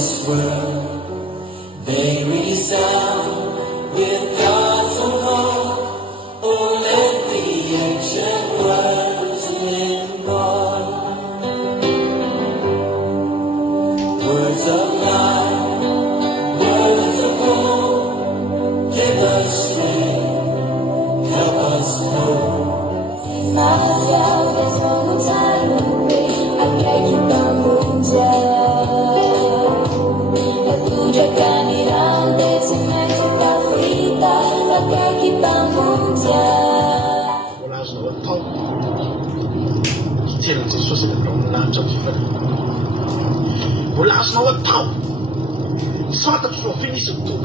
this world, they resound with God's own hope. Oh, let the ancient words live on. Words of life, words of hope, give us strength, help us hope. Laatst nog wat touw. Zwart op zo'n finishing toek.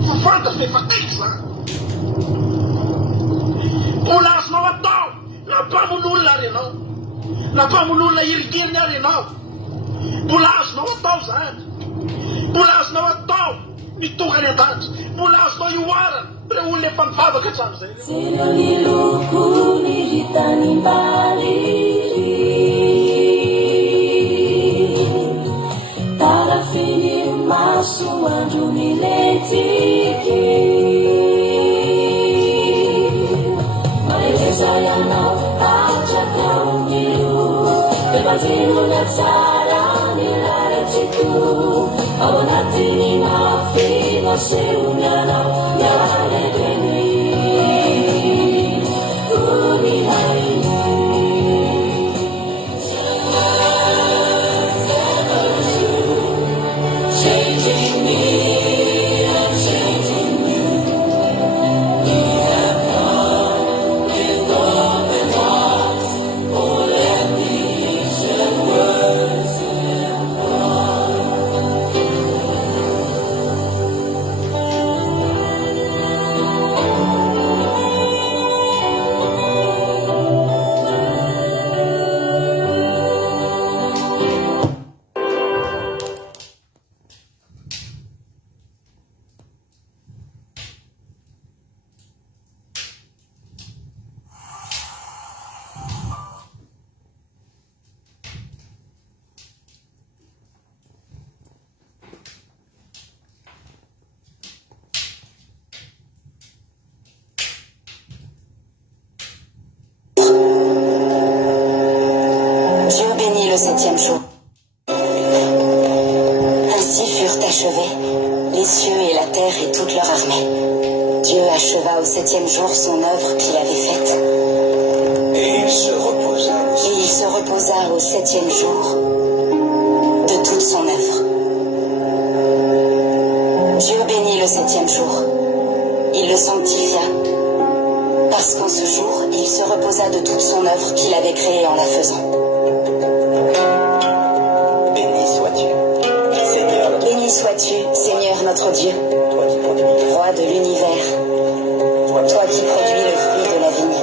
Vervalt het van niks, hè? Laatst nog wat touw. Nou, pa moet doen laten, nou. Nou, pa moet doen laten, hier keer naar, nou. Laatst nog wat touw, hè? Laatst nog wat touw. Niet toe aan het hart. Laatst nog je waren. Preule van vader kacang, hè? Sino ni luku ni rita ni bali. Para finir maço ando me letiki. Mas saya não acha tão milu. Bebazino na tsara ni laretiku. Abonati ni mafi no seunano yare beni. Fumi haini. Changing me and changing you. We have come with open hearts. Oh, let the ancient words live on. Dieu bénit le 7e jour. Ainsi furent achevés les cieux et la terre et toute leur armée. Dieu acheva au 7e jour son œuvre qu'il avait faite. Et il se reposa au 7e jour de toute son œuvre. Dieu bénit le 7e jour. Il le sanctifia, parce qu'en ce jour, il se reposa de toute son œuvre qu'il avait créée en la faisant. Béni sois-tu, Seigneur notre Dieu, Roi de l'univers, toi qui produis le fruit de la vigne.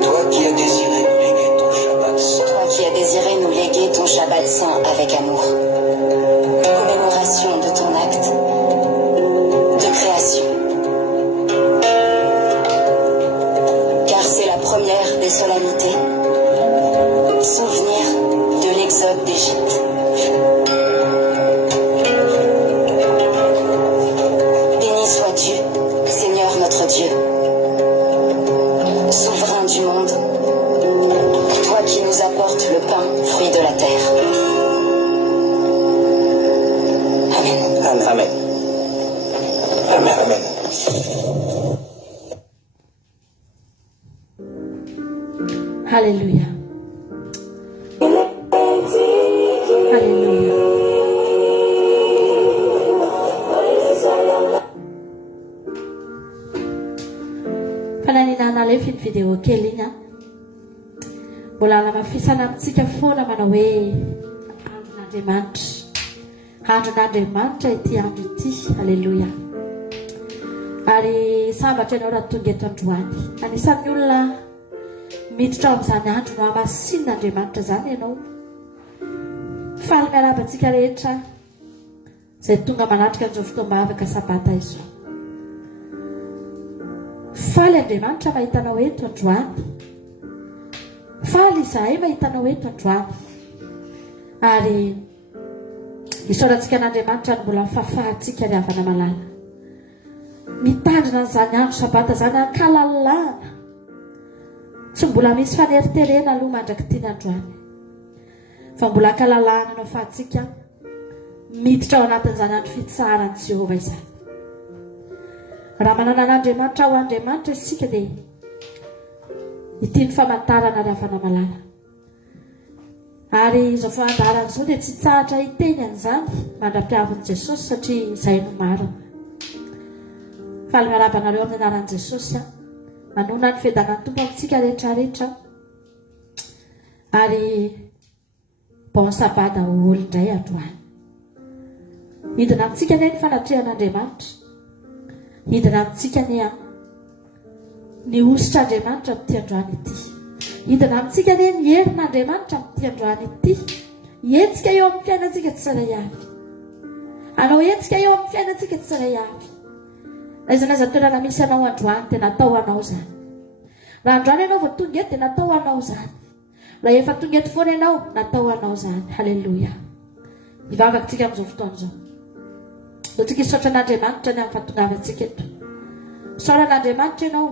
Toi qui as désiré nous léguer ton Shabbat saint. Toi qui as désiré nous léguer ton Shabbat saint avec amour. Commémoration de ton acte de création. Car c'est la première des solennités, souvenir de l'exode d'Égypte. Béni sois-tu, Seigneur notre Dieu, souverain du monde, toi qui nous apportes le pain, fruit de la terre. Amen. Amen. Amen. Amen. Amen. Alléluia. Alléluia. Fananina lefy ny vidéo kely igny a. Mbola lamafisana amintsika foana manao hoe andron'Andriamanitra. Andron'Andriamanitra ity andro ity. Alléluia. Ary sambatra ianao raha tonga eto androany. Anisan'ny olona miditra amin'izany andro no hamasin'Andriamanitra zany ianao. Faly miaraba antsika rehetra izay tonga manatrika an'izao fotoam-bavaka sabata izao. Faly Andriamanitra mahitanao eto androany. Faly izahay mahitanao eto androany. Ary isaorantsika an'Andriamanitra ny mbola fahafahantsika ry havana malala mitandrina n'izany andro sabata zany ankalalana tsy mbola misy faneriterena aloha mandraky tiany androany fa mbola ankalalana no ahafahantsika miditra ao anatin'izany andro fitsaharany Jehova izany. Raha manana an'Andriamanitra ao Andriamanitra isika dia ity ny famantarana ry havana malala. Ary izao fahandarana izao dia tsy tsahatra hiteny an'izany mandra-piavin'i Jesosy satria izay no marina. Faly miarabanareo amin'ny anaran'i Jesosy manona ny fiadanan'ny Tompo amintsika rehetrarehetra. Ary bon sabata olo indray androany. Hidina amintsika ny fanatrehan'Andriamanitra. Hidina amintsika ny ositr'Andriamanitra amin'ity androany ity. Hidina amintsika ny herin'Andriamanitra amin'ity androany ity. Hetsika eo amin'ny fiainantsika tsirairay avy. Anao hetsika eo amin'ny fiainantsika tsirairay avy. Aiza toerana misy anao androany dia natao anao zany. Raha androany ianao vao tonga eto dia natao anao zany. Raha efa tonga eto foana ianao natao anao zany. Halleluja. Hivavakantsika amin'izao fotoana izao. Tsika hisaotra an'Andriamanitra ny amin'ny fahatongavantsika eto. Saora an'Andriamanitra ianao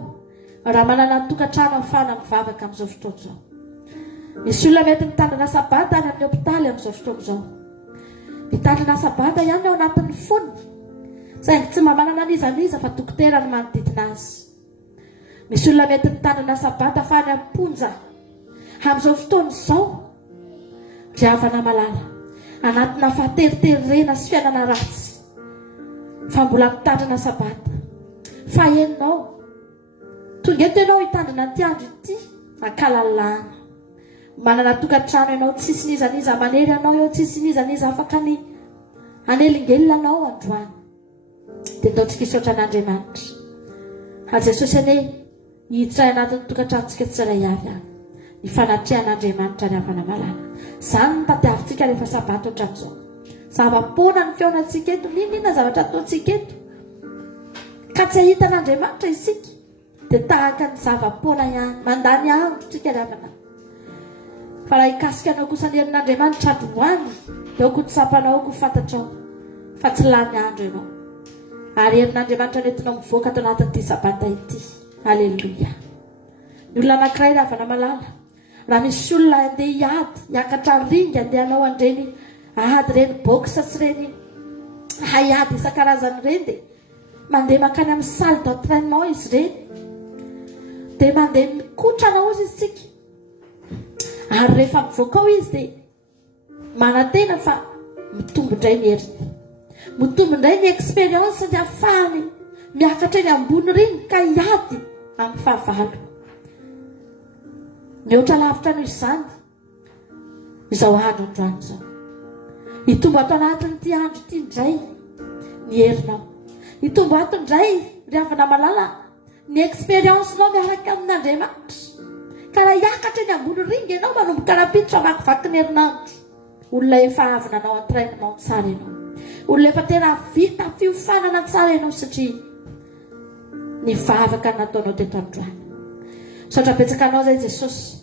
raha manana tokantrano ahafahana mivavaka amin'izao fotoana izao. Misy olona mety mitandrina sabata any amin'ny hopitaly amin'izao fotoana izao. Mitandrina sabata ihany ao anatin'ny fony. Saingy tsy mba manana nizaniza fa dokotera no manodidina azy. Misy olona mety mitandrina sabata fa any am-ponja amin'izao fotoana izao. Ry havana malala anatina fahateriterena sy fiainana ratsy. Fa mbola mitandrina sabata. Fa enao tonga eto ianao hitandrina ity andro ity ankalalana. Manana tokantrano ianao tsisy nizaniza manery anao eo, tsisy nizaniza afaka ny anelingelina anao androany. Dia ataontsika hisaotra an'Andriamanitra. A Jesosy ane hiditra anatin'ny tokantranontsika tsirairay avy any. Ny fanatrehan'Andriamanitra ny havana malala. Izany ny tadiavintsika rehefa sabata ohatran'izao. Zava-poana ny feonantsika eto, ninona zavatra ataontsika eto. Ka tsy ahita an'Andriamanitra isika dia tahaka ny zava-poana ihany, mandany andro tsika ry havana. Fa raha hikasika anao kosa ny herin'Andriamanitra androany dia ao koa ho fantatrao fa tsy lany andro ianao. Ary herin'Andriamanitra nentinao mivoaka ato anatin'ity sabata ity. Halleluja. Ny olona anankiray ry havana malala. Raha misy olona andeha hiady, hiakatra ringa, andeha hanao andreny ady reny boxa sy reny haiady isan-karazany reny dia mandeha makany amin'ny salle d'entraînement izy reny. Dia mandeha mikotrana ozy isika. Ary rehefa mivoaka ao izy dia manantena fa mitombo indray ny heriny. Mitombo indray ny expérience ny ahafahany miakatra eny ambony riny ka hiady amin'ny fahavalo. Mihoatra lavitra noho izany izao andro androany izao. Hitombo ato anatin'ity andro ity indray ny herinao. Hitombo ato indray ry havana malala ny expérience-nao miaraka amin'Andriamanitra. Ka raha hiakatra eny ambony ringa ianao manomboka rapiditra makivaky ny herinandro. Olona efa avy nanao entraînement tsara ianao. Olona efa tena vita fiofanana tsara ianao satria ny vavaka nataonao teto androany. Saotra betsaka anao zay Jesosy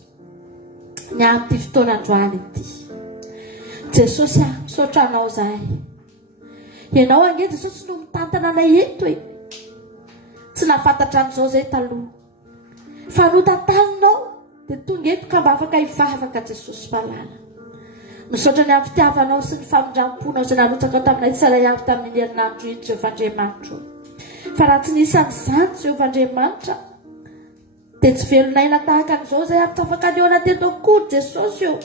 ny amin'ity fotoana androany ity. Jesosy saotra anao zahay. Ianao ange Jesosy no mitantana anay eto e. Tsy nafantatra an'izao zay taloha. Fa notantaninao dia tonga eto ka mba afaka hivavaka Jesosy malala. Misaotra ny amin'ny fitiavanao sy ny famindramponao izay narotsaka taminay tsirairay avy tamin'ny herinandro iny Jehovah Andriamanitra. Fa raha tsy nisy an'izany Jehovah Andriamanitra dia tsy velonaina tahaka an'izao zay ary tsy afaka aleona teto akory Jesosy eo.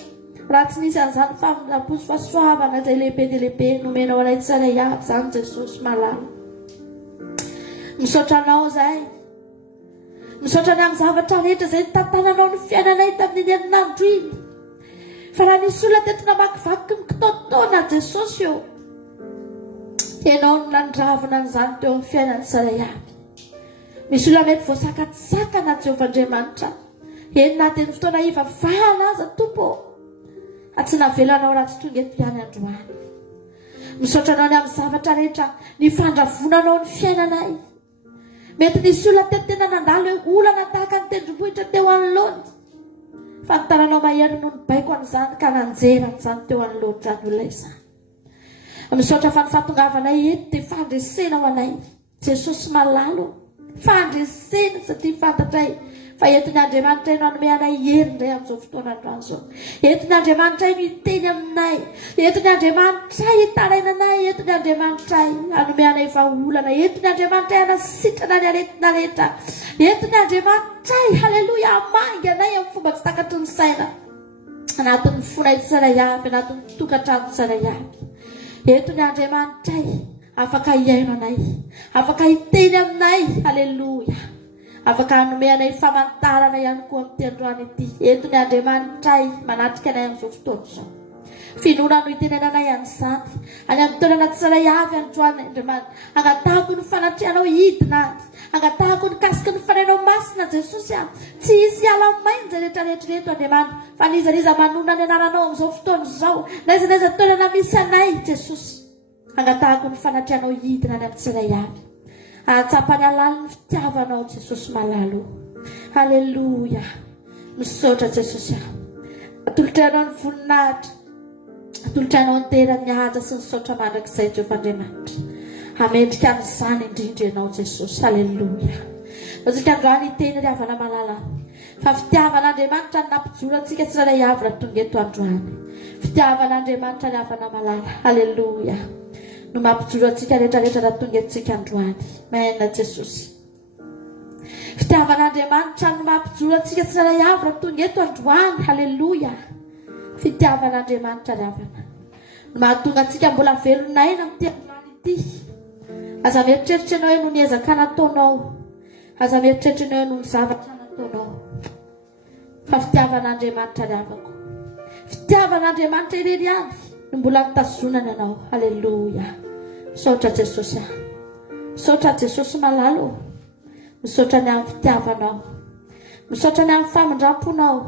Raha tsy nisy an'izany famindrampo sy fahasoavana izay lehibe dia lehibe nomenao anay tsirairay avy izany Jesosy malala. Misaotra anao zahay. Misaotra ny amin'ny zavatra rehetra izay tantananao ny fiainanay tamin'ny herinandro iny. Fa raha nisy olona teto namakivaky ny kitaotaona Jesosy eo, ianao no nandravina an'izany teo amin'ny fiainany tsirairay avy. Misy olona mety voasakatsakana Jehovah Andriamanitra. Enina teny fotoana ivavahana aza Tompo. Fa tsy navelanao raha tsy tonga eto ihany androany. Misaotra anao ny amin'ny zavatra rehetra ny fandravonanao ny fiainanay. Mety nisy olona teto tena nandalo olana tahaka ny tendrombohitra teo anoloany. Fa nitaranao mahery noho ny baiko an'izany ka nanjera an'izany teo anoloany izany olona izany. misaotra fa ny fahatongavanay eto dia fandresena ho anay Jesosy malalo fandresena satria fantatray fa eto ny Andriamanitra no hanome anay hery indray amin'izao fotoana androany izao. Eto ny Andriamanitra no hiteny aminay, eto ny Andriamanitra hitaraina anay, eto ny Andriamanitra hanome anay vahaolana, eto ny Andriamanitra hanasitrana ny aretina rehetra, eto ny Andriamanitra haleloia hamangy anay amin'ny fomba tsy takatry ny saina anatin'ny fonay tsirairay avy, anatin'ny tokantrano tsirairay avy. Eto ny Andriamanitra afaka hiaino anay, afaka hiteny aminay, haleloia, afaka hanome anay famantarana ihany koa amin'ity androany ity. Eto ny Andriamanitra manatrika anay amin'izao fotoana izao. Finoana no hitenena anay an'izany any amin'ny toerana tsirairay avy androany Andriamanitra. Angatahako ny fanatrehanao hidina azy, angatahako ny kasiky ny fanainao masina Jesosy tsy hisy hiala-mainy izay rehetrarehetra reto Andriamanitra, fa nizaniza manona ny anaranao amin'izao fotoana izao, naiza toerana misy anay Jesosy. Angatahako ny fanatrehanao hidina any amin'ny tsirairay avy, ahatsapany alalo ny fitiavanao Jesosy malalo. Haleluia. Misaotra Jesosy atolotrainao ny voninahitra, atolotrainao ny terany haja sy ny saotra mandrakizay Jehovah Andriamanitra. Hamendrika amin'izany indrindra ianao Jesosy. Haleluia. Antsika androany hiteny ry havana malala fa fitiavan'Andriamanitra ny nampijoro antsika tsirairay avy raha tonga eto androany. Fitiavan'Andriamanitra ry havana malala. Haleluia. No mampijoro antsika rehetrarehetra raha tonga antsika androany. Maina Jesosy. Fitiavan'Andriamanitra no mampijoro antsika tsirairay avy raha tonga eto androany. Haleluia. Fitiavan'Andriamanitra ry havana no mahatonga antsika mbola velonaina amin'ity androany ity. Aza mieritreritra ianao hoe no ny ezaka nataonao, aza mieritreritra ianao hoe no ny zavatra nataonao, fa fitiavan'Andriamanitra ry havako, fitiavan'Andriamanitra irery ihany no mbola mitazonana ianao. Haleluia. Misaotra Jesosy, misaotra Jesosy malalo, misaotra ny amin'ny fitiavanao, misaotra ny amin'ny famindramponao,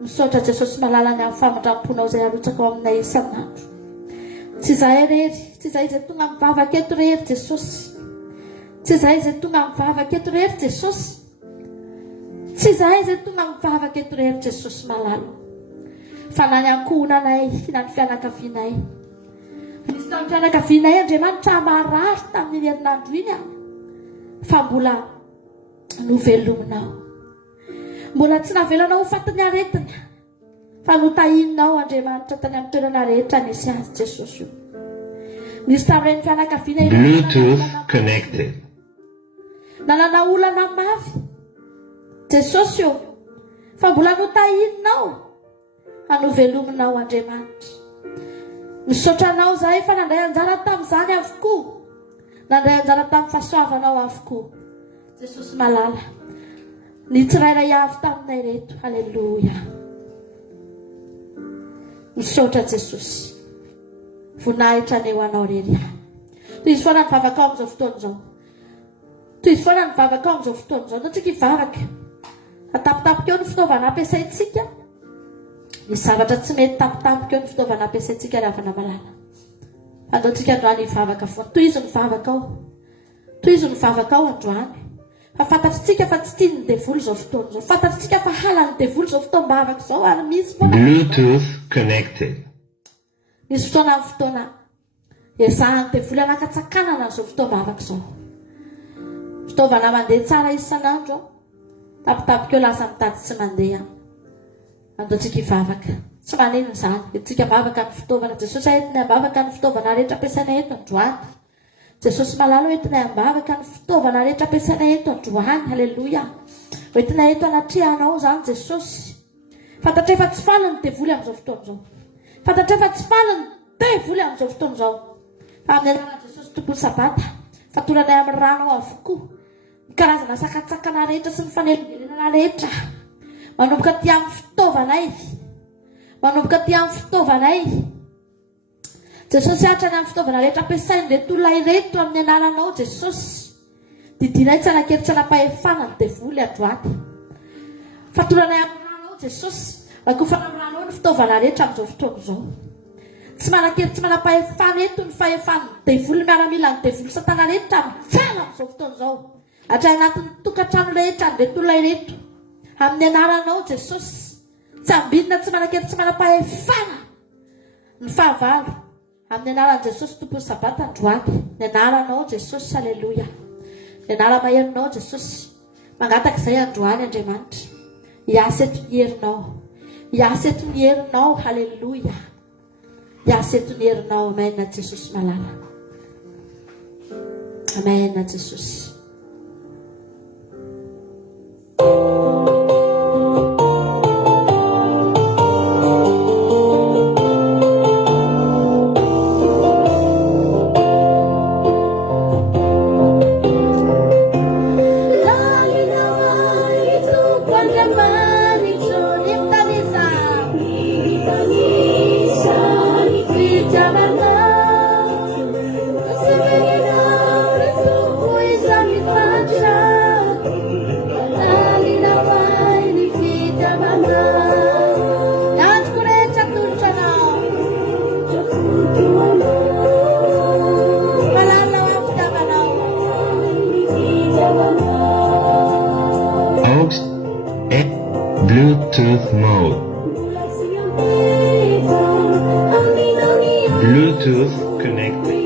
misaotra Jesosy malala ny amin'ny famindramponao izay arotsaka ao aminay isan'andro. Tsy izahay rery, tsy izahay izay tonga mivavaka eto rery Jesosy, tsy izahay izay tonga mivavaka eto rery Jesosy, tsy izahay izay tonga mivavaka eto rery Jesosy malalo, fa na ny ankohonanay na ny fianakavianay. Nisy tamin'ny fianakavianay Andriamanitra marary tamin'ny herinandro iny fa mbola novelominao, mbola tsy navelanao ho fatin'ny aretina, fa notahininao Andriamanitra tany amin'ny toerana rehetra nisy azy Jesosy. Nisy tamin'ireny fianakaviana Bluetooth connected. Nanana olana mafy Jesosy fa mbola notahininao hanovelominao Andriamanitra. Misaotranao zahay fa nandray anjara tamin'izany avokoa, nandray anjara tamin'ny fahasoavanao avokoa Jesosy malala. Ny tsirairay avy taminay reto. Haleluia. Misaotra Jesosy, voninahitra ny eo anao rery. Toy izy foana ny vavaka ao amin'izao fotoana izao, toy izy foana ny vavaka ao amin'izao fotoana izao. Antsika hivavaka, atapitapika eo ny fitaovana ampiasaintsika. Misy zavatra tsy mety tapitapika eo ny fitaovana ampiasaintsika ry havana malala. Andaontsika androany hivavaka foana. Toy izy ny vavaka ao, toy izy ny vavaka ao androany. Fa fantatritsika fa tsy tiany ny devoly izao fotoana izao. Fantatritsika fa halany devoly izao fotoam-bavaka izao ary misy foana. Bluetooth connected. Misy fotoana amin'ny fotoana ezahany devoly anakatsakanana izao fotoam-bavaka izao. Fitaovana mandeha tsara isan'andro, tapitapika eo lasa mitady tsy mandeha. Andaontsika hivavaka. Tsy manino izany. Entsika vavaka ny fitaovana. Jesosy entinay ambavaka ny fitaovana rehetra ampiasainay eto androany. Jesosy malalo entinay ambavaka ny fitaovana rehetra ampiasainay eto androany. Haleluia. Entinay eto anatrehanao izany Jesosy. Fantatra efa tsy faly ny devoly amin'izao fotoana izao. Fantatra efa tsy faly ny devoly amin'izao fotoana izao. Fa amin'ny anaran'i Jesosy tompony sabata, fatoranay amin'ny rano avokoa ny karazana sakatsakana rehetra sy ny fanelingelana rehetra. Manomboka aty amin'ny fitaovanay, manomboka aty amin'ny fitaovanay. Jesosy hatrany amin'ny fitaovana rehetra ampiasainy reto olona ireto amin'ny anaranao Jesosy. Didinay tsy anankely tsy anapahefana ny devoly androany. Fatoranay amin'ny ranao Jesosy, akofana amin'ny ranao ny fitaovana rehetra amin'izao fotoana izao. Tsy manankely tsy manapahefana eto ny fahefan'ny devoly, miaramila ny devoly satana rehetra mitsala amin'izao fotoana izao. Hatray anatin'ny tokantrano rehetra reto olona ireto. Amin'ny anaranao Jesosy, tsy ambinina tsy manankely tsy manapahefana ny fahavalo amin'ny anaran'i Jesosy tompo sabata androany ny anaranao Jesosy aleloia ny anara maheronao Jesosy mangataka izay androany Andriamanitra hiasa eto ny herinao hiasa eto ny herinao haleloia hiasa eto ny herinao amen na Jesosy malala amen na Jesosy Bluetooth mode. Bluetooth connected.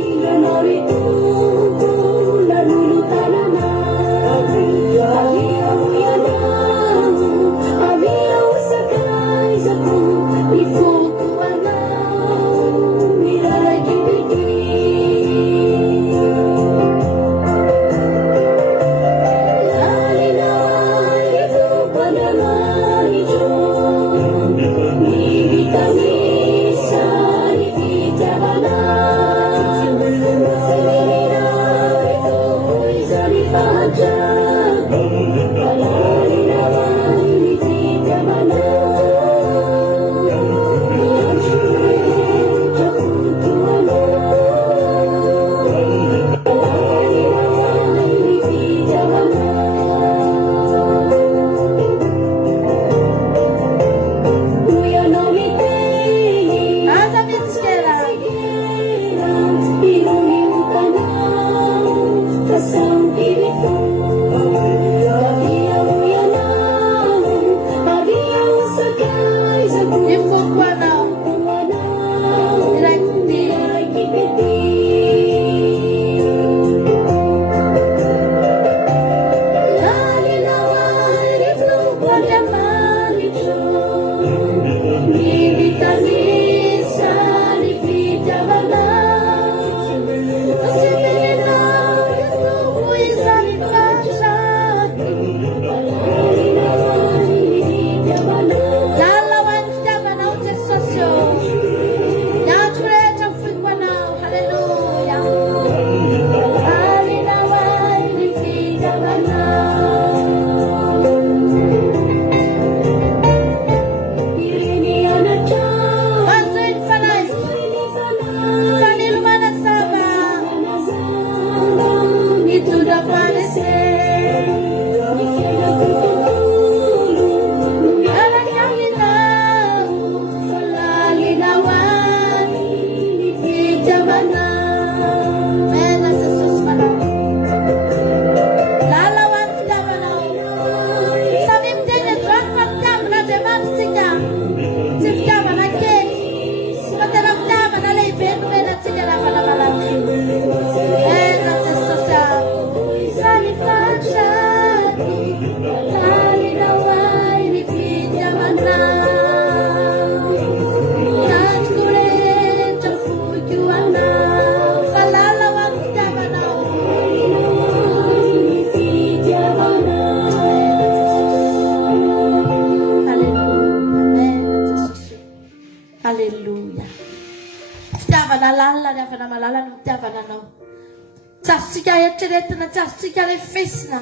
Tsika le fesina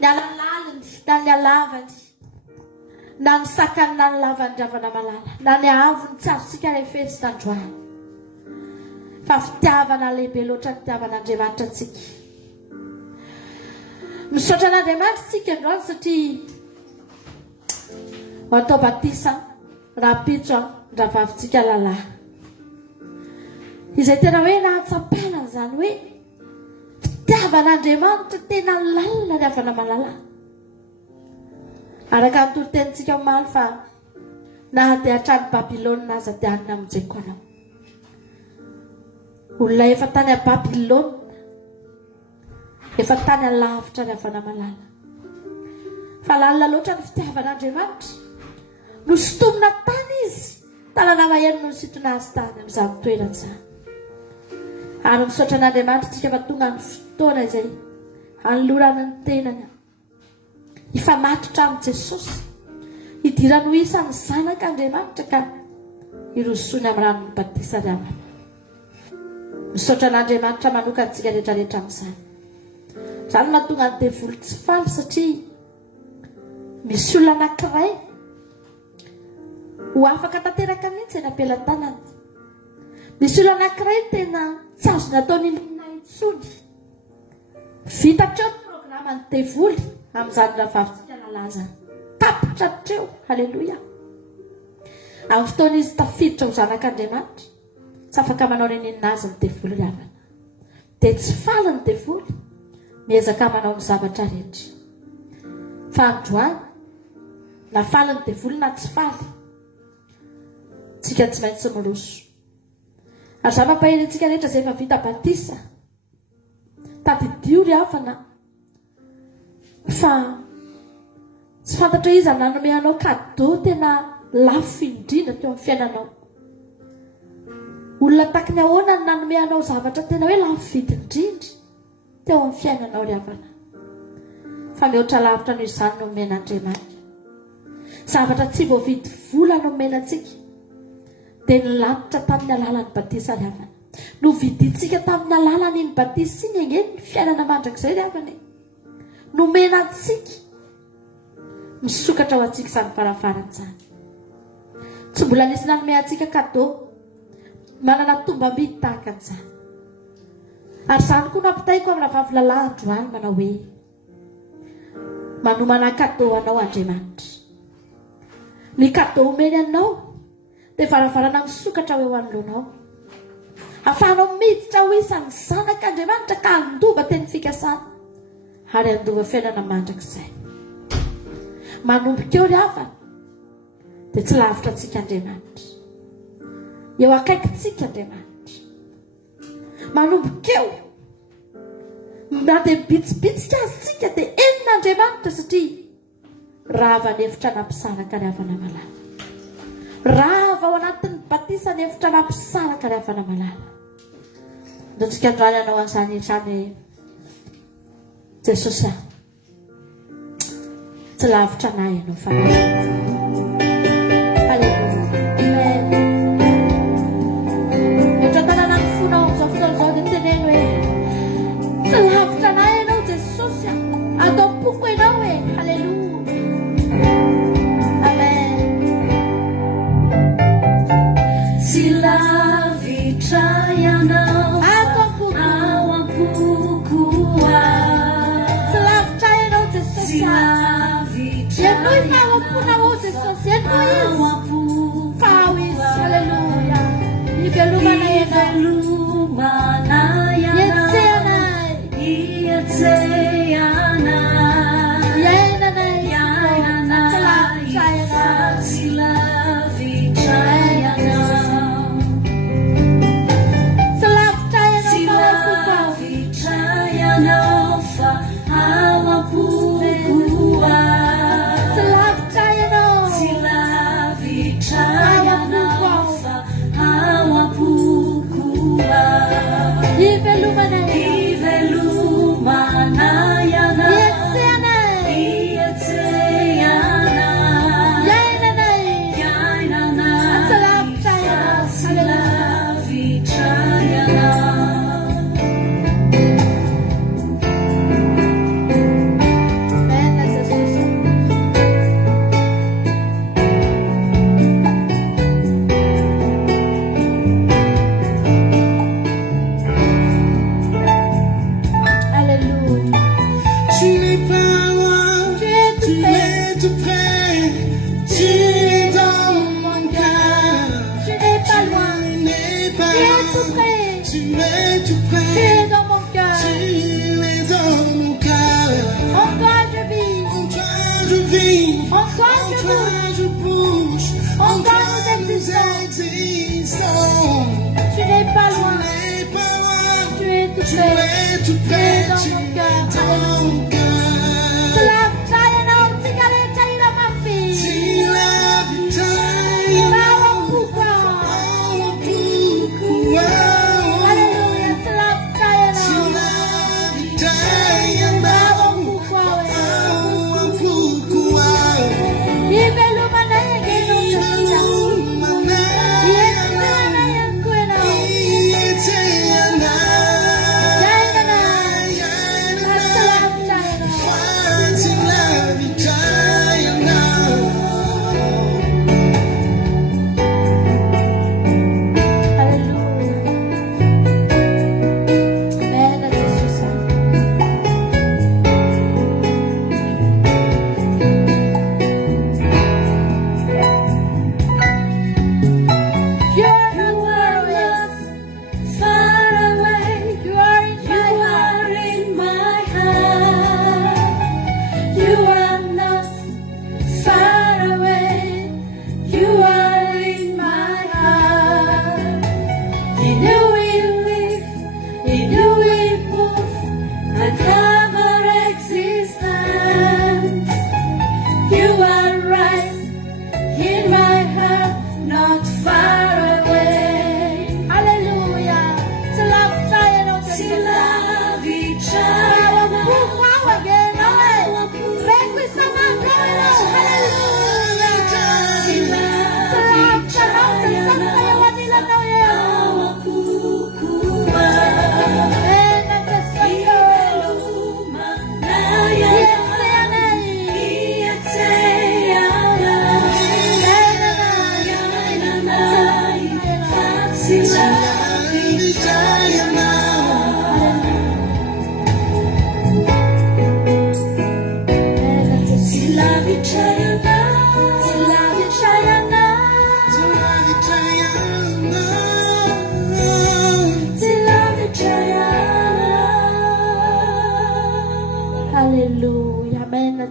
ny alalany na ny alavany na ny sakany na ny lavany dravana malala na ny avony tsy azontsika le fesina androany fa fitiavana lehibe loatra ny fitiavan'Andriamanitra antsika misaotra an'Andriamanitra tsika androany satria atao batisa rapitso ravavitsika lalahy izay tena hoe nahatsapainana zany hoe fitiavan'Andriamanitra tena lalina ny avana malala araka ny torotenitsika omaly fa na dia hatrany Babilôna aza dia anina amin'izay koa anao olona efa tany a Babilôna, efa tany alavitra ny avana malala. Fa lalina loatra ny fitiavan'Andriamanitra. Nosotomina tany izy, tanana maheno no nisintona azy tany amin'izany toerana izany. Ary misaotra an'Andriamanitra tsika fa tonga ny fotoana izay hanolorana ny tenany, hifamatotra amin'ny Jesosy, hidirany ho isan'ny zanak'Andriamanitra ka hirosoany amin'ny ranon'ny batisa ry havana. Misaotra an'Andriamanitra manoka antsika rehetrarehetra amin'izany. Izany mahatonga ny devoly tsy faly satria misy olona anankiray ho afaka tanteraka mihitsy eny am-pelantanany. Misy olona anankiray tena tsy azony ataony inona intsony. Vitatreo ny programan'ny devoly amin'izany rahavavitsika lalaza. Tapitra treo. Halleluja. Amin'ny fotoana izy tafiditra ho zanak'Andriamanitra, tsy afaka manao ny inona azy ny devoly ry havana. Dia tsy faly ny devoly, miezaka manao ny zavatra rehetra. Fa androany, na faly ny devoly na tsy faly, tsika tsy maintsy miroso. Ary za mampahirintsika rehetra izay efa vita batisa, tadidio ry havana, fa tsy fantatra izy nanome anao cadeau tena lafo indrindra teo amin'ny fiainanao. Olona tahaka ny ahoana ny nanome anao zavatra tena hoe lafo vidy indrindra teo amin'ny fiainanao ry havana. Fa mihoatra lavitra noho izany no omen'Andriamanitra. Zavatra tsy voavidy vola no omenantsika, dia ny lanitra tamin'ny alalan'ny batisa ry havana. No vidintsika tamin'ny alalan'iny batisa iny angeny ny fiainana mandrakizay ry havana. No omenantsika misokatra ho antsika izany farafarany izany. Tsy mbola nisy nanome antsika cadeau manana tombam-bidy tahaka an'izany. Ary izany koa nampitaiko amin'ny vavy lalahy androany manao hoe manomana cadeau anao Andriamanitra. Ny cadeau omeny anao dia varavarana misokatra eo anoloanao. Ahafahanao miditra ho isan'ny zanak'Andriamanitra ka handova teny fikasana ary handova fiainana mandrakizay. Manomboka eo ry havana dia tsy lavitra antsika Andriamanitra. Eo akaikitsika Andriamanitra. Manomboka eo na dia bitsibitsika azy tsika dia enin'Andriamanitra satria rava ny efitra nampisaraka ry havana malala. Rava ao anatin'ny batisa ny efitra nampisaraka ry havana malala. Ndontsika androany anao an'izany izany Jesosy tsy lavitra anay ianao fa Tu n'es pas loin.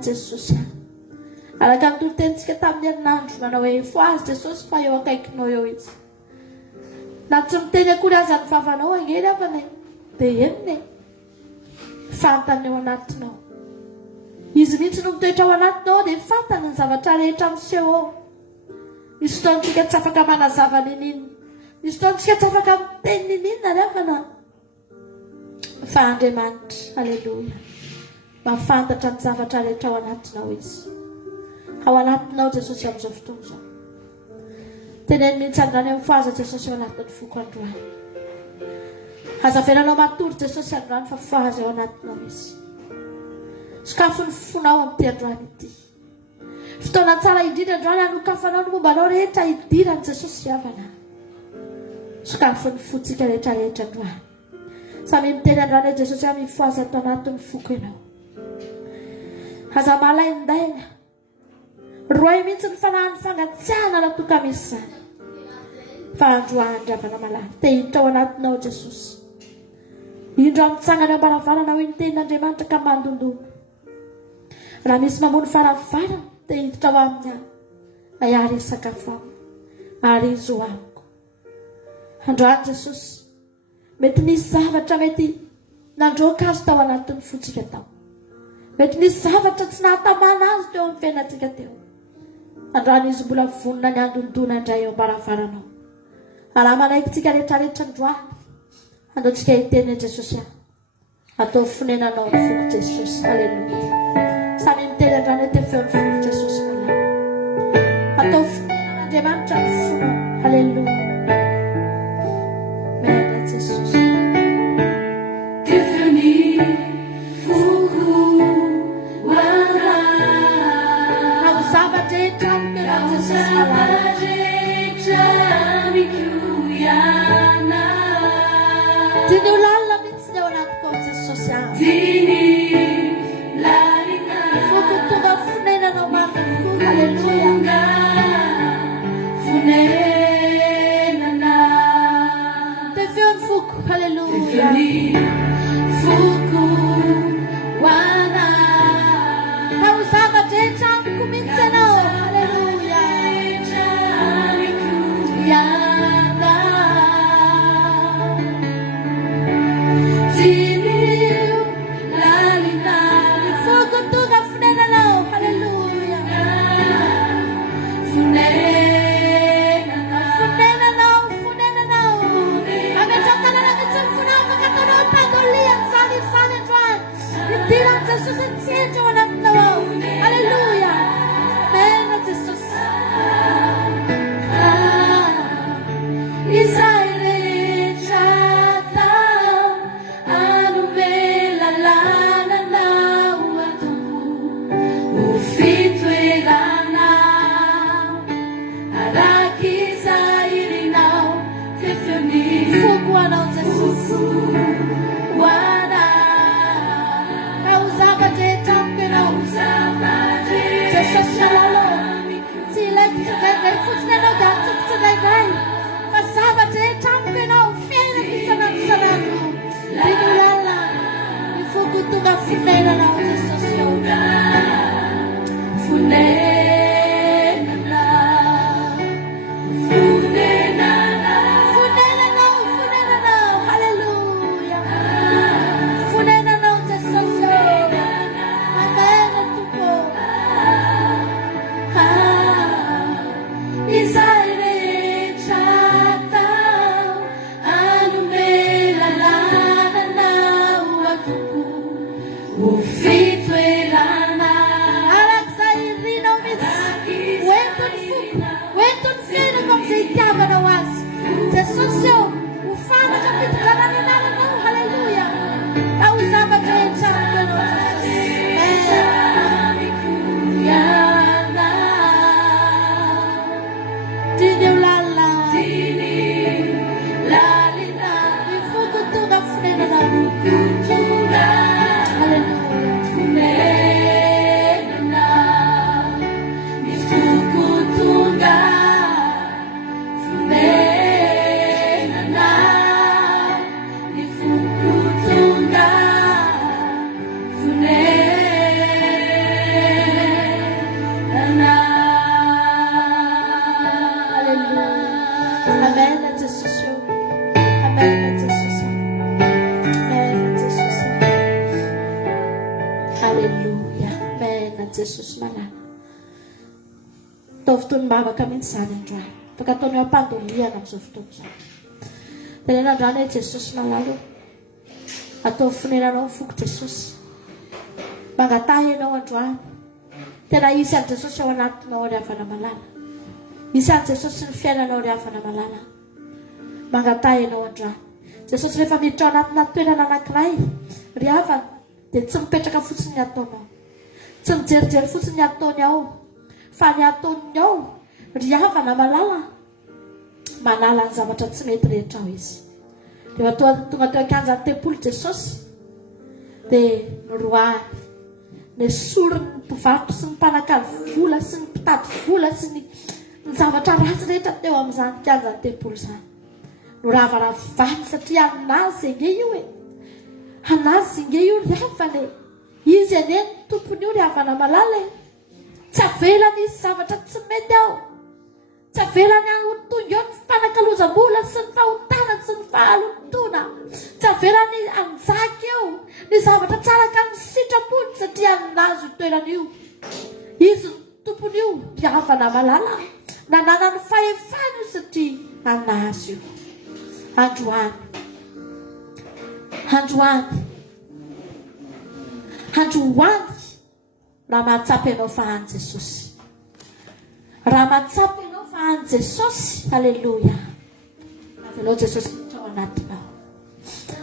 Jesosy araka ny torotentsika tamin'ny herinandro manao hoe fo azy Jesosy fa eo akaikinao eo izy na tsy miteny akory aza ny vavanao angely avana dia enine fantany eo anatinao izy mihitsy no mitoetra ao anatinao dia fantany ny zavatra rehetra miseho ao misy fotoantsika tsy afaka manazava ninina misy fotoantsika tsy afaka miteny ninina ry avana fa Andriamanitra aleluia mafantatra ny zavatra rehetra ao anatinao izy ao anatinao Jesosy amin'izao fotoana izao teneny mihitsy andrany amin'ny foaza Jesosy ao anatin'ny foko androany azavelanao matory Jesosy androany fa foaza ao anatinao izy sokafo ny fonao amin'ity androany ity fotoana tsara indrindra androany anokafanao ny mombanao rehetra hidirany Jesosy avana sokafo ny fotsika rehetra rehetra androany samy miteny androany hoe Jesosy amin'ny foaza ato anatin'ny foko ianao aza malaindaina roy mihitsy ny fanahy ny fangatsiahana raha toka misy zany fa androandry avana malany te hiditra ao anatinao Jesosy indro amitsangana eo ambaravarana hoe ny tenin'Andriamanitra ka mandondolo raha misy mamono faravarana te hiditra ao amin'ny any ary sakafo amiko ary izy ho amiko androany Jesosy mety nisy zavatra mety nandroaka azy tao anatin'ny fotsika tao mety nisy zavatra tsy nahatamana azy teo amin'ny fiainantsika teo androany izy mbola vonona ny andondona indray eo ambaravaranao araha manaikitsika rehetrarehetra androany andaontsika hiteny Jesosy atao fonenanao ny foko Jesosy aleluia samy miteny androany hoe te feo ny foko Jesosy malay atao fonenan'Andriamanitra ny fonao aleluia mena Jesosy Dini ulala mitsy ao anatiko Jesosy foko tonga fonenanao mafoko haleluia te feo ny foko haleluia tao zavatra rehetra amiko mihitsy anao haleluia Dini Tinan Jesus ang siyento anak na Hallelujah. Amen, Jesus. Israel chata anu melalana na watu ufitwe lana araki Israel now tefuni fukwana Jesus wana kauzaba teta mpena uzaba Jesus shalalo sila kitagay futsna no datu kitagay kasaba teta mpena ufena kisana dinulala ifukutuga funela na Jesus yoga funela Pagkatapos ng pagdulian ng suftusan. Dahil na daan Jesus malalo. At ofnila ng fuk Jesus. Magatayo ng wadwan. Tena isa Jesus siya wanat na oria fa na malala. Isa Jesus siya na oria fa na malala. Magatayo ng wadwan. Jesus lefa mitronat na tuwa na nakray. Riavan. Din sumpetra ka futsin niya to mo. Sumjerjer futsin niya to niya o. Fa niya to niya o. Riava na malala. Manala ang zavatra tsy mety rehetra ho izy. Dia tonga teo ankanja tempolo Jesosy dia noroany nesorony ny mpivarotra sy ny mpanakalo vola sy ny mpitady vola sy ny zavatra ratsy rehetra teo amin'izany kianja tempolo izany. Noravaravany satria aminazy inge io e. Anazy inge io riavana e. Izy aneny tompony io riavana malala e. Tsy avelany izy zavatra tsy mety ao. Tsy avelany ao tonga eo ny mpanakalozam-bola sy ny fahotana sy ny fahalotona. Tsy avelany anjaka eo ny zavatra tsara ka ny sitrapony satria aminazy io toerana io. Izy ny tompony io riavana malala. Nanana ny fahefana io satria anazy io. Androany. Raha mahatsapy ianao fa any Jesosy. Raha mahatsapy ianao fa any Jesosy. Halleluja. Avelao Jesosy miditra ao anatinao.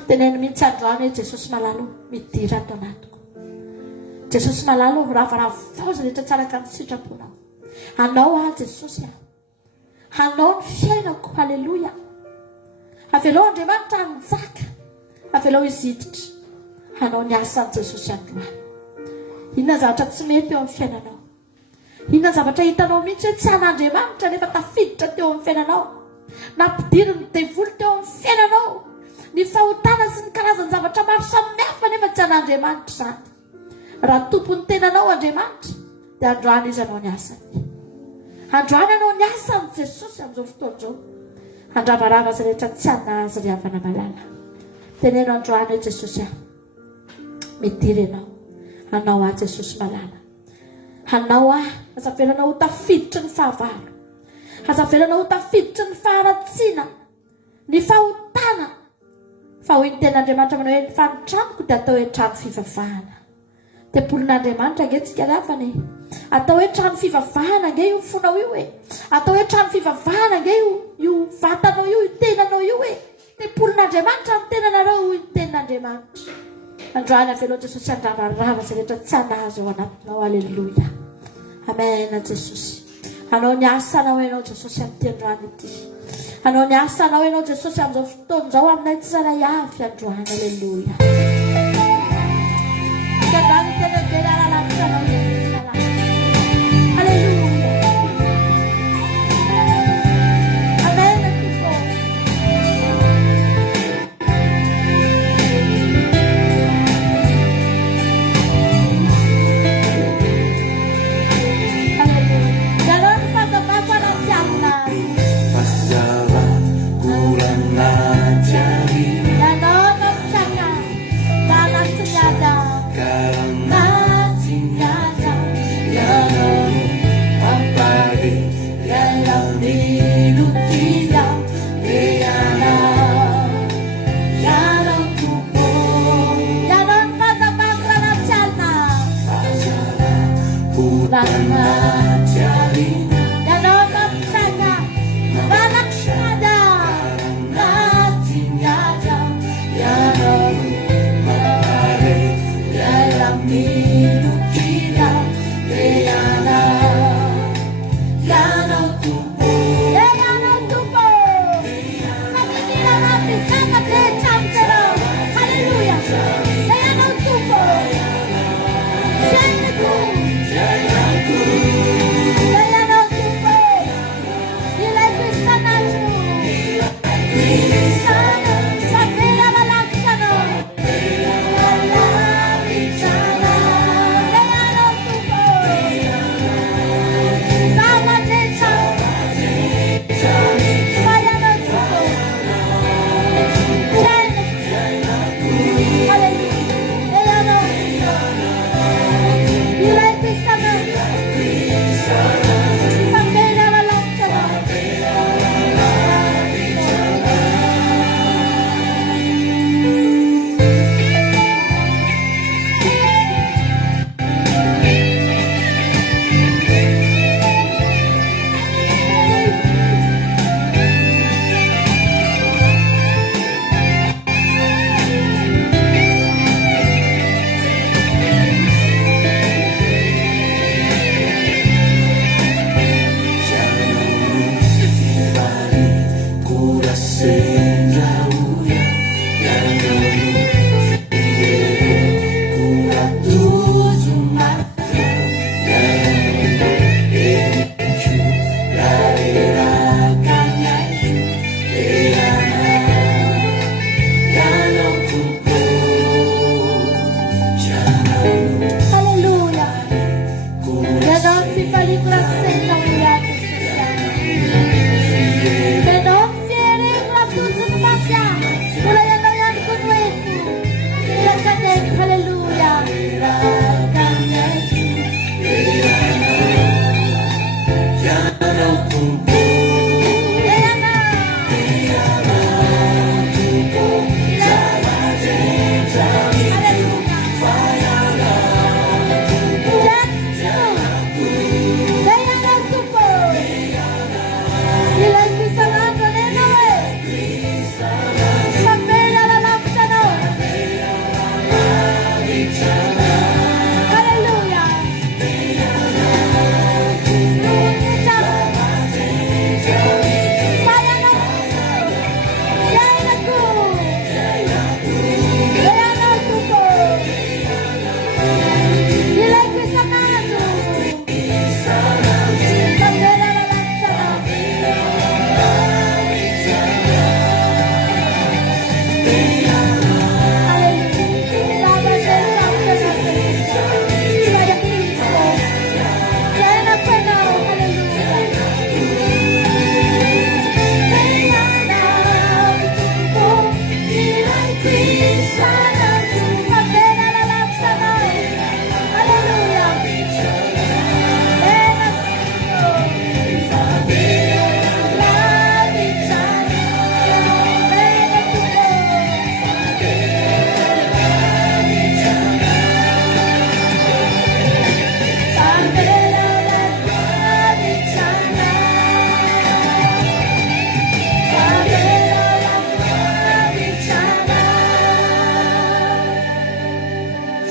Teneno mihitsy androany hoe Jesosy malalo midira ato anatiko. Jesosy malalo ravaravo izay rehetra tsara ka ny sitraponao. Anao a Jesosy a. Anao ny fiainako. Halleluja. Avelao Andriamanitra hanjaka. Avelao izy hiditra. Anao ny asan'i Jesosy androany. Inona zavatra tsy mety eo amin'ny fiainanao? Inona zavatra hitanao mihitsy hoe tsy an'Andriamanitra rehefa tafiditra teo amin'ny fiainanao? Nampidiry ny devoly teo amin'ny fiainanao. Ny fahotana sy ny karazany zavatra maro samihafa nefa tsy an'Andriamanitra izany. Raha tompony tenanao Andriamanitra dia androany izy anao ny asany. Androany anao ny asany Jesosy amin'izao fotoana izao. Andravarava azy rehetra tsy anazy riavana malala. Teneno androany hoe Jesosy a. Midira ianao. Anao a Jesosy malala. Anao a azavelanao ho tafiditra ny fahavalo. Azavelanao ho tafiditra ny faharatsiana. Ny fahotana. Fa hoy ny ten'Andriamanitra manao hoe ny fanitranoko dia atao hoe trano fivavahana. Tempolin'Andriamanitra angentsika lafany atao hoe trano fivavahana nge io fonao io e atao hoe trano fivavahana nge io vatanao io tenanao io e tempolin'Andriamanitra ny tenanareo io tenan'Andriamanitra androana veloha Jesosy andravarava zay rehetra tsy anazy ao anatinao aleloia amen Jesosy anao ny asanao ianao Jesosy amin'ny androany ity anao ny asanao ianao Jesosy amin'izao fotoana zao aminay tsy saray avy androany aleloia Hallelujah.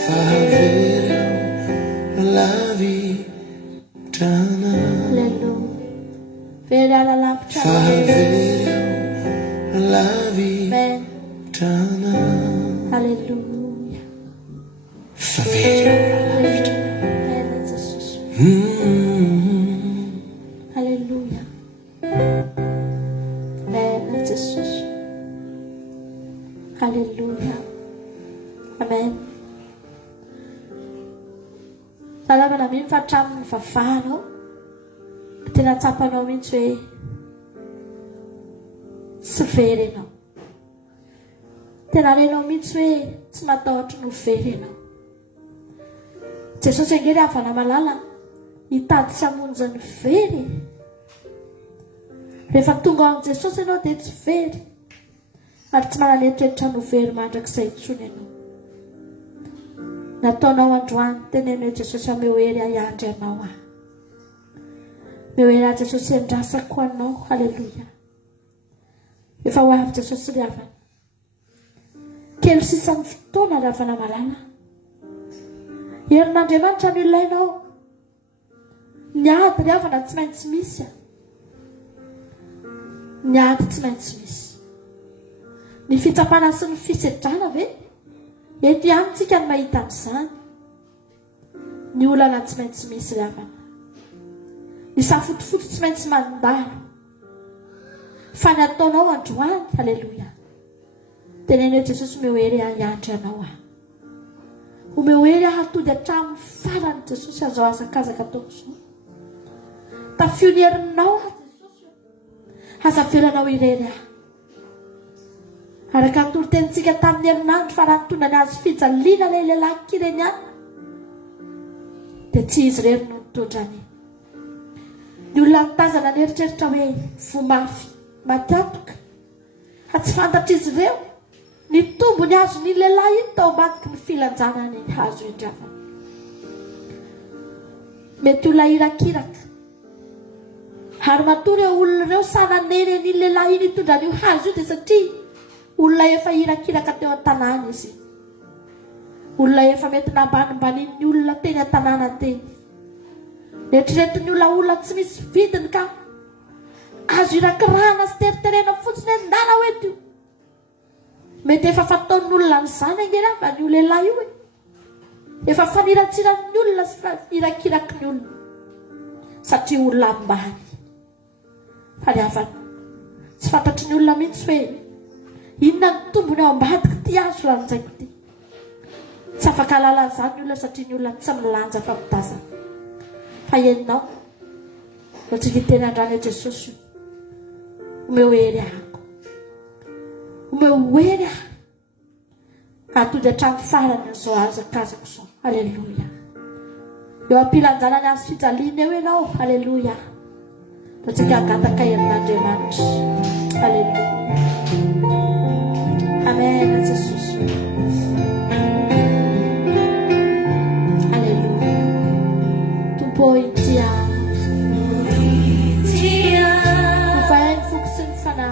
Fahavereo malavi tana. Hallelujah. Vera la lavitra. Fahavereo malavi Amen. tana. Hallelujah. Fahavereo malavi tana. Amen, Jesus. Hallelujah. Amen, Jesus. Hallelujah. Amen. Salamana mihitsy fa hatramin'ny vavanao tena tsapanao mihitsy hoe tsy very ianao. Tena alenao mihitsy hoe tsy matahotra no very ianao. Jesosy angery havana malala hitady sy hamonjy ny very. Rehefa tonga ao amin'i Jesosy ianao dia tsy very ary tsy manaletreritra no very mandrakizay intsony ianao. Nataonao androany tenenao Jesosy amehoery hiandry anao aho. Mehoery Jesosy andrasako anao. Halleluja. Efa ho avy Jesosy ry havana. Kely sisan'ny fotoana ry havana malala. Herin'Andriamanitra no ilainao. Ny ady ry havana tsy maintsy misy. Ny ady tsy maintsy misy. Ny fitsapana sy ny fisedrana ve? Eto ihany tsika ny mahita an'izany. Ny olana tsy maintsy misy ry havana. Ny safotofoto tsy maintsy mandalo. Fa ny ataonao androany. Halleluja. Tenenao Jesosy mehoery hiandry anao aho. Omehoery aho atody hatramin'ny farany Jesosy azo azakazaka ataoko izao. Tafio ny herinao aho Jesosy. Azavelanao irery aho. Araka ny torotenitsika tamin'ny herinandro fa raha nitondra ny azo fijaliana ilay lehilahy kireny ihany dia tsy izy irery no nitondrany. Ny olona nitazana ny eritreritra hoe vomafy matiatoka. Tsy fantatra izy ireo ny tombony azo ny lehilahy iny tao ambadiky ny filanjana ny hazo indravana. Mety olona irakiraka. Ary matory eo olona ireo sananeny ny lehilahy iny hitondra an'io hazo io dia satria olona efa irakiraka teo an-tanàna izy. Olona efa mety nambanimbaniany ny olona teny an-tanàna teny. Eritreretin'ny olona tsy misy vidiny ka azo irakirahana sy teriterena fotsiny endana hoeto io. Mety efa fataon'ny olona n'izany angery fa ny lehilahy io. Efa faniratsiran'ny olona sy irakiraky ny olona. Satria olona ambany. Fa ny havana tsy fantatry ny olona mihitsy hoe inona ny tombony ao ambadiky ty azo lanjaiko ty. Tsy afaka halala an'izany ny olona satria ny olona tsy milanja fa mitazana. Fa ianao no tsy viteny andrany Jesosy. Omehoery ahako. Omehoery aho. Atody hatramin'ny farany izao azakazako izao. Halleluja. Eo ampilanjana ny azo fijaliana eo ianao. Halleluja. Da tsika agataka herin'Andriamanitra. Halleluja. Amen, Jesus. Hallelujah. Tumpoitia. Ufaen fuksin fana.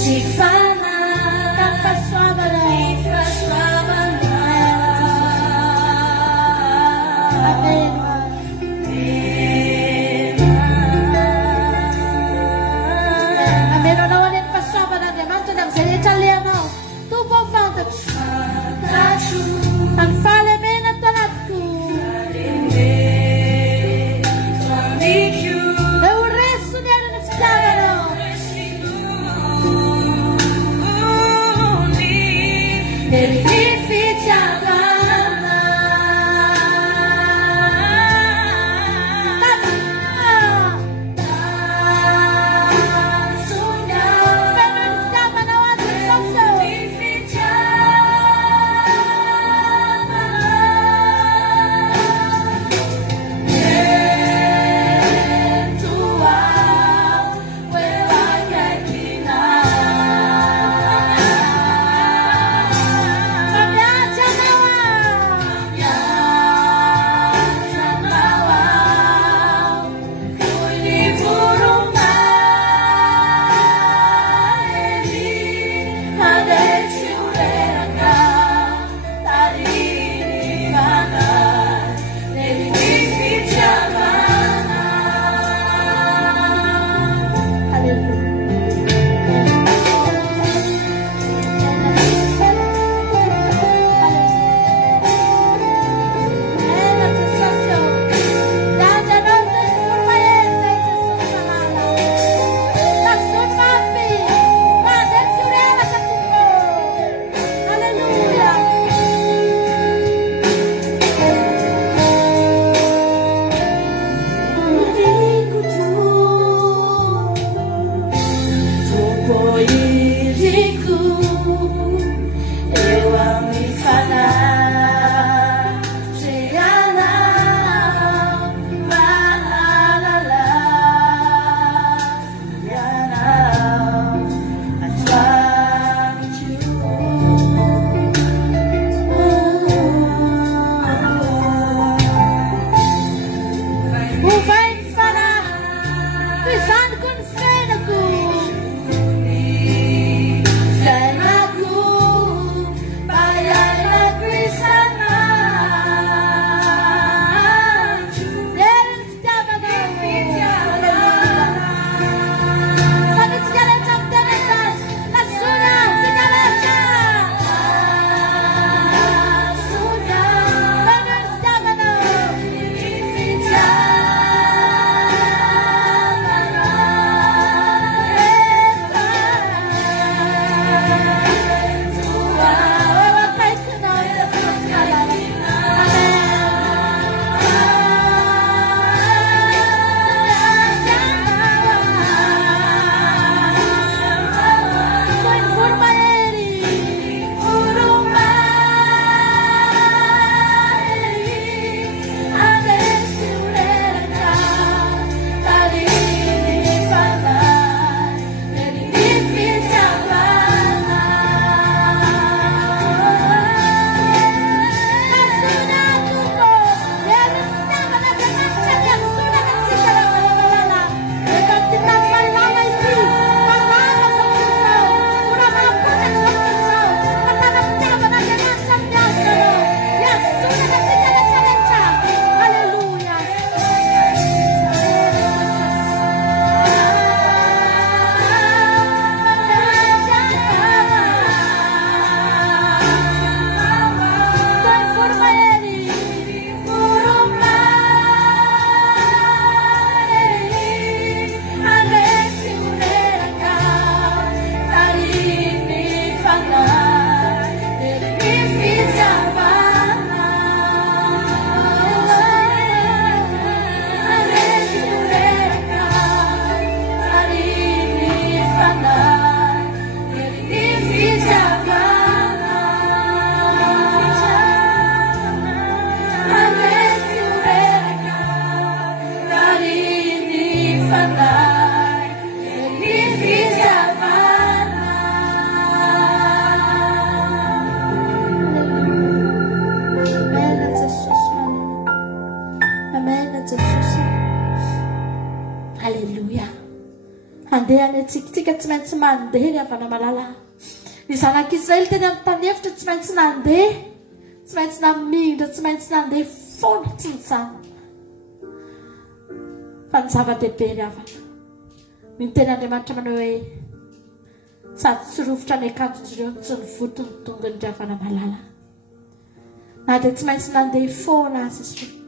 Sifana. Tanpa swabana. Amen. tsika tsy maintsy mandeha ny avana malala ny zanak'Israely teny amin'ny tany efitra tsy maintsy nandeha tsy maintsy namindra tsy maintsy nandeha foana tsy nitsana fa ny zava-dehibe ny avana ny teny Andriamanitra manao hoe sady tsy rofotra ny akanjon'izy ireo tsy ny votony tonga ny avana malala na dia tsy maintsy nandeha foana azy izy ireo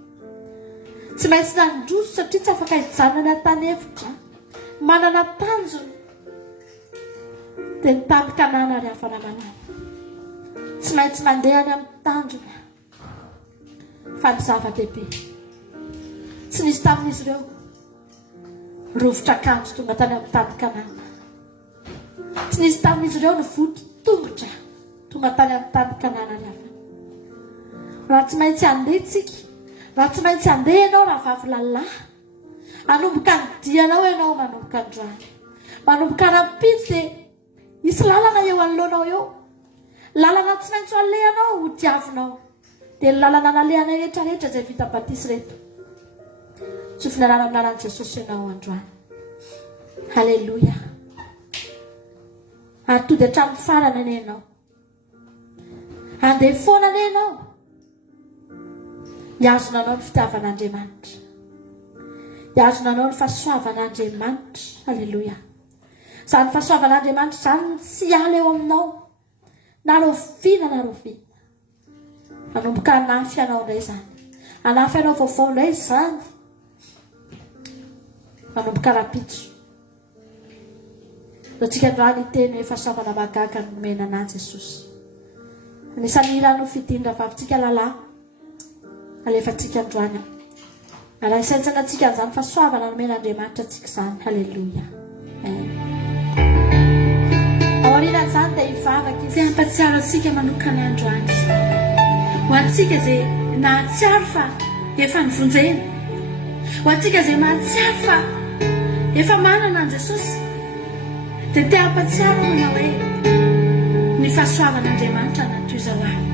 tsy maintsy nandroso satria tsy afaka hijanona ny tany efitra manana tanjony dia ny tany Kanana ry havana malala tsy maintsy mandeha any amin'ny tanjona fa ny zava-dehibe tsy nisy tamin'izy ireo rovotra akanjo tonga tany amin'ny tany Kanana tsy nisy tamin'izy ireo ny voto tongotra tonga tany amin'ny tany Kanana ry havana raha tsy maintsy handeha tsika raha tsy maintsy handeha ianao raha vavy lalahy hanomboka ny dianao ianao manomboka androany manomboka rapitsy dia isy lalana eo anoloanao eo lalana tsy maintsy ho alehanao ho diavinao dia ny lalana nalehanay rehetrarehetra izay vita batisy reto tsy filalana amin'ny lalan'i Jesosy ianao androany halleloia ary tody hatramin'ny farany ane ianao handeha foana ane ianao hiazonanao ny fitiavan'Andriamanitra hiazonanao ny fahasoavan'Andriamanitra halleloia izany fahasoavan'Andriamanitra izany tsy hiala eo aminao na roviana manomboka hanafy ianao indray izany hanafy ianao vaovao indray izany manomboka rapitso ratsika androany teny hoe fahasoavana mahagaga ny nomena an'azy Jesosy anisan'ny ilana ho fidindra vavintsika lalahy alefantsika androany raha isaitsana antsika an'izany fahasoavana nomen'Andriamanitra antsika izany halleloia aorianany izany dia hivavaka izy hampatsiaro antsika manokana androany ho antsika izay nahatsiaro fa efa nivonjena ho antsika izay mahatsiaro fa efa manana an Jesosy dia te hampatsiaro manao hoe ny fahasoavan'Andriamanitra natoy izao ahy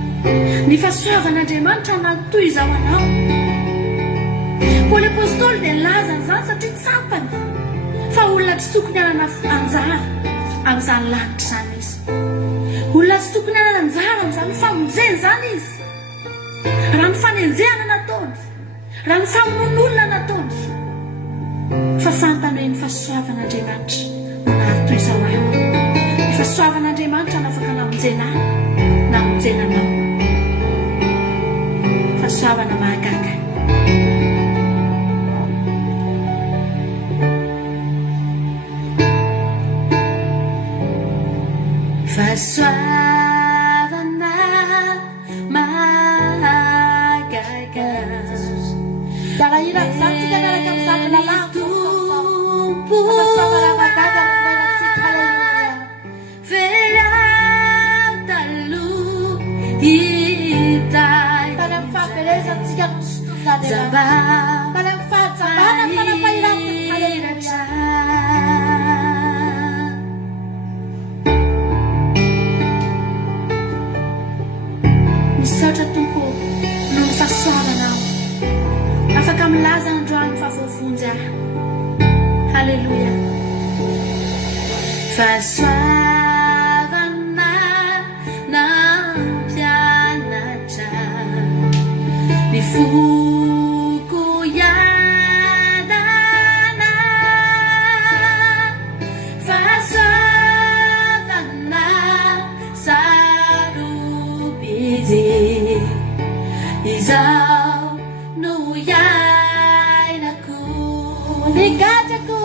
ny fahasoavan'Andriamanitra natoy izao anao Paoly apôstôly dia laza an'izany satria tsampany fa olona tsy tokony hanana anjara amin'izany lanitra izany izy olona tsy tokony hanana anjara amin'izany famonjena izany izy raha ny fanenjehana nataony raha ny famonon'olona nataony fa fantany hoe ny fahasoavan'Andriamanitra natoy izao ahy ny fahasoavan'Andriamanitra nafaka namonjena namonjenanao fahasoavana mahagaga fahasoavana mahagaga darahina amin'izany tsika miaraka amin'izany lalàna fahasoavana mahagaga tany amin'ny fahavelezantsika no sotonga tany amin'ny fahajabana fanampahiran'ny halleluia misaotra tompo no ny fahasoavanao afaka milaza androany fahavoavonjy ahy halleluia fahasoavana nampianatra ny foko iadana fahasoavana sarobidy izao no iainako ligajako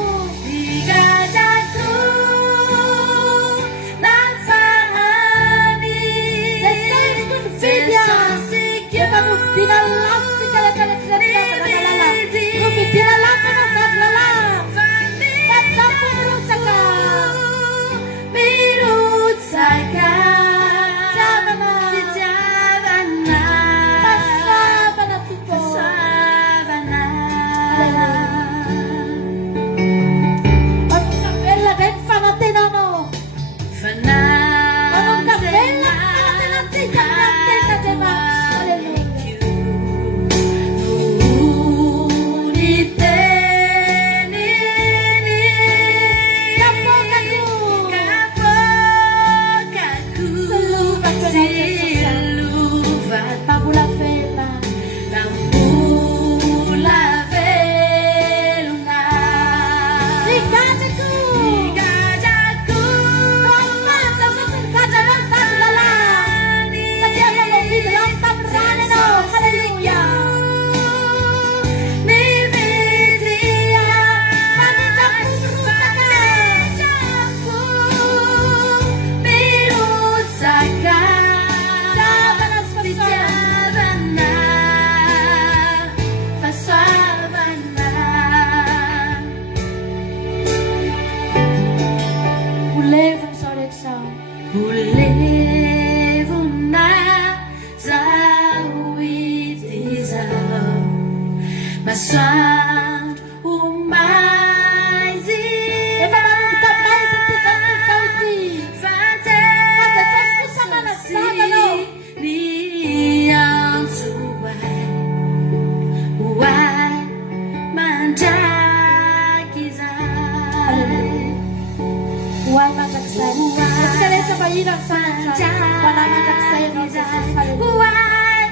Elevuna zao ity zao masoandro homaizy efa nanomboka aminay izy ny antso hoay mandraky izay hoay mandrakizay atsika rehetra mahina misanatra hoanahy mandrakizay ianao Jesus hoay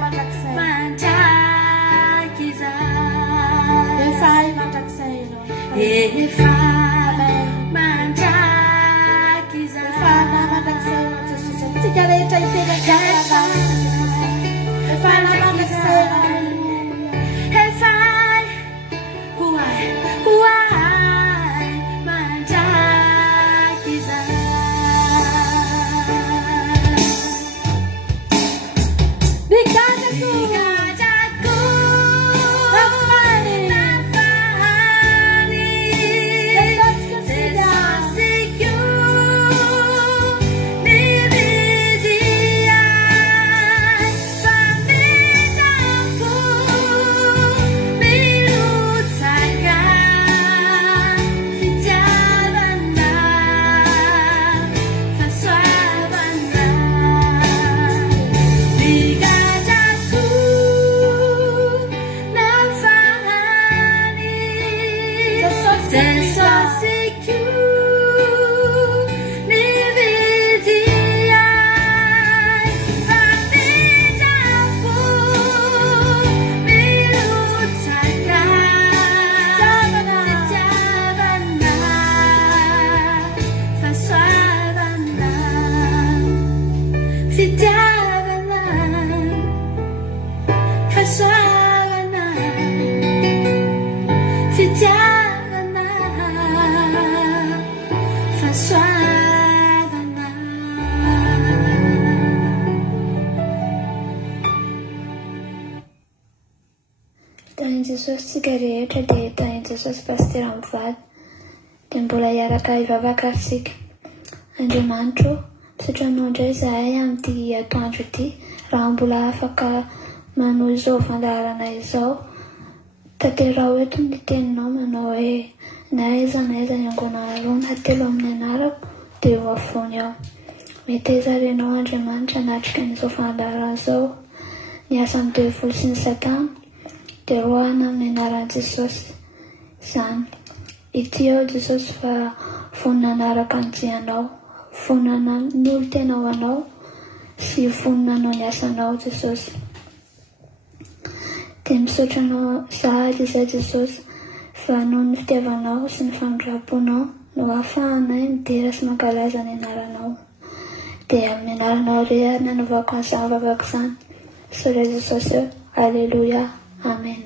mandrakizay mandraky izay efa hay mandrakizay ianao efa mandraky izay efa nahy mandrakizay ianao Jesus atsika rehetra itenaka efa nahy mandrakizay ianao Tahin Jesosy tsika rehetra dia tahin Jesosy pasitera mivady dia mbola hiaraka hivavaka sika. Andriamanitro, sotranao indray izahay amin'ity atoandro ity, raha mbola afaka manao izao vandaharana izao. Tanterao eto ny teninao manao hoe na aiza ny angona roa na telo amin'ny anarako dia eo afoany ao. Mety ezarenao Andriamanitra natrika n'izao vandaharana izao ny asan'ny devily sy ny Satana dia roahana amin'ny anaran'i Jesosy izany. Ity ao Jesosy fa vonona anaraka ny dianao, vonona ny olo tenao anao sy vonona anao ny asanao Jesosy. Dia misaotranao sahady izay Jesosy fa noho ny fitiavanao sy ny famindraponao no ahafahanay midera sy mankalaza ny anaranao. Dia amin'ny anaranao iray nanovako an'izany vavaka izany. Soa Jesosy, Alleluia, Amen.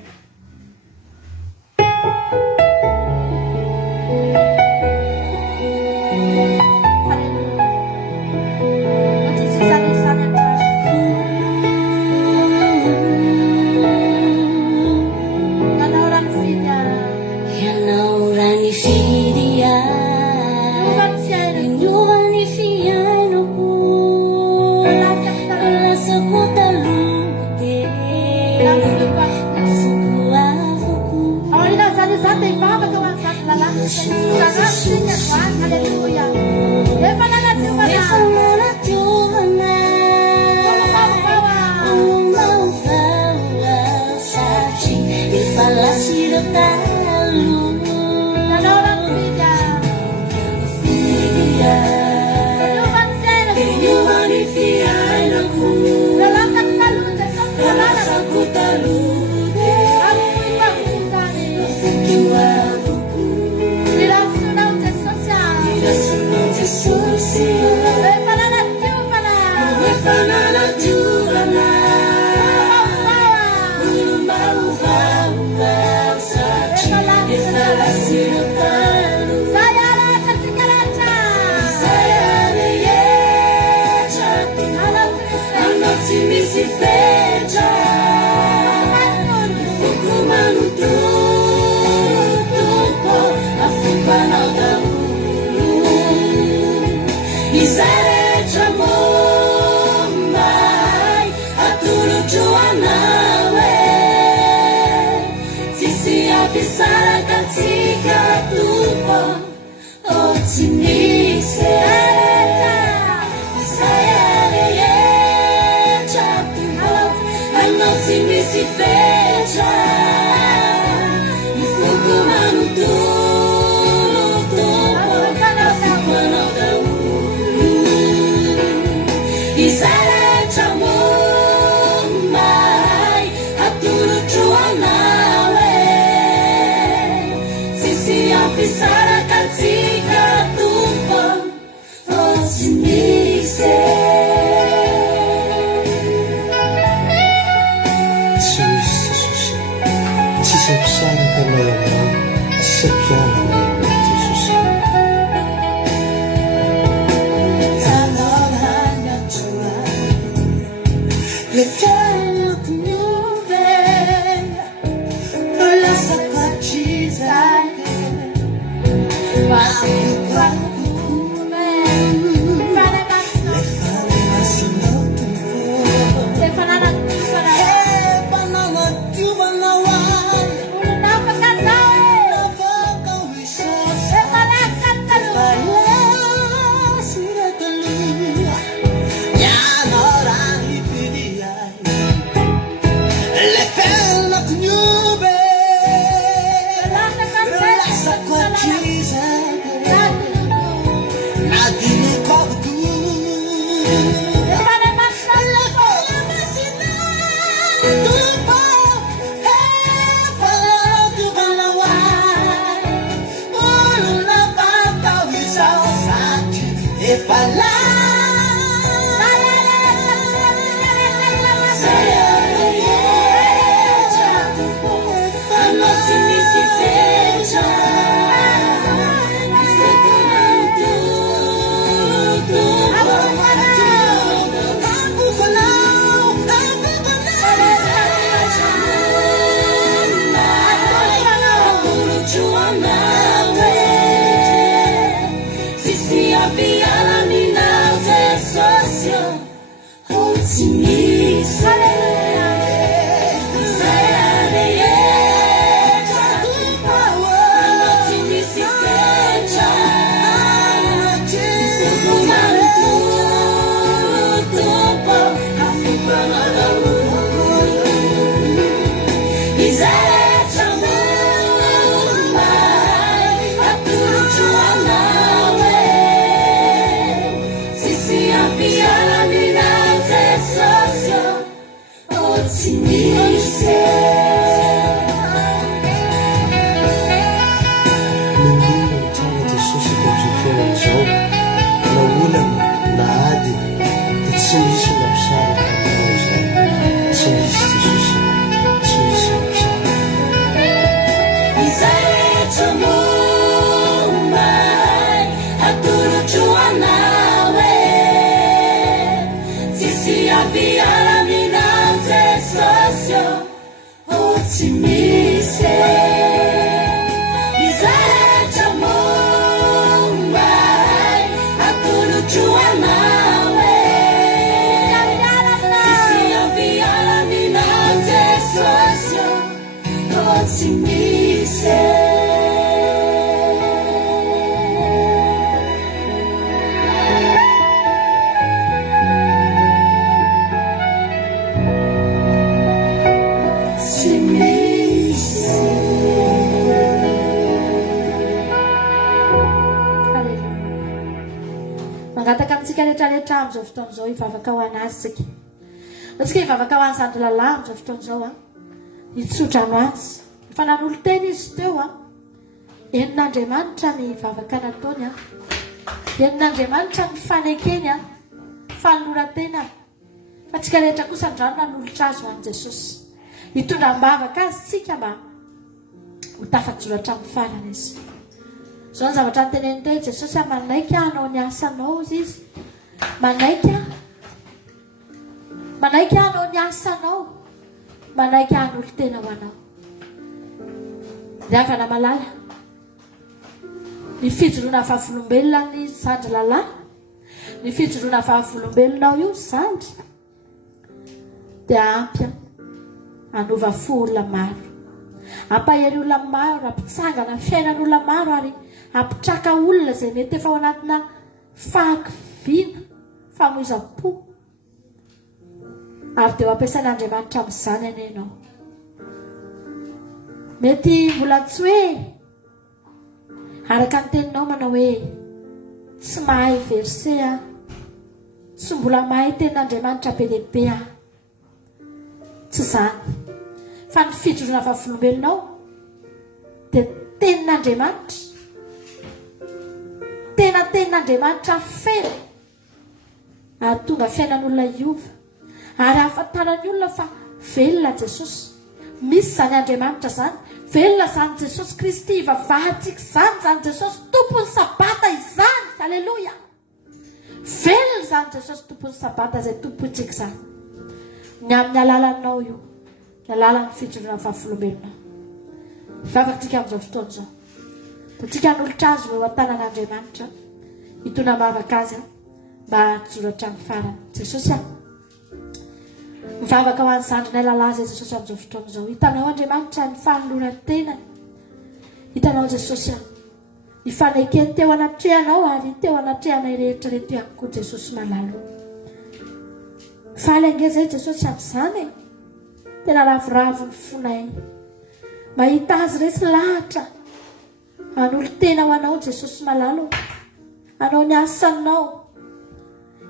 Isaretra mombay atolotra hoanawe tsisy ampiasaraka antsika tompo tsy misy izay rehetra tompo anao tsy misy fetra ny foko manontolo tompo afoko anao daholo izay rehetra mombay atolotro hoanawe tsisy ampiasaraka antsika tompo tsy misy Jesosy tsisy ampisaraka anao anao tsisy ampianana anao Jesosy anao rany antoany le fiainako niove lasa quatrizake amizao fotoan'izao ivavaka ho anazy sika atsika ivavaka ho an'izany lalahy amizao fotoan'izao a hitsodrano azy fa nanolo teny izy teo a enin'Andriamanitra ny vavaka nataony a enin'Andriamanitra ny fanekeny a fanoratena fa tsika rehetra kosa andrano nanolotra azy ho an'i Jesosy hitondram-bavaka azy tsika mba ho tafajoratra amin'ny farany izy zao ny zavatra nyteneny teo Jesosy a manaiky anao ny asanao izy manaiky anao ny asanao manaiky an'olo tena ho anao riavana malala ny fijoroana vavolombelona ny zandry lalahy ny fijoroana fahavolombelonao io zandry dia ampy anova fo olona maro, ampahery olona maro, ampitsangana fiainan'olona maro ary ampitraka olona izay mety efa ao anatina fahakiviana, famoizam-po ary dia ampiasain'Andriamanitra amin'izany anenao. Mety mbola tsy hoe araka ny teninao manao hoe tsy mahay verse tsy mbola mahay tenin'Andriamanitra be dia be tsy zany, fa ny fijoroana fahavolombelonao dia tenin'Andriamanitra, tenin'Andriamanitra feno ary tonga fiainan'olona iova ary ahafantarany olona fa velona Jesosy, misy zany Andriamanitra zany, velona zany Jesosy Kristy ivavahantsika zany Jesosy tompony sabata izany, halleloja, velona zany Jesosy tompony sabata izay tompontsika zany. Ny amin'ny alalanao io, ny alalan'ny fijoroana fahavolombelonao. Vavatsika amin'izao fotoana izao, dia tsika nolotra azy eo an-tanan'Andriamanitra hitona mavaka azy mba hajoratra amin'ny farany. Jesosy mivavaka ho an'ny zandrinay lalazy Jesosy amin'izao fotoana izao. Hitanao Andriamanitra ny fanoloran-tenany, hitanao Jesosy ny fanekeny teo anatrehanao ary teo anatrehanay rehetra reto ihany koa Jesosy malalo. Faly angeza Jesosy amin'izany tena ravoravo ny fonay, mahita azy resy lahatra an'olo tena ho anao Jesosy malalo, anao ny asanao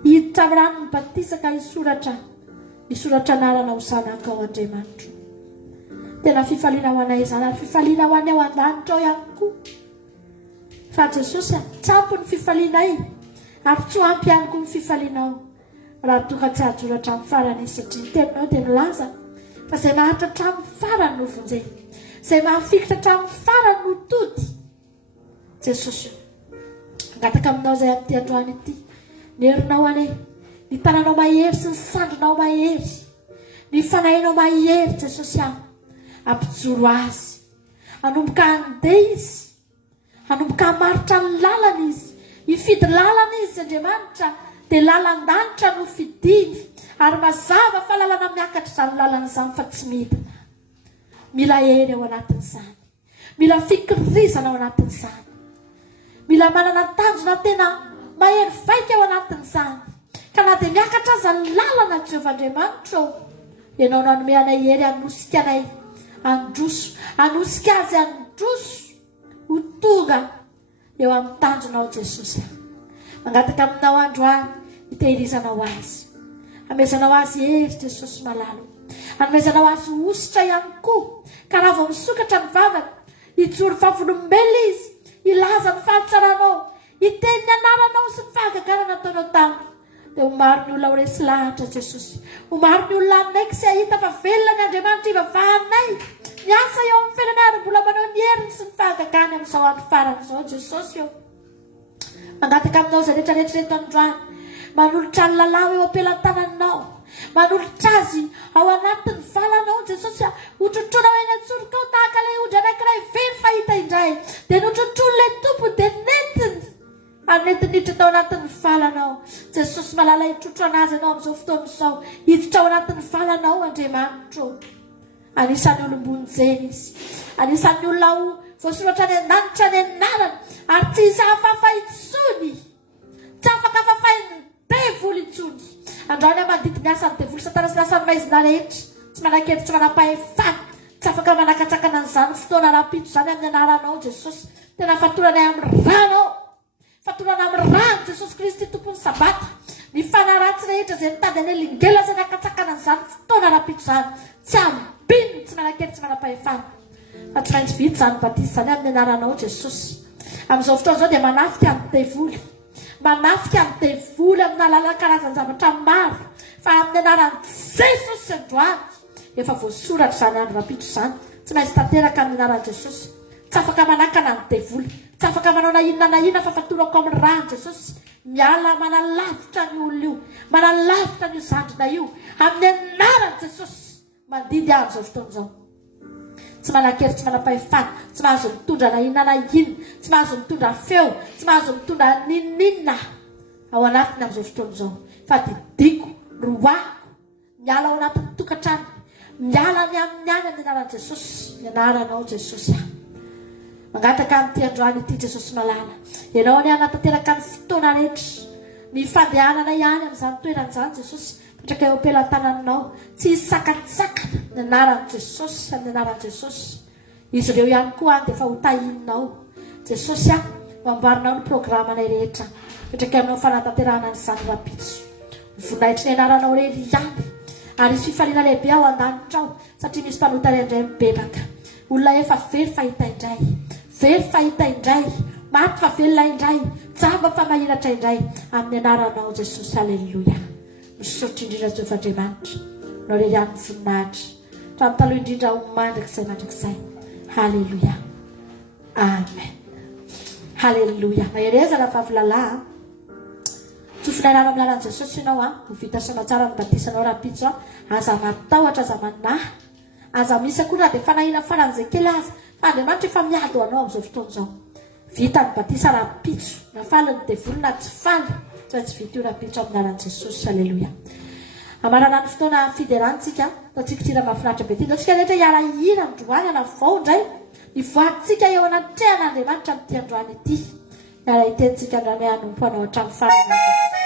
hiditra amin'ny ranony batisaka hisoratra anaranao zanaka ao Andriamanitra. Tena fifaliana ho anay izany ary fifaliana ho anay ao an-danitra ao ihany koa. Fa Jesosy tsampy ny fifalinay ary tsy ampy ihany koa ny fifalinao raha toka tsy hajoratra amin'ny farany satria ny teninao dia milaza fa izay maharitra hatramin'ny farany no vonjeny, izay mahafikitra hatramin'ny farany no tody. Jesosy angataka aminao izay amin'ity androany ity, ny herinao ane, ny tananao mahery sy ny sandrinao mahery, ny fanahinao mahery Jesosy ampijoro azy, anomboka andeha izy, anomboka hamaritra ny lalana izy, hifidy lalana izy Andriamanitra, dia lalan-danitra no fidiny ary mazava fa lalana miakatra izany lalana izany fa tsy midina. Mila hery ao anatin'izany, mila fikirizana ao anatin'izany, mila manana tanjona tena mahery vaika ao anatin'izany, ka na dia miakatra aza ny lalana Jehovah Andriamanitra ianao nanome anay hery hanosika anay androso, hanosika azy androso ho tonga eo amin'ny tanjonao Jesosy. Mangataka aminao androany hitehirizanao azy, amezanao azy hery Jesosy malalo, amezanao azy ositra ihany koa, ka raha vao misokatra mivavaka hijoro fahavolombelona izy, hilaza ny fahatsaranao, hiteny ny anaranao sy ny fahagagarana ataonao taminy, dia ho maro ny olona ho resy lahatra Jesosy, ho maro ny olona aminay sy ahita fa velona ny Andriamanitra ivavahanay, miasa eo amin'ny fiainanay ary mbola manao ny heriny sy ny fahagagany amin'izao andro farany izao Jesosy eo. Mangataka aminao izay rehetrarehetra reto androany, manolotra ny lalao eo ampelantananao, manolotra azy ao anatin'ny valanao Jesosy, hotrotroana eny an-tsorokao tahaka ilay ondry anankiray very fahita indray, dia notrotrono ilay tompo dia netiny ary netiniditra tao anatin'ny valanao Jesosy malala hitrotro anazy ianao amin'izao fotoana izao, hiditra ao anatin'ny valanao Andriamanitra. Anisan'ny olombonjeny izy, anisan'ny olona ho voasoratra ny an-danitra ny anarany ary tsy hisy hafahafa intsony, tsy afaka hafahafainy devoly intsony. Androany mandity ny asany devoly satana sy ny asany maizina rehetra, tsy manakely tsy manam-pahefana, tsy afaka manakatsakana an'izany fotoana rapito izany amin'ny anaranao Jesosy. Tena fatorana amin'ny ranao, fatorana amin'ny rano Jesosy Kristy tompony sabata, ny fanaratsy rehetra izay mitady any elingela izay nakatsakana an'izany fotoana rapito izany, tsy ambiny, tsy manakely tsy manam-pahefana, fa tsy maintsy vita izany batisa izany amin'ny anaranao Jesosy. Amin'izao fotoana izao dia manafika amin'ny devoly, manafika amin'ny devoly amin'ny alalan'ny karazan-javatra maro, fa amin'ny anaran'i Jesosy androany efa voasoratra izany andro rapito izany, tsy maintsy tanteraka amin'ny anaran'i Jesosy. Tsy afaka manakana ny devoly, tsy afaka manao na inona fa fatorako amin'ny rano Jesosy. Miala manalavitra ny olona io, manalavitra ny zandrina io amin'ny anaran'i Jesosy. Mandidy azy izao fotoana izao, tsy manakery tsy manam-pahefana, tsy mahazo mitondra na inona, tsy mahazo mitondra feo, tsy mahazo mitondra ninina, ao anatiny amin'izao fotoana izao fa didiko roako miala ao anatin'ny tokantrano miala ny amin'ny any amin'ny anaran'i Jesosy ny anaranao Jesosy mangataka amin'ity androany ity Jesosy malala ianao ny anatanteraka ny fotoana rehetra ny fandehanana ihany amin'izany toeran'izany Jesosy petraka eo am-pelantananao tsy hisakatsakana ny anaran'i Jesosy amin'ny anaran'i Jesosy izy ireo ihany koa any dia efa hotahininao Jesosy mambarinao ny programanay rehetra petraka aminao fanatanterahana nyzany rapitso vonaitry ny anaranao rery ihany ary izy fifaliana lehibe ao an-danitra ao satria misy mpanota indray mibebaka olona efa very fahita indray maty fa velona indray jamba fa mahiratra indray amin'ny anaranao Jesosy aleluia misaotra indrindra Jehovah-Andriamanitra nao rery ihany voninahitra hatramin'ny taloha indrindra ho mandrakizay haleluia amen haleluia maherezana fahavolalahy tsofinarano amin'ny lalan'i Jesosy ianao ho vita samatsara ny batisanao rapitso aza matahotra aza manahy aza misy akoa raha dia fanahina faran'izay kely aza fa Andriamanitra efa miady ho anao amin'izao fotoana izao vita ny batisa rapitso na faly ny devoly na tsy faly tsy vita io rapitso amin'ny lalan'i Jesosy aleluia amarana ny fotoana fiderantsika ataontsika tira mahafinaritra be ty ataontsika rehetra hiara hira androany anavao indray hivoadytsika eo anatrehan'Andriamanitra amin'ity androany ity hiara hitentsika androany hanompo anao hatramin'ny farany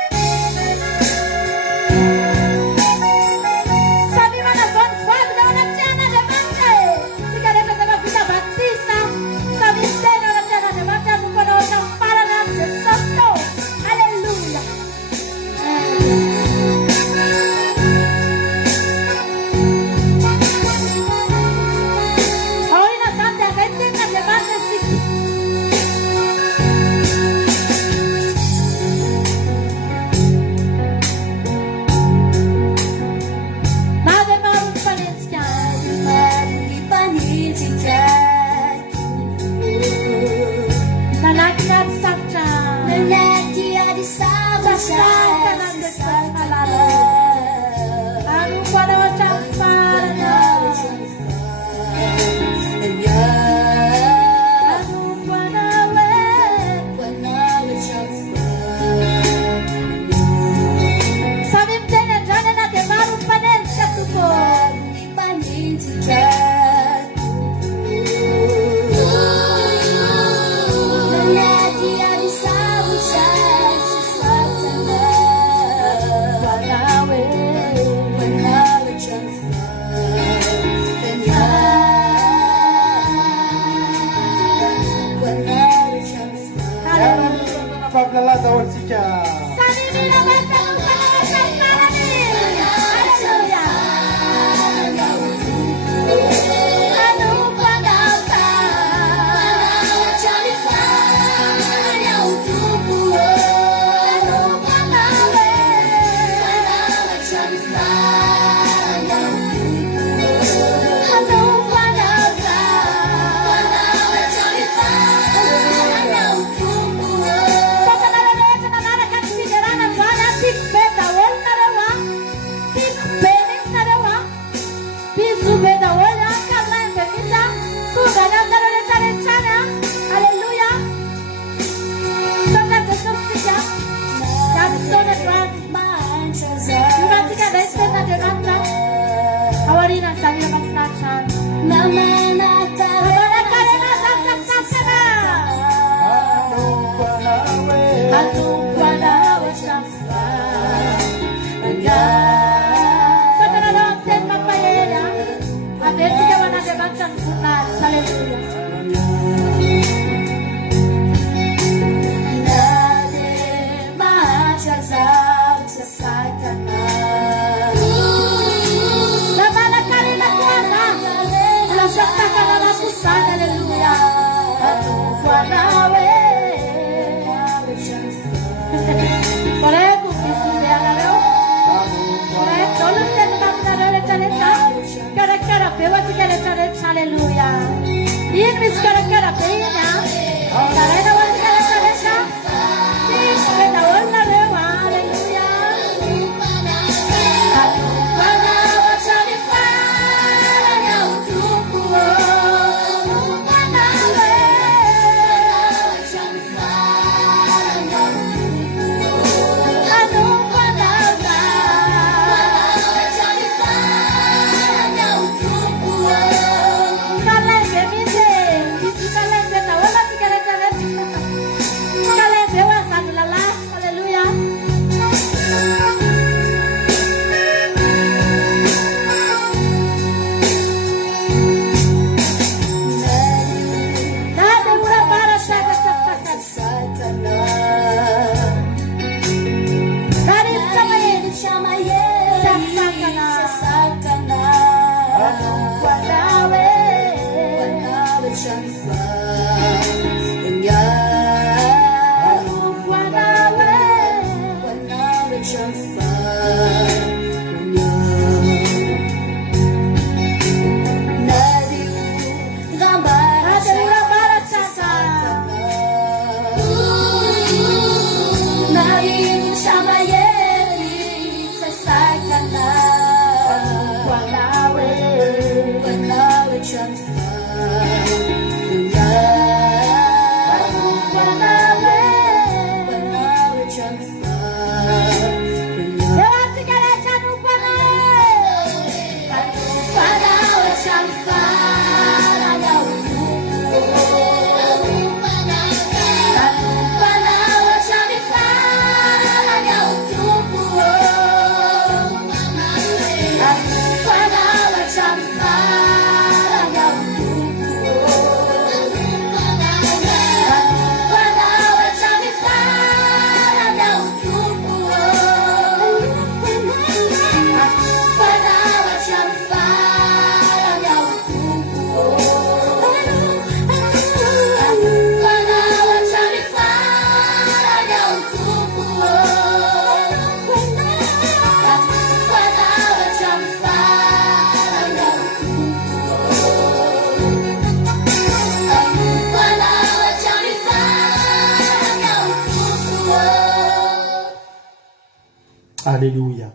Alléluia.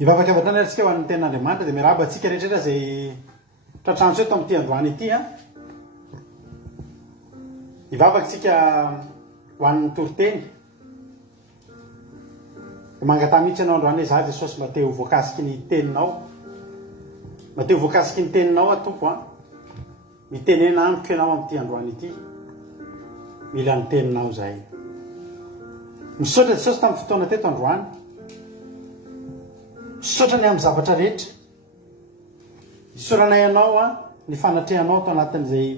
Ivavaka avy atrany atsika ho an'ny ten'Andriamanitra dia miarahaba antsika rehetrarehetra zay tratrano eto amin'ity androany ity a. Ivavaka tsika ho an'ny toroteny. Mangatany mihitsy ianao androany za Jesosy mba te ho voakasiky ny teninao. Mba te ho voakasiky ny teninao Tompo a. Mitenena amiko ianao amin'ity androany ity. Mila ny teninao zay. Misaotra Jesosy tamin'ny fotoana teto androany. Misaotra ny amin'ny zavatra rehetra. Isaoranay ianao a ny fanatrehanao tao anatin'izay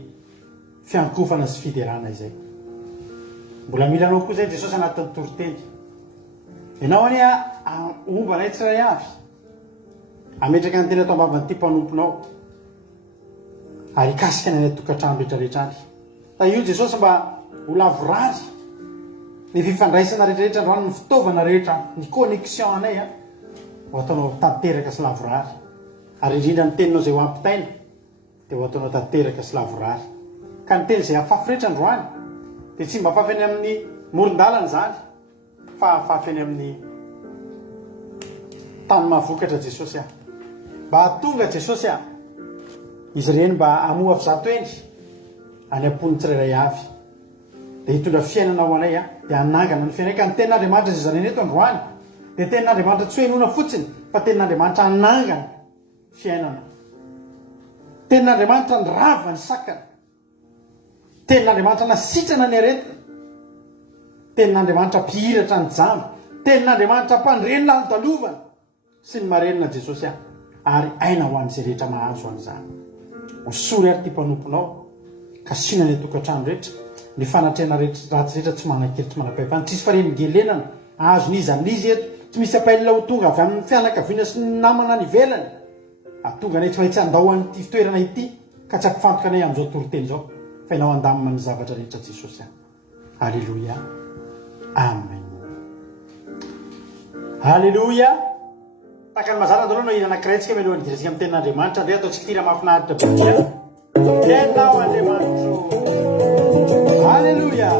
fiankofana sy fiderana izay. Mbola mila anao koa zay Jesosy anatin'ny toroteny. Ianao anie ombanay tsiray avy. Ametraka ny tena tao ambavan'ity mpanomponao. Ary ikasika ny tokantrano rehetrarehetra any. Ta io Jesosy mba ho lavorary ny fifandraisana rehetrarehetra androany ny fitaovana rehetra ny connexion anay a. Ho ataonao tanteraka sy lavorary. Ary indrindra ny teninao zay ho ampitaina dia ho ataonao tanteraka sy lavorary. Ka ny teny zay afafy rehetra androany dia tsy mba afafy any amin'ny moron-dalana zany fa afafy any amin'ny tany mahavokatra Jesosy a. Mba hatonga Jesosy a izy ireny mba hamoha fizato eny any am-pony tsirairay avy dia hitondra fiainana ho anay a dia hanangana ny fiainay. Ka ny tenin'Andriamanitra zay zareny eto androany dia tenin'Andriamanitra tsy hoe inona fotsiny fa tenin'Andriamanitra hanangana fiainana. Tenin'Andriamanitra nirava ny sakana. Tenin'Andriamanitra nasitrana ny aretina. Tenin'Andriamanitra mpihiratra ny jamba. Tenin'Andriamanitra mpandrenina ny dalovana sy ny marenina Jesosy a. Ary aina ho an'izay rehetra mahazo an'izany. Osory ary ty mpanomponao ka sina ny tokantrano rehetra ny fanatrena rehetra ratsy rehetra tsy manan-kely tsy manam-pahefana. Tsisy fareningelenana ahazon'izy amin'izy eto. Tsy misy apailina ho tonga avy amin'ny fianakaviana sy ny namana ny ivelany. Atonga anay tsy maintsy andao an'ity fitoerana ity ka tsy ampifantoka anay amin'izao toroteny izao fa ianao andamina ny zavatra rehetra Jesosy. Alleluia. Amen. Alleluia. Taka ny mazara andao no ihinana tsika mialohan'ny giresika amin'ny tenin'Andriamanitra dia ataontsika tira mahafinaritra be. Tenao Andriamanitra. Alleluia.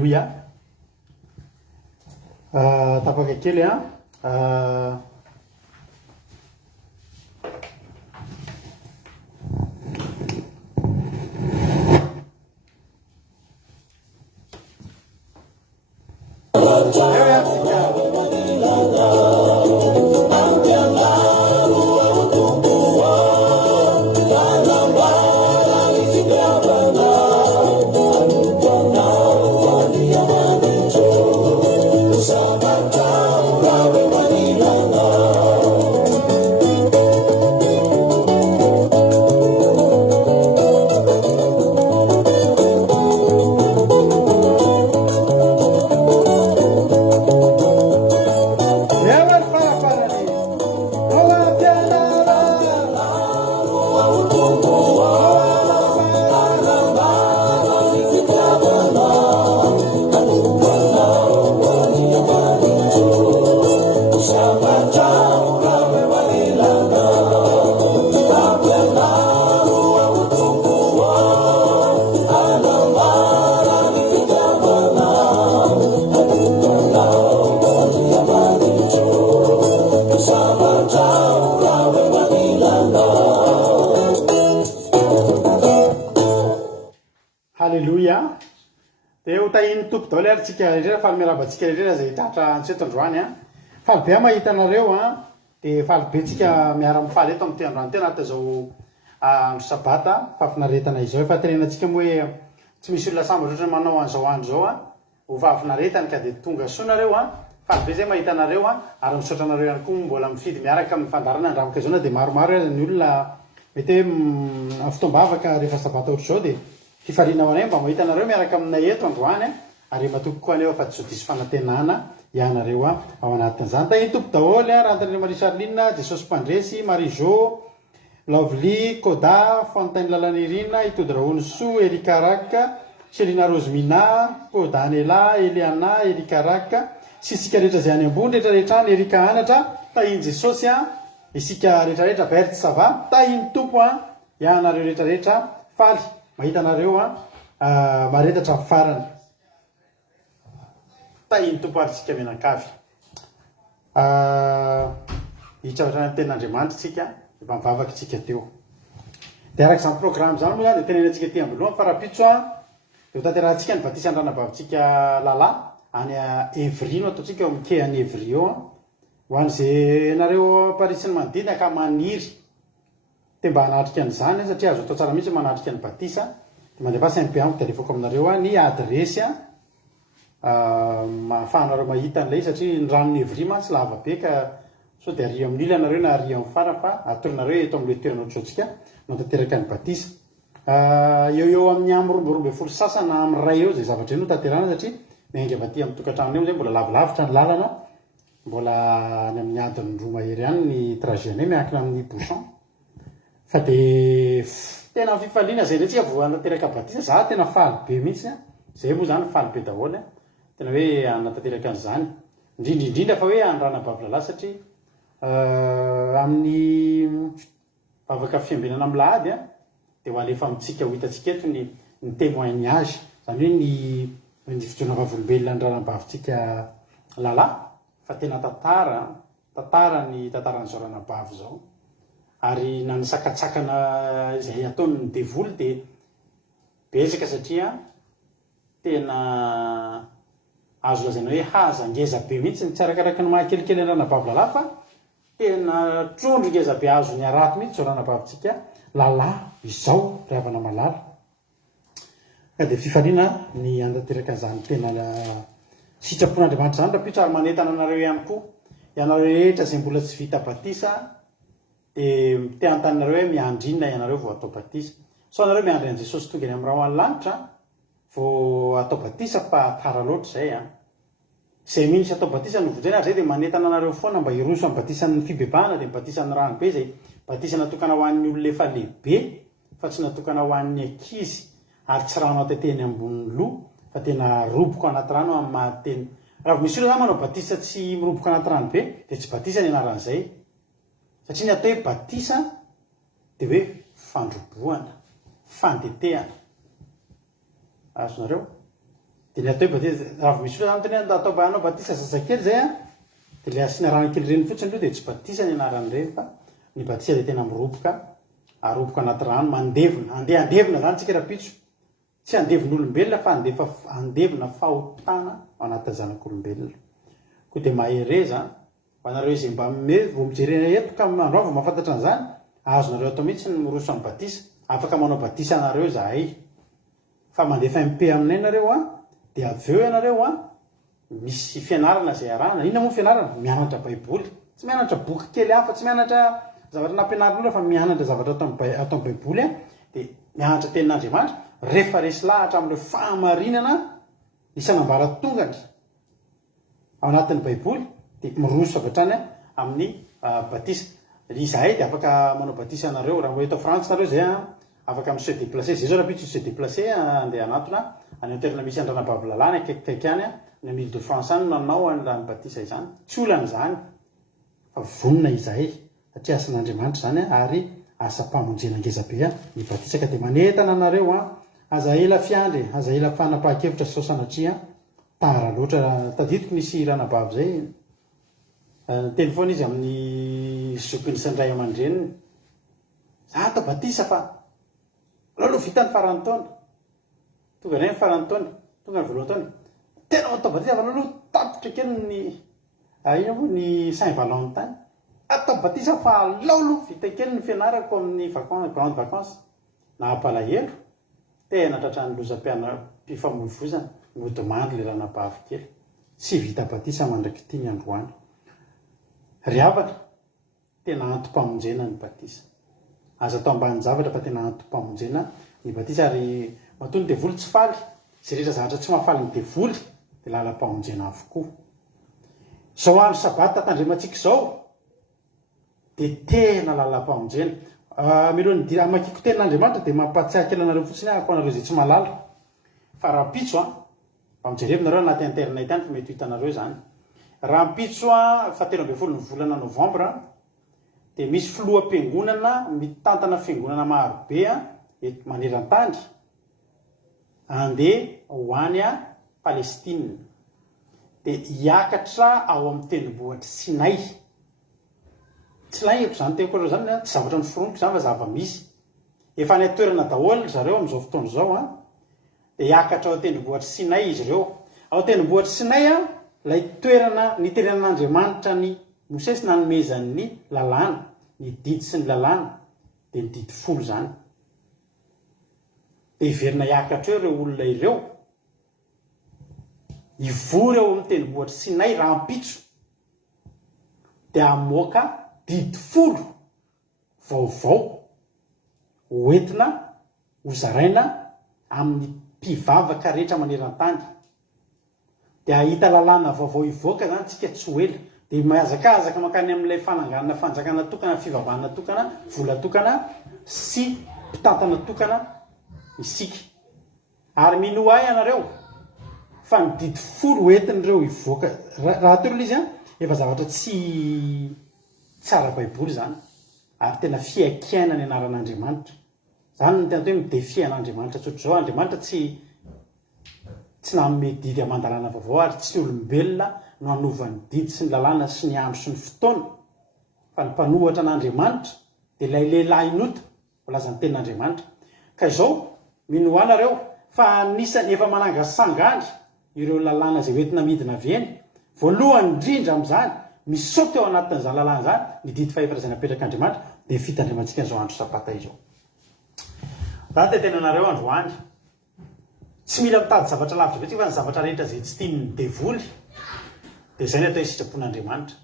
Alléluia. Tapaka kely a Halleluia. Dia ho tahiny tompo daholo ary tsika rehetra fa miarabantsika rehetra zay tratra antseto androany a. Faly be mahita anareo a, dia faly be tsika miara-mifaly eto amin'ny androany tena anaty zao andro sabata fahafinaretana izao. Efa tenenantsika moa hoe tsy misy olona sambatra ohatry manao an'izao andro zao a ho fahafinaretana ka dia tonga soa nareo a. Faly be zay mahita anareo a, ary misaotra anareo ihany koa mbola mifidy miaraka amin'ny fandarana andramaka izao na dia maromaro ary ny olona mety hoe fotoam-bavaka rehefa sabata ohatry zao dia fifaliana ho anay mba mahita anareo miaraka aminay eto androany ary matoky koa aneo fa tsy diso fanantenana ianareo ao anatin'izany. Tahiny tompo daholo a Rantan'Andria Marie Charline, Jesosy Mpandresy, Marie-Jo, Lovely, Koda, Fontaine Lalanirina, Itody Rahono Soa, Erika Raka, Selina Rosemina, Kodanela, Eliana, Erika Raka, sy isika rehetra zay any ambony rehetrarehetrany, Erika Anatra, tahiny Jesosy a, isika rehetrarehetra Berty Sava, tahiny tompo a ianareo rehetrarehetra faly mahita anareo a maretatra farany. Tahiny tompo ary tsika mianankavy. Hitravatra ny tenin'Andriamanitra tsika, efa mivavaka tsika teo. Dia araka izany programme zany moa zany dia tenenantsika ety ambiloha farapitso a, dia ho tanterahantsika ny batisa andranabavintsika lala any Evry no ataontsika eo amin'ny quai any Evry eo a. Ho an'izay nareo Parisy ny manodidina ka maniry dia mba hanatrika an'izany satria azo atao tsara mihitsy manatrika ny batisa. Dia mandefa Saint-Péanko dia alefako aminareo ny adresy a mahafahanareo mahita an'ilay satria ny ranon'ny Evry mantsy lava be ka so dia ary amin'ny ilana nareo na ary amin'ny fara fa atorinareo eto amin'ilay toerana ohatrohatsika no tanteraka ny batisa. Eo amin'ny am'romboroambe folo sasana amin'ny ray eo zay zavatra eny no tanterana satria miainga avy aty amin'ny tokantrano eo zay mbola lavilavitra ny lalana, mbola ny amin'ny adiny roa mahery ihany ny trajet miankina amin'ny bouchon. Fa dia tena fifaliana zay ndraitsika vao anateraka batisa za tena faly be mihitsy a. Zay moa zany faly be daholo a, tena hoe anatanteraka an'izany indrindrindrindra fa hoe andranabavy satria amin'ny vavaka fiambinana amin'ny lahady a dia ho alefa amintsika ho hitantsika eto ny témoignage zany hoe ny fijoana vavolombelona ny ranabavitsika lala fa tena tantara ny tantaran'izao ranabavy zao. Ary na ny sakatsakana izay ataony devoly dia betsaka satria tena azo lazaina hoe hazangeza be mihitsy ny tsy arakaraky ny mahakelikely ny ranabavy lala fa tena trondro ngeza be azo ny araty mihitsy zao ranabavitsika lala izao ry havana malala. Ka dia fifaliana ny andateraka an'izany tena sitrapon'Andriamanitra zany rapitso ary manentana anareo ihany koa ianareo rehetra zay mbola tsy vita batisa dia te antanareo hoe miandrinina ianareo vao atao batisa. So anareo miandry an' Jesosy tonga any amin'ny raha ho any lanitra vao atao batisa fa tara loatra zay a. Zay mihitsy atao batisa no vojaina ary zay dia manentana anareo foana mba hiroso amin'ny batisan'ny fibebahana dia batisan'ny rano be zay batisa natokana ho an'ny olona efa lehibe fa tsy natokana ho an'ny ankizy ary tsy rano ateteny ambony loha fa tena roboka anaty rano amin'ny mahateny. Raha misy olona zany manao batisa tsy miroboka anaty rano be dia tsy batisa ny anaran'izay satria ny atao hoe batisa dia hoe fandroboana, fandetehana. Azonareo dia ny atao batisa raha vao misy olona zany atao anao batisa sasakely zay a dia le asiana rano kely reny fotsiny aloha dia tsy batisa ny anaran'ireny fa ny batisa dia tena miroboka aroboka anaty rano mandevina andevina zany tsika rapitso tsy andevin'olombelona fa andevina fahotana anaty zanak'olombelona koa dia mahereza ho anareo izay mba vao mijerena eto ka androava mahafantatra an'izany azonareo atao mihitsy ny miroso amin'ny batisa afaka manao batisa anareo zahay fa mandefa MP aminay nareo a dia avy eo ianareo a misy fianarana zay arahana inona moa fianarana mianatra baiboly tsy mianatra boky kely hafa tsy mianatra zavatra nampianarin'olona fa mianatra zavatra atao amin'ny baiboly a dia mianatra tenin'Andriamanitra rehefa resy lahatra amin'ireo fahamarinana isan'ambaratongany ao anatin'ny baiboly dia miroso avatrany amin'ny batisa izahay dia afaka manao batisa anareo raha eto Frantsa nareo zay a afaka amin'ny se déplacer zay zao rapitso se déplacer andeha anatona any toerana misy andranabavy-lalàna akaikikaiky any ny Ile de France any manao an'irany batisa izany tsy olan'izany fa vonona izahay satria asan'Andriamanitra zany ary asa mpamonjena ngezabe ny batisa ka dia manentana anareo aza ela fiandry aza ela fanapa-kevitra sao sanatria tara loatra tadidiko nisy ranabavy zay teny foana izy amin'ny zokiny sy ndray aman-dreniny za atao batisa fa aloha vita ny farany taona tonga reny farany taona tonga ny voalohany taona tena atao batisa fa aloha tapitra kely ny ina moa ny Saint Valentin atao batisa fa laolo vita kely ny fianarako amin'ny grande vacances na palahelo tena tratran'ny lozam-pifamoivozana modemandy le ranabavy kely tsy vita batisa mandraky tia ny androany ry havatra tena antom-pamonjena ny batisa aza atao ambany zavatra fa tena antom-pamonjena ny batisa ary matony devoly tsy faly zay rehetra zavatra tsy mahafaly ny devoly dia lalam-pamonjena avokoa zao andro sabata tandremantsika zao dia tena lalam-pamonjena milohan'ny amakiko tenin'Andriamanitra dia mampatsiaka anareo fotsiny ahako anareo zay tsy malala fa raha pitso mba mijerevy nareo anaty internet any fa mety hitanareo zany raha mpitso fa 13 ny volana novambra dia misy filoham-piangonana mitantana fiangonana marobe eto maneran-tany andeha ho any Palestina dia hiakatra ao amin'ny tendrombohitra Sinay tsy laiko zany teko reo zany tsy zavatra ny foroniko zany fa zava-misy efa any toerana daholo zareo amin'izao fotoana izao dia hiakatra ao tendrombohitra Sinay izy ireo ao tendrombohitra Sinay ilay toerana niterenan'Andriamanitra ny Mosesy nanomezan'ny lalàna ny didy sy ny lalàna dia ny didy 10 zany dia hiverina hiakatra eo ireo olona ireo ivory eo amin'ny tendrombohitra Sinay raha mpitso dia hamoaka didy 10 vaovao hoentina hozaraina amin'ny mpivavaka rehetra maneran-tany dia ahita lalàna vaovao ivoaka zany tsika tsy ho ela dia mahazakazaka makany amin'ilay fananganana fanjakana tokana fivavahana tokana vola tokana sy mpitantana tokana isika ary mino ahy ianareo fa ny didy 10 hoentin'ireo ivoaka raha tolo izy efa zavatra tsy tsara baiboly zany ary tena fiaikiana ny anaran'Andriamanitra zany ny tena hoe midefia an'Andriamanitra tsotra zao Andriamanitra tsy nanome didy aman-dalàna vaovao ary tsy olombelona no hanovany didy sy ny lalàna sy ny andro sy ny fotoana fa ny mpanohatra an'Andriamanitra dia ilay lehilahy inota volaza ny tenin'Andriamanitra ka izao mino anareo fa anisany efa manangasangany ireo lalàna zay hoentina midina avy eny voalohany indrindra amin'izany misaoty ao anatin'izany lalàna zany ny didy fahefatry izay napetrak'Andriamanitra dia fitandrimantsika izao andro sabata izao zany dia tena anareo androany tsy mila mitady zavatra lavitra betsika fa ny zavatra rehetra zay tsy tiany devoly dia izay ny atao hoe sitrapon'Andriamanitra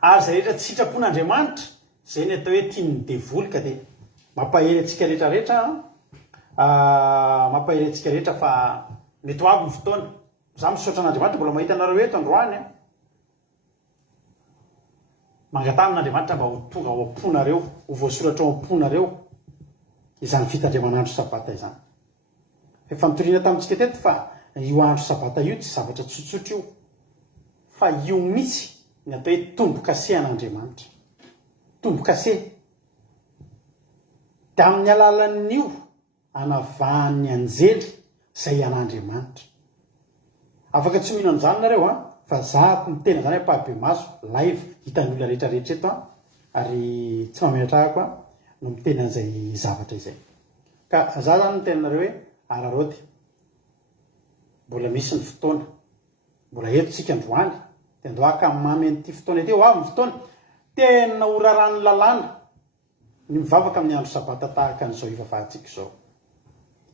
ary zay rehetra tsy sitrapon'Andriamanitra izay ny atao hoe tiany devoly ka dia mampahery antsika rehetrarehetra mampahery antsika rehetra fa mety ho avy ny fotoana za misaotra an'Andriamanitra mbola mahita anareo eto androany mangatan'Andriamanitra mba ho tonga ao am-ponareo ho voasoratra ao am-ponareo izany fitandriaman'andro sabata izany efa mitoriana tamintsika teto fa io andro sabata io tsy zavatra tsotsotra io fa io mihitsy ny atao hoe tombo-kase an'Andriamanitra tombo-kase dia amin'ny alalan'io anavahan'ny anjely izay an'Andriamanitra afaka tsy mino an'izany nareo a fa zahako mitena zany apahabe maso live hitan'ny olona rehetrarehetra eto a ary tsy mametrahako a no mitena an'izay zavatra izay ka za zany mitena nareo hoe araroty mbola misy ny fotoana mbola eto tsika androany de andoaka mamy an'ity fotoana ety avy ny fotoana tena orarany lalàna ny mivavaka amin'ny andro sabata tahaka an'izao ivavahantsika zao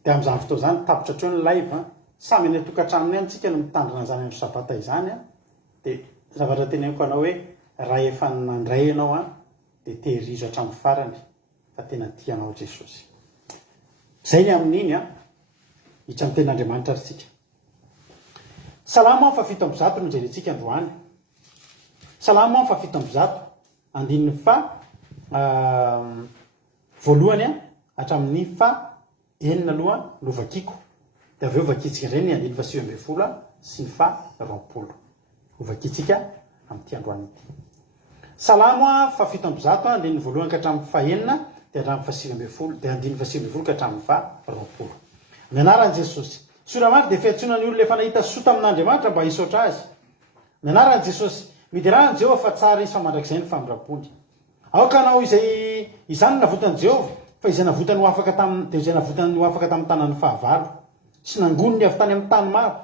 de amin'izany fotoana zany tapitra treo ny live a samy ny atokantranony any tsika no mitandrina zany andro sabata izany a de zavatra teneniko anao hoe raha efa nandray ianao a de tehirizo hatramin'ny farany fa tena tianao Jesosy zay ny amin'iny a hitra ny ten'Andriamanitra ary tsika salama fa 7 no jerentsika androany salama fa 7 andininy fa voalohany a hatramin'ny fa enina aloha no vakiko de aveo vakitsika ireny andiny fa 9 sy ny fa 20 ovakitsika amin'ity androany ity salama fa 7 andininy voalohany ka hatramin'ny fa enina de hatramin'ny fa 9 de andiny fa 9 ka hatramin'ny fa 20 mianaran'i Jesosy soramary de fiantsoana ny olona efa nahita sota amin'Andriamanitra mba hisaotra azy mianaran'i Jesosy midirahany Jehova fa tsara izy fa mandrakizay ny famindram-pony aoka anao izay izany navotany Jehova fa izay navotany ho afaka tamin'ny de izay navotany ho afaka tamin'ny tanany fahavalo sy nangonony avy tany amin'ny tany maro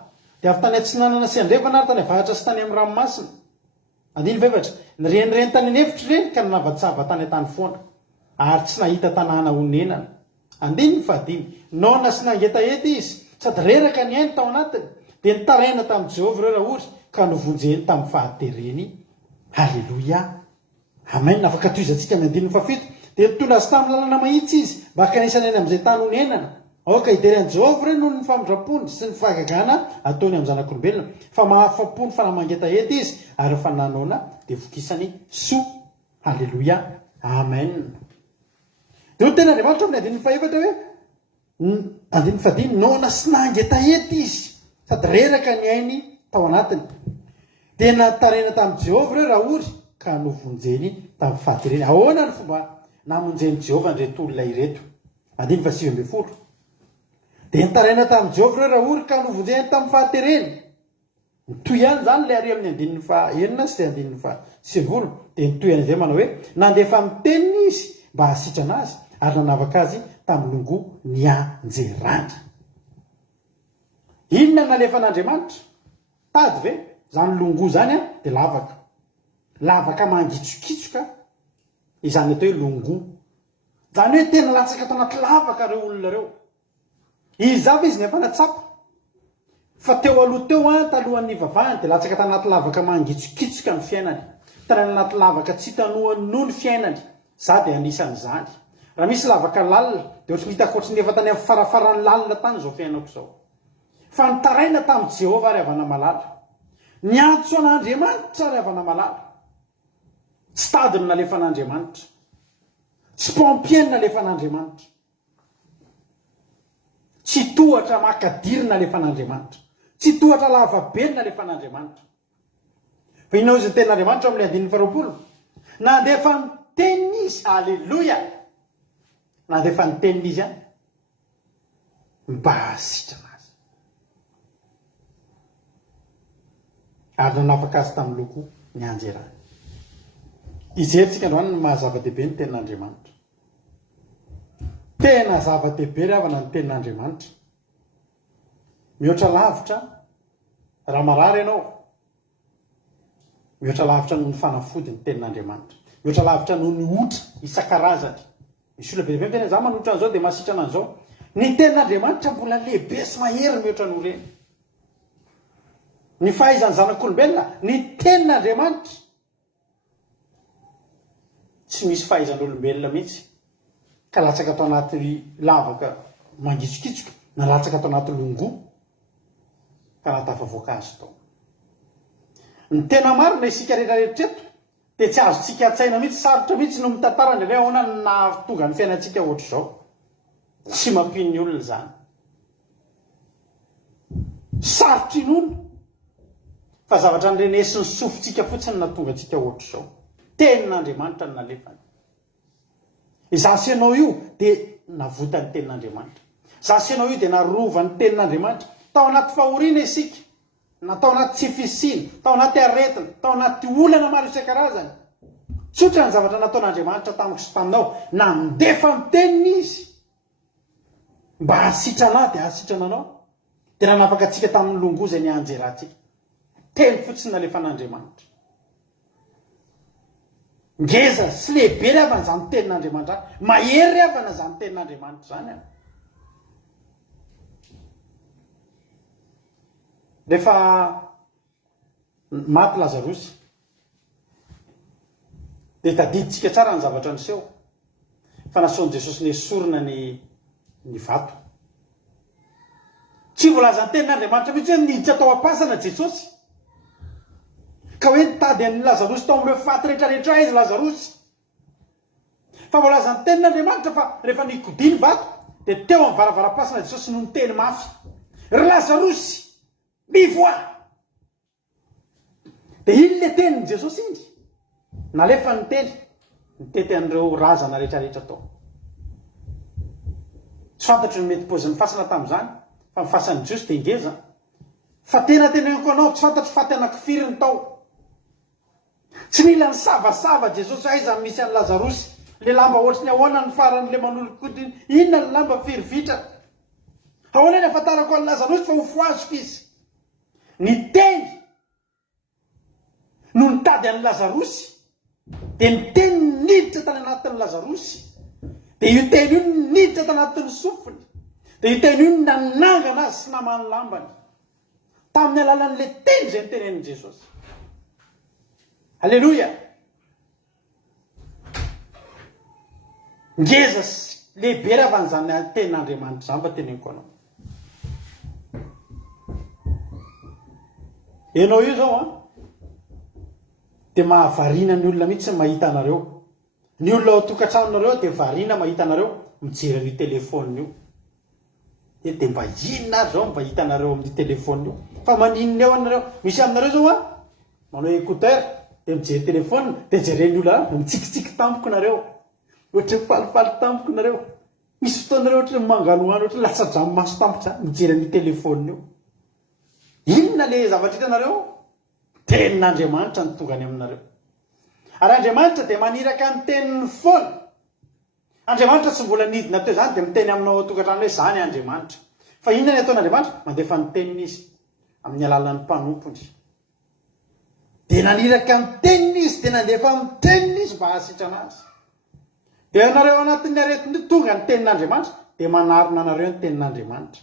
de avy tany atsinanana sy andrevana ary tany avahatra sy tany amin'ny ranomasina andiny vevatra ny renireny tany anefitra ireny ka navatsava tany an-tany foana ary tsy nahita tanàna honenana andiny ny fahadimy nona sy nangetahety izy sady reraka ny ainy tao anatiny de nitaraina tamin'i Jehova ireo raha ory ka novonjeny tamin'ny fahatereny halleloia amen afaka toizantsika amin'ny andiny fa 7 de nitondra azy tamin'ny lalana mahitsy izy mba hakanisana eny amin'izay tany honenana aoka hideran'i Jehova ireny noho ny famindrapony sy ny fahagagana ataony amin'ny zanak'olombelona fa mahafapony fa namangeta-hety izy ary rehefa nanona de vokisany soa halleloia amen de ho tena Andriamanitra amin'ny andiny faefatra hoe andiny fadimy nona sy nangeta-hety izy sady reraka ny ainy tao anatiny de natarena tamin'i Jehova ireo raha ory ka novonjeny tamin'ny fahatereny ahoana ny fomba namonjeny Jehova nreto olona ireto andiny fa 9 de nitaraina tamin'i Jehova ireo raha ory ka novonjeny tamin'ny fahatereny nitoy ihany zany le ary amin'ny andininy fa enina sy andininy fa 9 de nitoy ihany izay manao hoe nandefa amin'ny teniny izy mba hasitrana azy ary nanavaka azy tamin'ny longo ny anjerana inona nalefa an'Andriamanitra tady ve zany longo zany a de lavaka mangitsokitsoka izany atao hoe longo zany hoe tena latsaka atao anaty lavaka reo olona reo izy avy izy ny ampanatsapa fa teo aloha teo a talohan'ny vavahany de latsaka tao anaty lavaka mangitsokitsoka ny fiainany tena anaty lavaka tsy tanohany noho ny fiainany za de anisan'izany raha misy lavaka lalina de ohatry hitako ohatry ny efa tany amin'ny farafaran'ny lalina tany zao fiainako zao fa nitaraina tamin'i Jehova ary avana malala niantso an'Andriamanitra ary avana malala tsy tady no nalefa an'Andriamanitra tsy pompieny nalefa an'Andriamanitra tsy tohatra makadiry nalefa an'Andriamanitra tsy tohatra lavabe nalefa an'Andriamanitra fa inao izy ny ten'Andriamanitra amin'ny andininy fa 20 nandefa ny teniny izy alleloia nandefa ny teniny izy a mba hasitrana azy ary nanavaka azy tamin'ny loko ny anjerany ijeritsika androany ny mahazava-dehibe ny tenin'Andriamanitra tena zava-dehibe ravana ny tenin'Andriamanitra mihoatra lavitra raha marary ianao mihoatra lavitra noho ny fanafody ny tenin'Andriamanitra mihoatra lavitra noho ny otra isan-karazany misy olona be tena za manotra an'izao de mahasitrana an'izao ny tenin'Andriamanitra mbola lehibe sy mahery mihoatra ny oleny ny fahaizany zanak'olombelona ny tenin'Andriamanitra tsy misy fahaizan'olombelona mihitsy ka latsaka atao anaty lavaka mangitsokitsoka na latsaka atao anaty longo ka natafavoaka azy tao ny tena marina isika rehetrarehetra eto de tsy azotsika atsaina mihitsy sarotra mihitsy no mitantarany re ahoana ny nahatonga ny fiainantsika ohatra zao tsy mampino ny olona zany sarotry n'olona fa zavatra nyrenesy ny sofintsika fotsiny natonga antsika ohatra zao tenin'Andriamanitra ny nalefany izasy ianao io de navotany tenin'Andriamanitra zasy ianao io de narova ny tenin'Andriamanitra tao anaty fahoriana isika natao anaty tsy fisiny, tao anaty aretina, tao anaty olana maro isan-karazany. Tsotra ny zavatra nataon'Andriamanitra tamiko sy taminao, na mindefa miteniny izy mba hasitrana dia hasitrana anao. Dia raha nafaka antsika tamin'ny longozany anjerantsika, teny fotsiny nalefan'Andriamanitra. Ngeza sy lehibe ry avana izany tenin'Andriamanitra, mahery ry avana izany tenin'Andriamanitra zany. Rehefa maty Lazarosy dia tadiditsika tsara ny zavatra niseho fa nasaon'i Jesosy nesorina ny vato. Tsy voalaza ny tenin'Andriamanitra mihitsy hoe niditra tao am-pasana Jesosy ka hoe nitady an'ny Lazarosy tao amin'ireo faty rehetrarehetra izy Lazarosy, fa voalaza ny tenin'Andriamanitra fa rehefa nigodiny vato dia teo amin'ny varavaram-pasana Jesosy no niteny mafy, ry Lazarosy mivoa. Dia iny le tenin'i Jesosy iny nalefa ny teny nitety an'ireo razana rehetrarehetra tao. Tsy fantatro ny mety paozin'ny fasana tamin'izany, fa ny fasan'i Jesosy dia ngeza, fa tena teneniko anao tsy fantatro faty anankifiriny tao. Tsy mila ny savasava Jesosy aiza misy an'ny Lazarosy, le lamba ohatry ny ahoana ny faran'le manolokodiny, inona ny lamba firivitra, ahoana ny afantarako an'ny Lazarosy fa ho foazoko izy. Ny teny no nitady an'ny Lazarosy, dia ny teny niditra tany anatin'ny Lazarosy, dia io teny io niditra tany anatin'ny sofiny, dia io teny io nanangana azy sy namany lambany tamin'ny alalan'le teny izay nitenenin'i Jesosy. Alleloia. Ngeza sy lehibe raha van'izany tenin'Andriamanitra izany fa teneniko anao. Ianao io zao dia mahavarina ny olona mihitsy mahita anareo. Ny olona ao tokantranonareo dia varina mahita anareo mijery ny telefonina io. Dia mba inona ary zao mba hita anareo amin'ny telefonina io, fa maninona eo anareo. Misy aminareo zao manao écouteur dia mijery telefonina dia jeren'ny olona mitsikitsiky tampoko nareo, ohatry falifaly tampoko nareo. Misy fotoanareo ohatry manganohano, ohatry latsa-drano maso tampoko zany mijery amin'ny telefonina io. Inona le zavatra hitanareo? Tenin'Andriamanitra ny tonga any aminareo. Ary Andriamanitra dia maniraka ny teniny foana. Andriamanitra tsy mbola nidina teo izany dia miteny aminao tokantrano hoe izany Andriamanitra. Fa inona ny ataon'Andriamanitra? Mandefa ny teniny izy amin'ny alalan'ny mpanompony. Dia naniraka ny teniny izy, dia nandefa ny teniny izy mba hasitrana azy. Dia ianareo anatin'ny aretina tonga ny tenin'Andriamanitra dia manarona anareo ny tenin'Andriamanitra.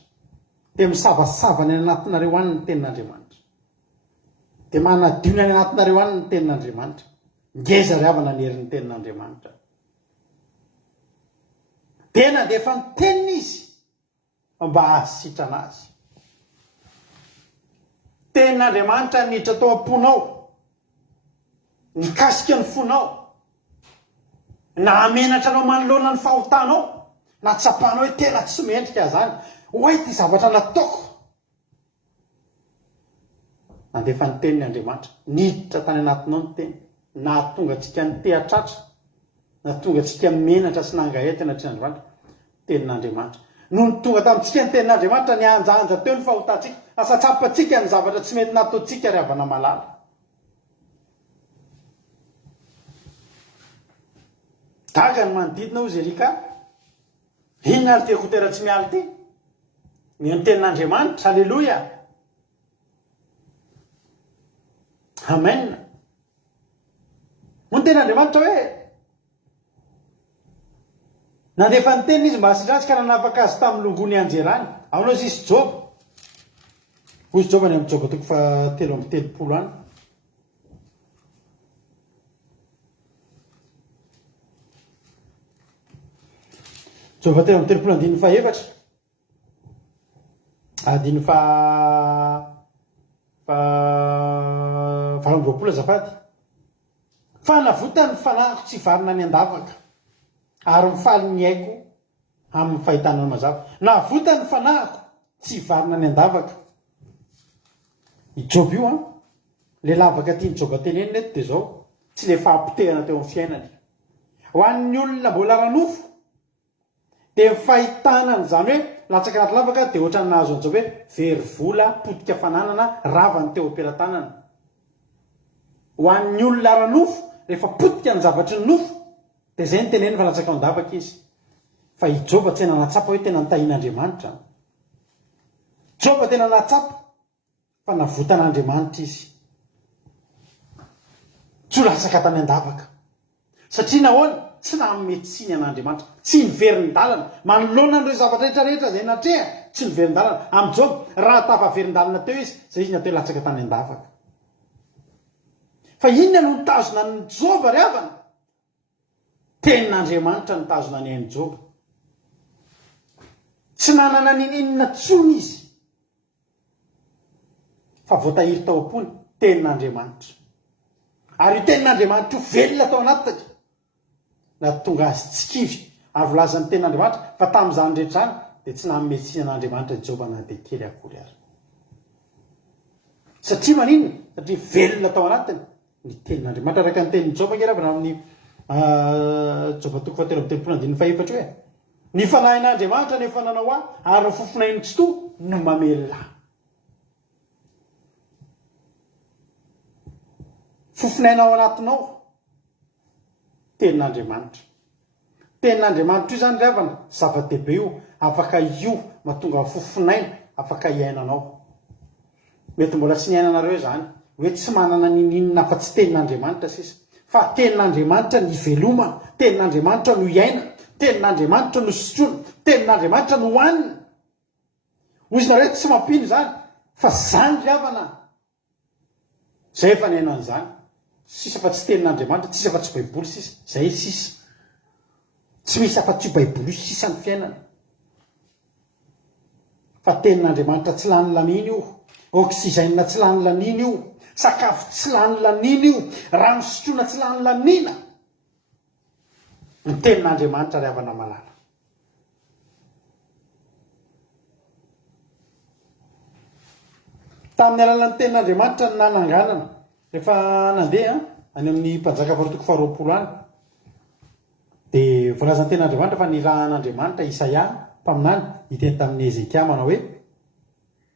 Dia misavasava ny anatinareo any ny tenin'Andriamanitra. Dia manadio ny anatinareo any ny tenin'Andriamanitra. Ngeza ry havana ny herin'ny tenin'Andriamanitra. Dia nandefa ny teniny izy mba hahasitrana azy. Tenin'Andriamanitra niditra tao am-ponao, nikasika ny fonao, na amenatra anao manoloana ny fahotanao, na tsapanao hoe tena tsy mendrika zany, hoay ty zavatra nataoko. Nandefa ny tenin'Andriamanitra, niditra tany anatinao ny teny, na tonga antsika ny tehatratra, na tonga antsika menatra sy nangahetana tsy Andriamanitra, tenin'Andriamanitra. No ny tonga tamintsika ny tenin'Andriamanitra ny anjanja teo ny fahotantsika, asatsapantsika ny zavatra tsy mety nataontsika ry havana malala. Gaga ny manodidina hozy erika, inona ary ty écouteur tsy mialy ty? Ny tenin'Andriamanitra, alleloia. Amen. Moa ny tenin'Andriamanitra hoe nandefa ny teniny izy mba hasitrana azy ka nanapaka azy tamin'ny longony anjerany. Aonao izy Job. Hoy Job any amin'ny Job 3:30 any. Job 3:30 adiny valonroapolo azafady. Fa navotany fanahiko tsy varina ny andavaka, ary mifaly ny aiko amin'ny fahitana ny mazava. Navotany fanahiko tsy varina ny andavaka. I Job io le lavaka tiany Job teneniny eto dia zao, tsy le fahampitehana teo amin'ny fiainany. Ho an'ny olona mbola ranofo dia mifahitanany zany hoe latsaka anaty lavaka dia ohatra ny nahazo an'izao hoe verivola potika fananana ravany teo ampelantanana. Ho an'ny olona ara-nofo rehefa potika ny zavatry ny nofo dia izay ny teneny fa latsaka an-davaka izy. Fa i Joba tena natsapa hoe tena nitahian'Andriamanitra. Joba tena natsapa fa navotan'Andriamanitra izy. Tsy ho latsaka tany an-davaka satria nahoana tsy nametsiny an'Andriamanitra, tsy niverin-dalana manoloana an'ireo zavatra rehetrarehetra izay natreha, tsy niverin-dalana. Amin'ny Joba raha tafaverin-dalana teo izy izay izy nateo latsaka tany an-davaka. Fa inona no nitazona ny Joba ry havana? Tenin'Andriamanitra nitazona ny ain'i Joba. Tsy nanana ninina tsony izy fa voatahiry tao am-pony tenin'Andriamanitra. Ary io tenin'Andriamanitra io velona tao anatiny na tonga azy tsikivy ary volazan'ny tenin'Andriamanitra fa tamin'izany rehetra zany dia tsy nanometsiny an'Andriamanitra Joba na dia kely akory ary. Satria maninona? Satria velona tao anatiny ny tenin'Andriamanitra. Araka ny tenin'ny Joba kely avy amin'ny Joba 3:3-4 hoe ny fanahin'Andriamanitra nefa nanao ahy ary ny fofinainy tsy to no mamelona. Fofinainao anatinao tenin'Andriamanitra. Tenin'Andriamanitra io zany ry havana zava-dehibe io, afaka io mahatonga fofinaina, afaka iainanao. Mety mbola tsy niainanareo zany hoe tsy manana ninina fa tsy tenin'Andriamanitra sisa, fa tenin'Andriamanitra ny ivelomana, tenin'Andriamanitra no iaina, tenin'Andriamanitra no sotroina, tenin'Andriamanitra no hohanina. Hozy nareo tsy mampino zany fa zany ry havana. Zay efa niainan'izany. Sisa fa tsy tenin'Andriamanitra, tsisa fa tsy baiboly sisa, zay sisa. Tsy misy afa-tsy baiboly io sisa ny fiainana. Fa tenin'Andriamanitra tsy lany laniny io, oxygène tsy lany laniny io, sakafo tsy lany laniny io, rano sotroina tsy lany lanina. Ny tenin'Andriamanitra ry havana malala. Tamin'ny alalan'ny tenin'Andriamanitra ny nananganana rehefa nandeha any amin'ny mpanjaka 2:20 any dia voalazan'ny tenin'Andriamanitra fa nirahan'Andriamanitra Isaia mpaminany hiteny tamin'ny Ezekia manao hoe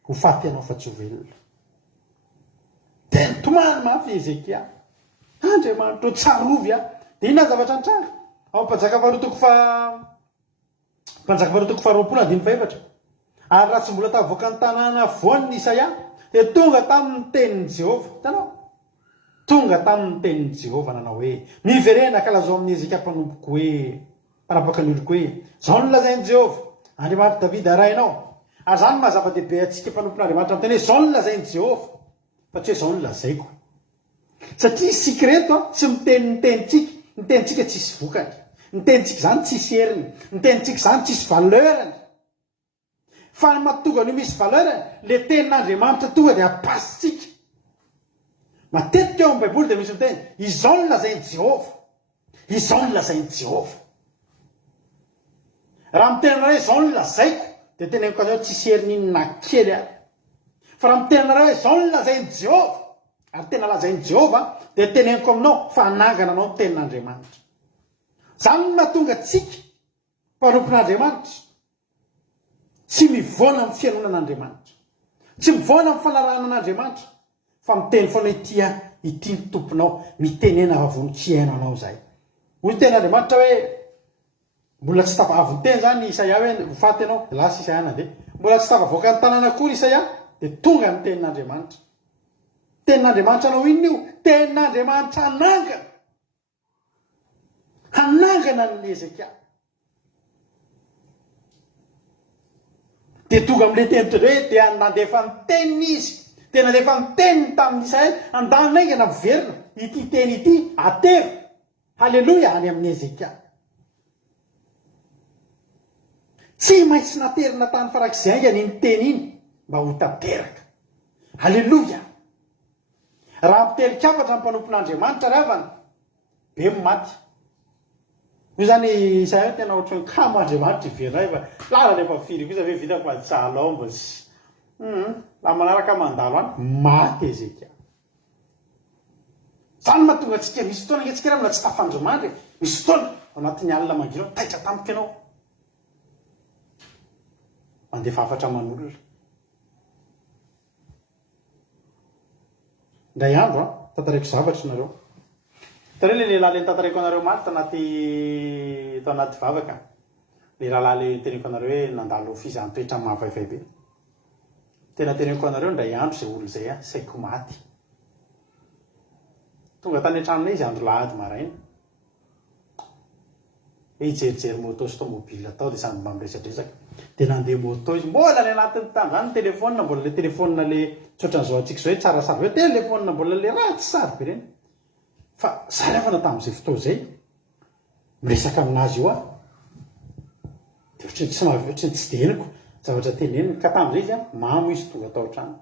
ho faty ianao fa tsy ho velona. Dia nitomany mafy Ezekia, Andriamanitra tsarovy a. Dia inona zavatra nitranga ao mpanjaka 2:20 ary raha tsy mbola tavoaka ny tanàna voan'ny Isaia dia tonga tamin'ny tenin'i Jehova. Hitanao? Tonga tamin'ny tenin'i Jehova nanao hoe miverena ka lazao amin'ny Ezekia mpanompoko hoe mpanapaka ny oloko hoe zao no lazain'i Jehova, Andriamanitra Davida arahinao. Ary zany mahazava-dehibe antsika mpanompon'Andriamanitra amin'ny teny hoe zao no lazain'i Jehova fa tsy hoe zao no lazaiko. Satria sikreto tsy miteny ny tenitsika, ny tenitsika tsisy vokany, ny tenitsika zany tsisy heriny, ny tenitsika zany tsisy valeurany. Fa ny mahatonga ny misy valeurany le tenin'Andriamanitra tonga dia apasitsika. Matetika eo amin'ny baiboly dia misy miteny izao no lazain'i Jehova, izao no lazain'i Jehova. Raha mitenanareo izao no lazaiko dia teneniko anareo tsisy herin'inona kely ary. Fa raha mitenanareo izao no lazain'i Jehova ary tena lazain'i Jehova dia teneniko aminao fa hanangana anao ny tenin'Andriamanitra. Zany no mahatonga antsika mpanompon'Andriamanitra tsy mivoana amin'ny fianonan'Andriamanitra, tsy mivoana amin'ny fanarahana an'Andriamanitra, fa miteny foana ity ny tomponao, mitenena vavonin-tsaina anao zay. Hoy ny tenin'Andriamanitra hoe mbola tsy tafavy ny teny zany Isaia hoe ho faty ianao, dia lasa Isaia nandeha. Mbola tsy tafavoaka ny tanàna akory Isaia dia tonga ny tenin'Andriamanitra. Tenin'Andriamanitra anao inona io? Tenin'Andriamanitra hanangana. Hanangana ny Ezekia. Dia tonga amin'ilay teny toy hoe dia nandefa ny teniny izy, dia nandefa ny teniny tamin'ny Isaia, andanina aingana miverina ity teny ity atero. Halleloja any amin'ny Ezekia. Tsy maintsy naterina tany farak'izay aingana iny teny iny mba ho tanteraka. Halleloja. Raha mitelikafatra ny mpanompon'Andriamanitra ry havana be maty. Io zany Isaia tena ohatran'ny kamo Andriamanitra iverina fa lalana efa firy kosa hoe vitako mahalalaombas. Raha manaraka mandalo any maty Ezekia. Zany mahatonga antsika misy fotoana antsika raha mbola tsy tafandromandry, misy fotoana ao anatin'ny alina mangina taitra tampoka ianao. mandefa afatra man'olona ndray andro a tantareko zavatra nareo tareo le lehilahy le tantareko anareo maly tao anaty vavaka le rahalahy le teneko anareo hoe nandalo fizahany-toetra mahavaivay be tena teneko anareo ndray andro zay olo zay a saiko maty tonga tany an-tranonay izy andro lahady maraina ijerijery moto sy tomobile tao dia samby mamresadresaka dia nandeha moto izy mbola le anatin'ny tanzany telefônina mbola le telefônina le tsoatran'izao antsika zao hoe tsara sary hoe telefônina mbola le ratsy sary be reny fa zary afana tamin'izay fotoa zay miresaka aminazy io a dia ohatrany tsy deniko zavatra teneniny ka tamin'izay izy a mamo izy tonga tao an-trano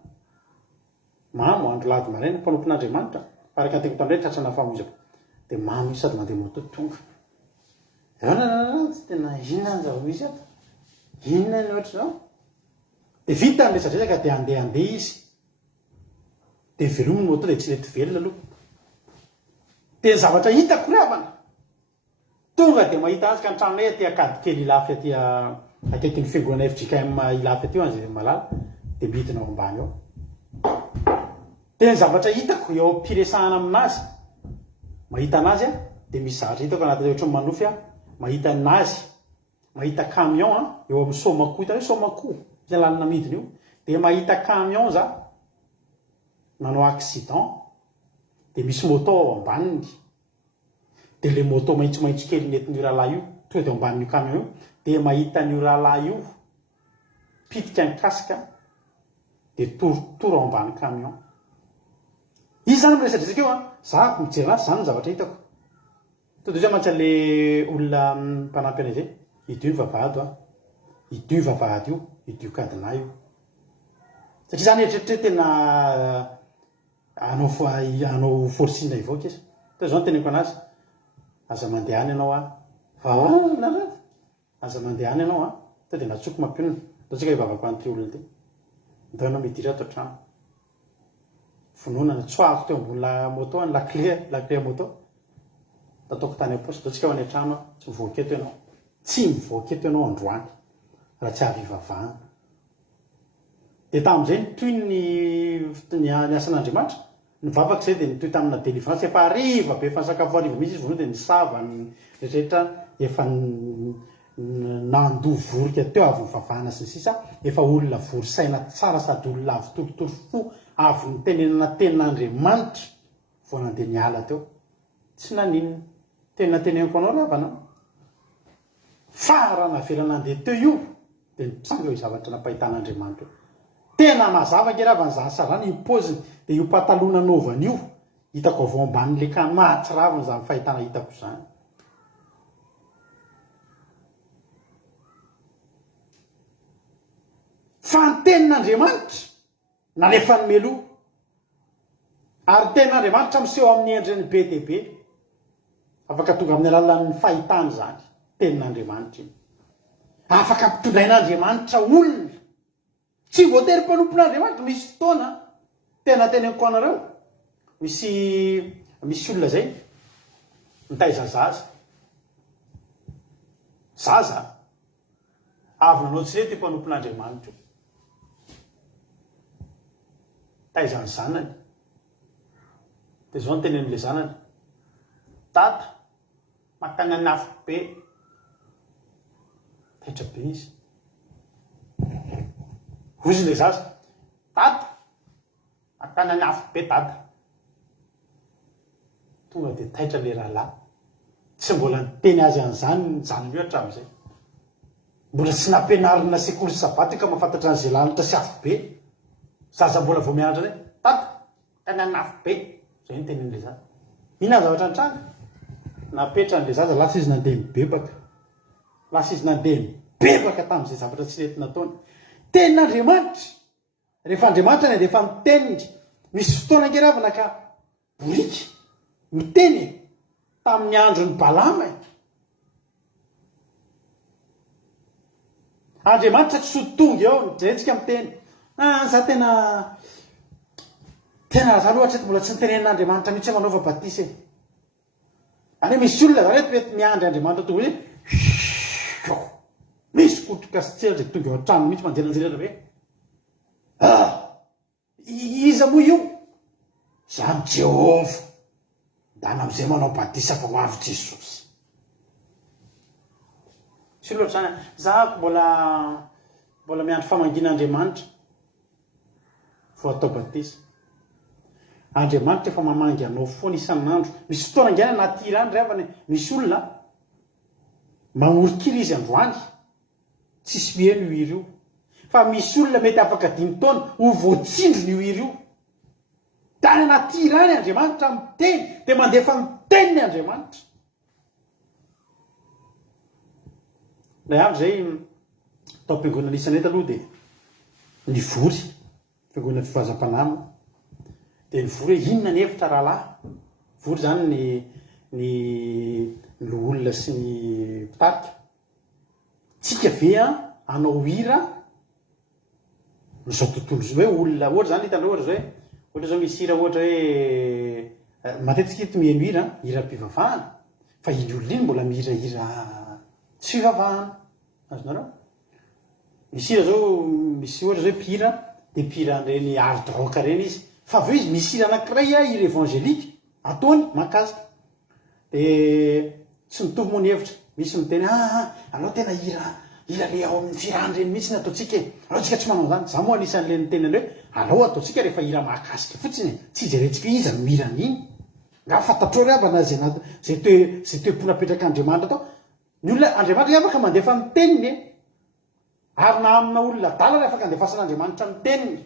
mamo andro lahady maraina mpanompon'Andriamanitra araka anteko tandray tratrana famonjako dia mamo izy sady mandeha moto tonga tsy tena inona nzao izy ato inona ny ohatra zao dia vita ny resadresaka dia andeha izy dia velominy moto dia tsy lety velona aloha dia ny zavatra hitako ravana tonga dia mahita azy ka ny tranonay aty akady kely ilafy aty akaikin'ny fiangonana FJKM ilafy aty eo an'izay malala dia midina ao ambany ao dia ny zavatra hitako eo ampiresahana aminazy mahita anazy a dia misy zavatra hitako anaty ohatry ny manofy a mahita anazy mahita camion eo amin'ny Somako hitany hoe Somako izay lalana midina io dia mahita camion za nanao accident dia misy moto ao ambaniny dia le moto maitsomaitso kely nentin'io rahalahy io tonga dia ambanin'io camion io dia mahita an'io rahalahy io pitika ny kasika dia torotoro ao ambany camion izy zany miresadresaka eo a za mijery anazy zany ny zavatra hitako toa zay mantsy le olona mpanampy anay zay idio ny vavahady a idio vavahady io idio kadina io satria zany eritreritra tena anao forcina ivoaka izy toa zao ny teneko anazy aza mandehany ianao a aza mandehany ianao a toa dia natsoko mampionona tao tsika hivavako an'ity olona ty ndao ianao midira ato an-trano fononana tsoako teo ambony moto ny laclé moto tataoko tany am-posy dao tsika ho any an-trano tsy mivoaka eto ianao tsy mivoaka eto ianao androany raha tsy avy ivavahana dia tamin'izay toy ny asan'Andriamanitra nivavaka zay dia nitoy tamina délivrance efa hariva be efa nisakafo hariva misy izy voaloha dia nisava ny rehetrarehetra efa nandovorika teo avy nivavahana sy ny sisa efa olona vory saina tsara sady olona avy torotoro fo avy nitenenana tenin'Andriamanitra vao nandeha niala teo tsy naninona tena teneniko anao ravana fa raha navela nandeha teo io dia nitsanga io zavatra nampahitan'Andriamanitra tena mazava ke ravana zasarany io poziny dia io patalona naovany io hitako avao ambanin'le ka mahatsy raviny za fahitana hitako zany fa ny tenin'Andriamanitra nalefa ny meloa ary tenin'Andriamanitra miseho amin'ny endriny be dia be afaka tonga amin'ny alalan'ny fahitany zany tenin'Andriamanitra io afaka mpitondrain'Andriamanitra olona tsy voatery mpanompon'Andriamanitra misy fotoana tena teneniko anareo misy olona zay mitaiza zaza avy nanao tsy rety mpanompon'Andriamanitra io taizany zanany dia zao ny tenen'le zanany tata makany anafo be taitra be izy ozy le zaza tata makany anafo be tata tonga dia taitra le rahalahy tsy mbola niteny azy an'izany ny zanony io hatramin'izay mbola tsy nampianarina sekoly sabaty ka mahafantatra an'izay lanitra sy afo be zaza mbola vao mianatra zay tata makany anafo be zay ny tenen'le zaza inona zavatra nitranga napetra n'le zaza lasa izy nandeha mibebaka tamin'izay zavatra tsy rety nataony tenin'Andriamanitra rehefa Andriamanitra ny dia efa miteniny misy fotoana ngeravana ka borika miteny tamin'ny andron'ny Balama Andriamanitra tsy sotonga eo nijerentsika miteny za tena za loatra mbola tsy nitenen'Andriamanitra mihitsy manaova batisa any misy olona za reto mety miandry Andriamanitra tonga hoe misy kotroka sy tsela zay tonga eo an-trano mihitsy manjelanjelana hoe iza moa io zany Jehova dana am'izay manao batisa fa ho avy Jesosy sy loatra zany zahako mbola miandro famangin'Andriamanitra vo atao batisa Andriamanitra efa mamangy anao foana isan'andro misy fotoana angana anaty rany ry avany misy olona manorikira izy androany tsisy mihaino io hira io fa misy olona mety afaka 5 taona ho voatsindro io hira io tany anaty rany Andriamanitra miteny dia mandefa miteny ny Andriamanitra lay andro zay tao am-piangonana isaneta aloha dia ny vory fiangonana fifahazam-panamo dia ny vory hoe inona ny hevitra rahalahy vory zany ny loholona sy ny mpitarika tsika ve anao hira zao tontolo zao hoe olona ohatra zany hitanao ohatra zao misy hira ohatra hoe matetika ito mihaino hira mpivavahana fa iny olona iny mbola mihirahira tsy fivavahana azonareo misy hira zao misy ohatra zao mpihira dia mpihira reny hard rock reny izy fa aveo izy misy hira anankiray hira evangelika ataony makasika dia tsy mitovy moa ny hevitra misy miteny anao tena hira le ao amin'ny firany reny mihitsy ny ataotsika alao tsika tsy manao zany za moa anisan'le nitenany hoe alao ataotsika rehefa hira mahakasika fotsiny tsy jeretsika hoe iza no hira an'iny nga fantatreo ry avana zay toe-pona apetraka Andriamanitra atao ny olona Andriamanitra afaka mandefa miteniny ary na amina olona adala ry afaka andefasan'Andriamanitra miteniny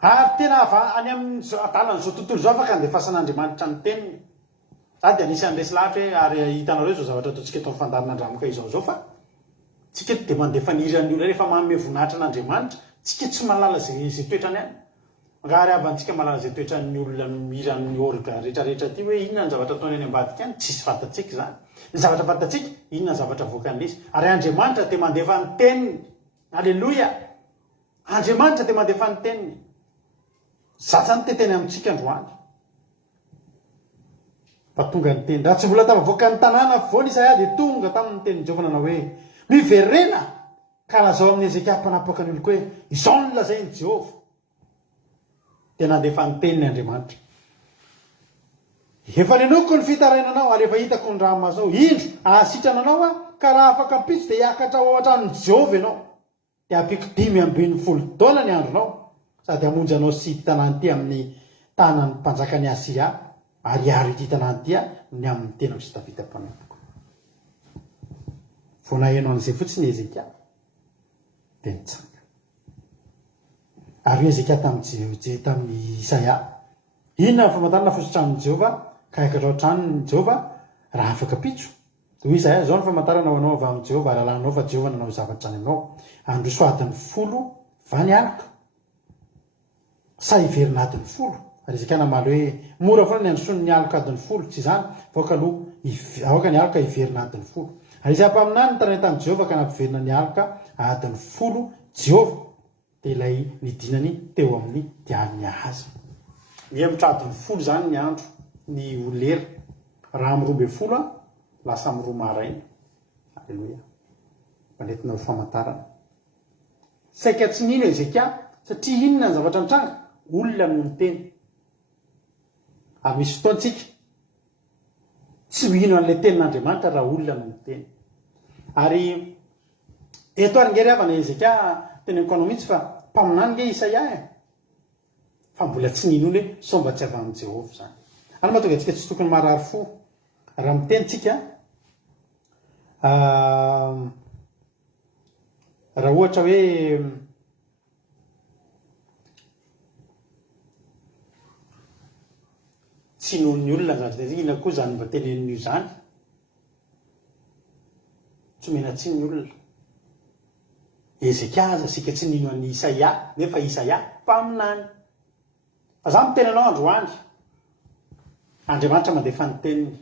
ary tena any amin'ny adalan'izao tontolo zao afaka andefasan'Andriamanitra miteniny sady anisan'ny resy lahatra hoe ary hitanareo zao zavatra ataotsika eto fandarin'andramoka izao fa tsika dia mandefa ny hiran'ny olona rehefa manome voninahitra an'Andriamanitra tsika tsy malala zay toetrany any angary avantsika malala zay toetran'ny olona miran'ny orga rehetrarehetra ty hoe inona ny zavatra ataony any ambadika any tsisy fatatsika zany ny zavatra fatatsika inona ny zavatra voakan'izy ary Andriamanitra dia mandefa ny teniny alleloia Andriamanitra dia mandefa ny teniny zany teteny amintsika androany fa tonga ny teny raha tsy mbola tavavoaka ny tanàna voany Isaia dia tonga tamin'ny teny Jehova nanao hoe miverena ka lazao amin'ny Ezekia mpanapaka ny olo koa hoe izao no lazainy Jehova dia nandefa ny teniny Andriamanitra efa nenoko ny fitarainanao ary efa hitako ny raha mazao indro ahasitrananao ka raha afaka pitso dia hiakatra ao an-tranon'i Jehova ianao dia ampiko 570 taona ny andronao sady hamonjy anao sy ity tanàny ty amin'ny tanan'ny mpanjakany Asia ary ity tanàny ty ny amin'ny tenako sy Davida mpanompoka vao nahaino an'izay fotsiny Ezekia dia nitsanga ary Ezekia tamin'ny Isaia inona ny famantarana fositranon'i Jehova ka hiakatra ao an-tranon'i Jehova raha afaka pitso toy Isaia zao ny famantarana ho anao avy amin'ny Jehova ary alalanao fa Jehova nanao zavatra any aminao androso adiny 10 va ny alika sa hiverina adiny 10 ary Ezekia namaly hoe mora foana ny androsony ny alika adiny 10 tsy zany aoka ny alika hiverina adiny 10 ary izy ampaminany ny tanany tamin'i Jehova ka nampiverina ny alika adiny 10 Jehova dia ilay nidinany teo amin'ny diany Ahaza mihemitra adiny 10 zany ny andro ny olera raha amin'ny 12 lasa amin'ny 2 maraina alleloia manetina ho famantarana saika tsy nino Ezekia satria inona ny zavatra nitranga olona no miteny ary misy fotoantsika tsy mihino an'ilay tenin'Andriamanitra raha olona no miteny ary eto ary ngery avana Ezekia teneniko anao mihitsy fa mpaminany nge Isaia fa mbola tsy ninony hoe somba tsy avy amin'ny Jehova zany ary mahatonga antsika tsy tokony marary fo raha mitenitsika raha ohatra hoe tsy nohon'ny olona zany ina koa zany mba tenenin'io zany tsy mena tsy ny olona Ezekia aza sika tsy nino an'ny Isaia nefa Isaia mpaminany fa za miteny anao androany Andriamanitra mandefa ny teniny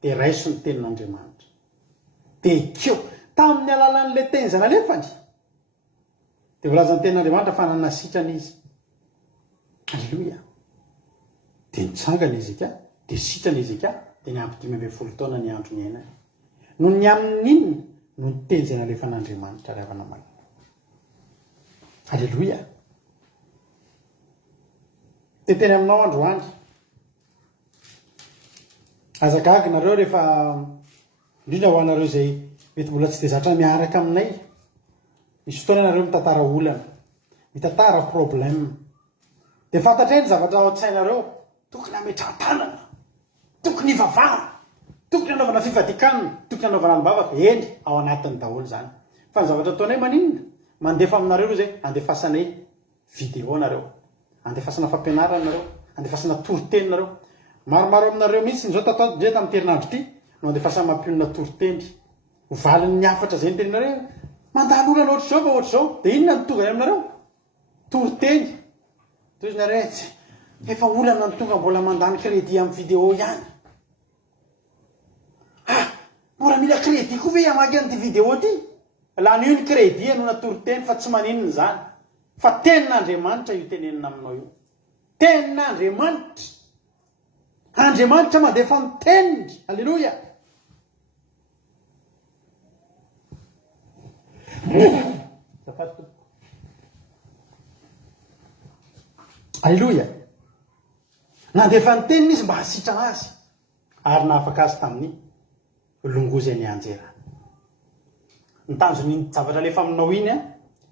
dia raiso ny tenin'Andriamanitra dia keo tamin'ny alalan'ilay teny zany alefany dia voalaza ny tenin'Andriamanitra fa nanasitrana izy alleloia dia nitsangana Ezekia dia sitrana Ezekia dia ny ampy 570 taona ny andro ny ainany no ny amin'inona no ny teny zay nalefa an'Andriamanitra ry havana maro. Halleloia. De teny aminao androany azagagy nareo rehefa indrindra ho anareo zay mety mbola tsy de zatra miaraka aminay, misy fotoana nareo mitantara olana, mitantara problème, de fantatra ny zavatra ao an-tsainareo, tokony ametrahan-tanana, tokony ivavahana, tokony anaovana fivadikanana, tokony anaovana alibavaka. Eny ao anatiny daholo zany. Fa ny zavatra ataonay maninona mandefa aminareo aloha zay andefasanay vidéo nareo, andefasana fampianarana nareo, andefasana toriteny nareo. Maromaro aminareo mihitsy zao tatao je tamin'ny herinandro ity no andefasana mampionona toriteny valiny miafatra zay ny teninareo, mandalo olana ohatry zao fa ohatry zao, de inona ny tonga aminareo? Toriteny. Toy izy nareo efa olana ny tonga mbola mandany crédit amin'ny vidéo ihany. Mora mila crédit koa ve amaky an'ity vidéo ty? Lany io ny crédit anona toriteny fa tsy maninona zany. Fa tenin'Andriamanitra io tenenina aminao io. Tenin'Andriamanitra. Andriamanitra mandefa ny teniny. Halleloia. Halleloia. Nandefa ny teniny izy mba hasitrana azy ary nahafaka azy tamin'ny longozany anjera. Ny tanjony zavatra lefa aminao iny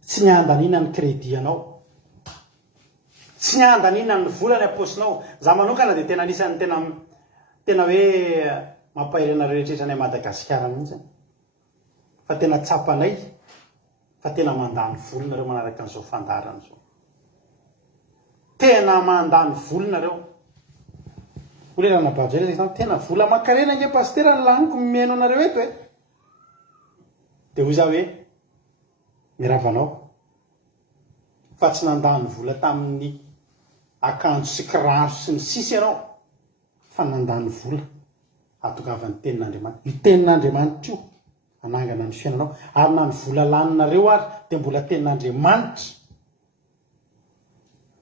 tsy niandanina ny crédit anao, tsy niandanina ny volany aposinao. Za manokana de tena anisan'ny tena hoe mampahirana rehetrarehetra any Madagasikara mihitsy, fa tena tsapanay, fa tena mandany volonareo manaraka an'izao fandarana zao. Tena mandany volonareo. Olerana bavy zay tena vola makarena nge pasteur ny laniko mimeno anareo eto e. De hoy za hoe miravanao fa tsy nandany vola tamin'ny akanjo sy kiraro sy ny sisy ianao, fa nandany vola atongavany tenin'Andriamanitra. Io tenin'Andriamanitra io anangana ny fiainanao, ary na ny vola laninareo ary de mbola tenin'Andriamanitra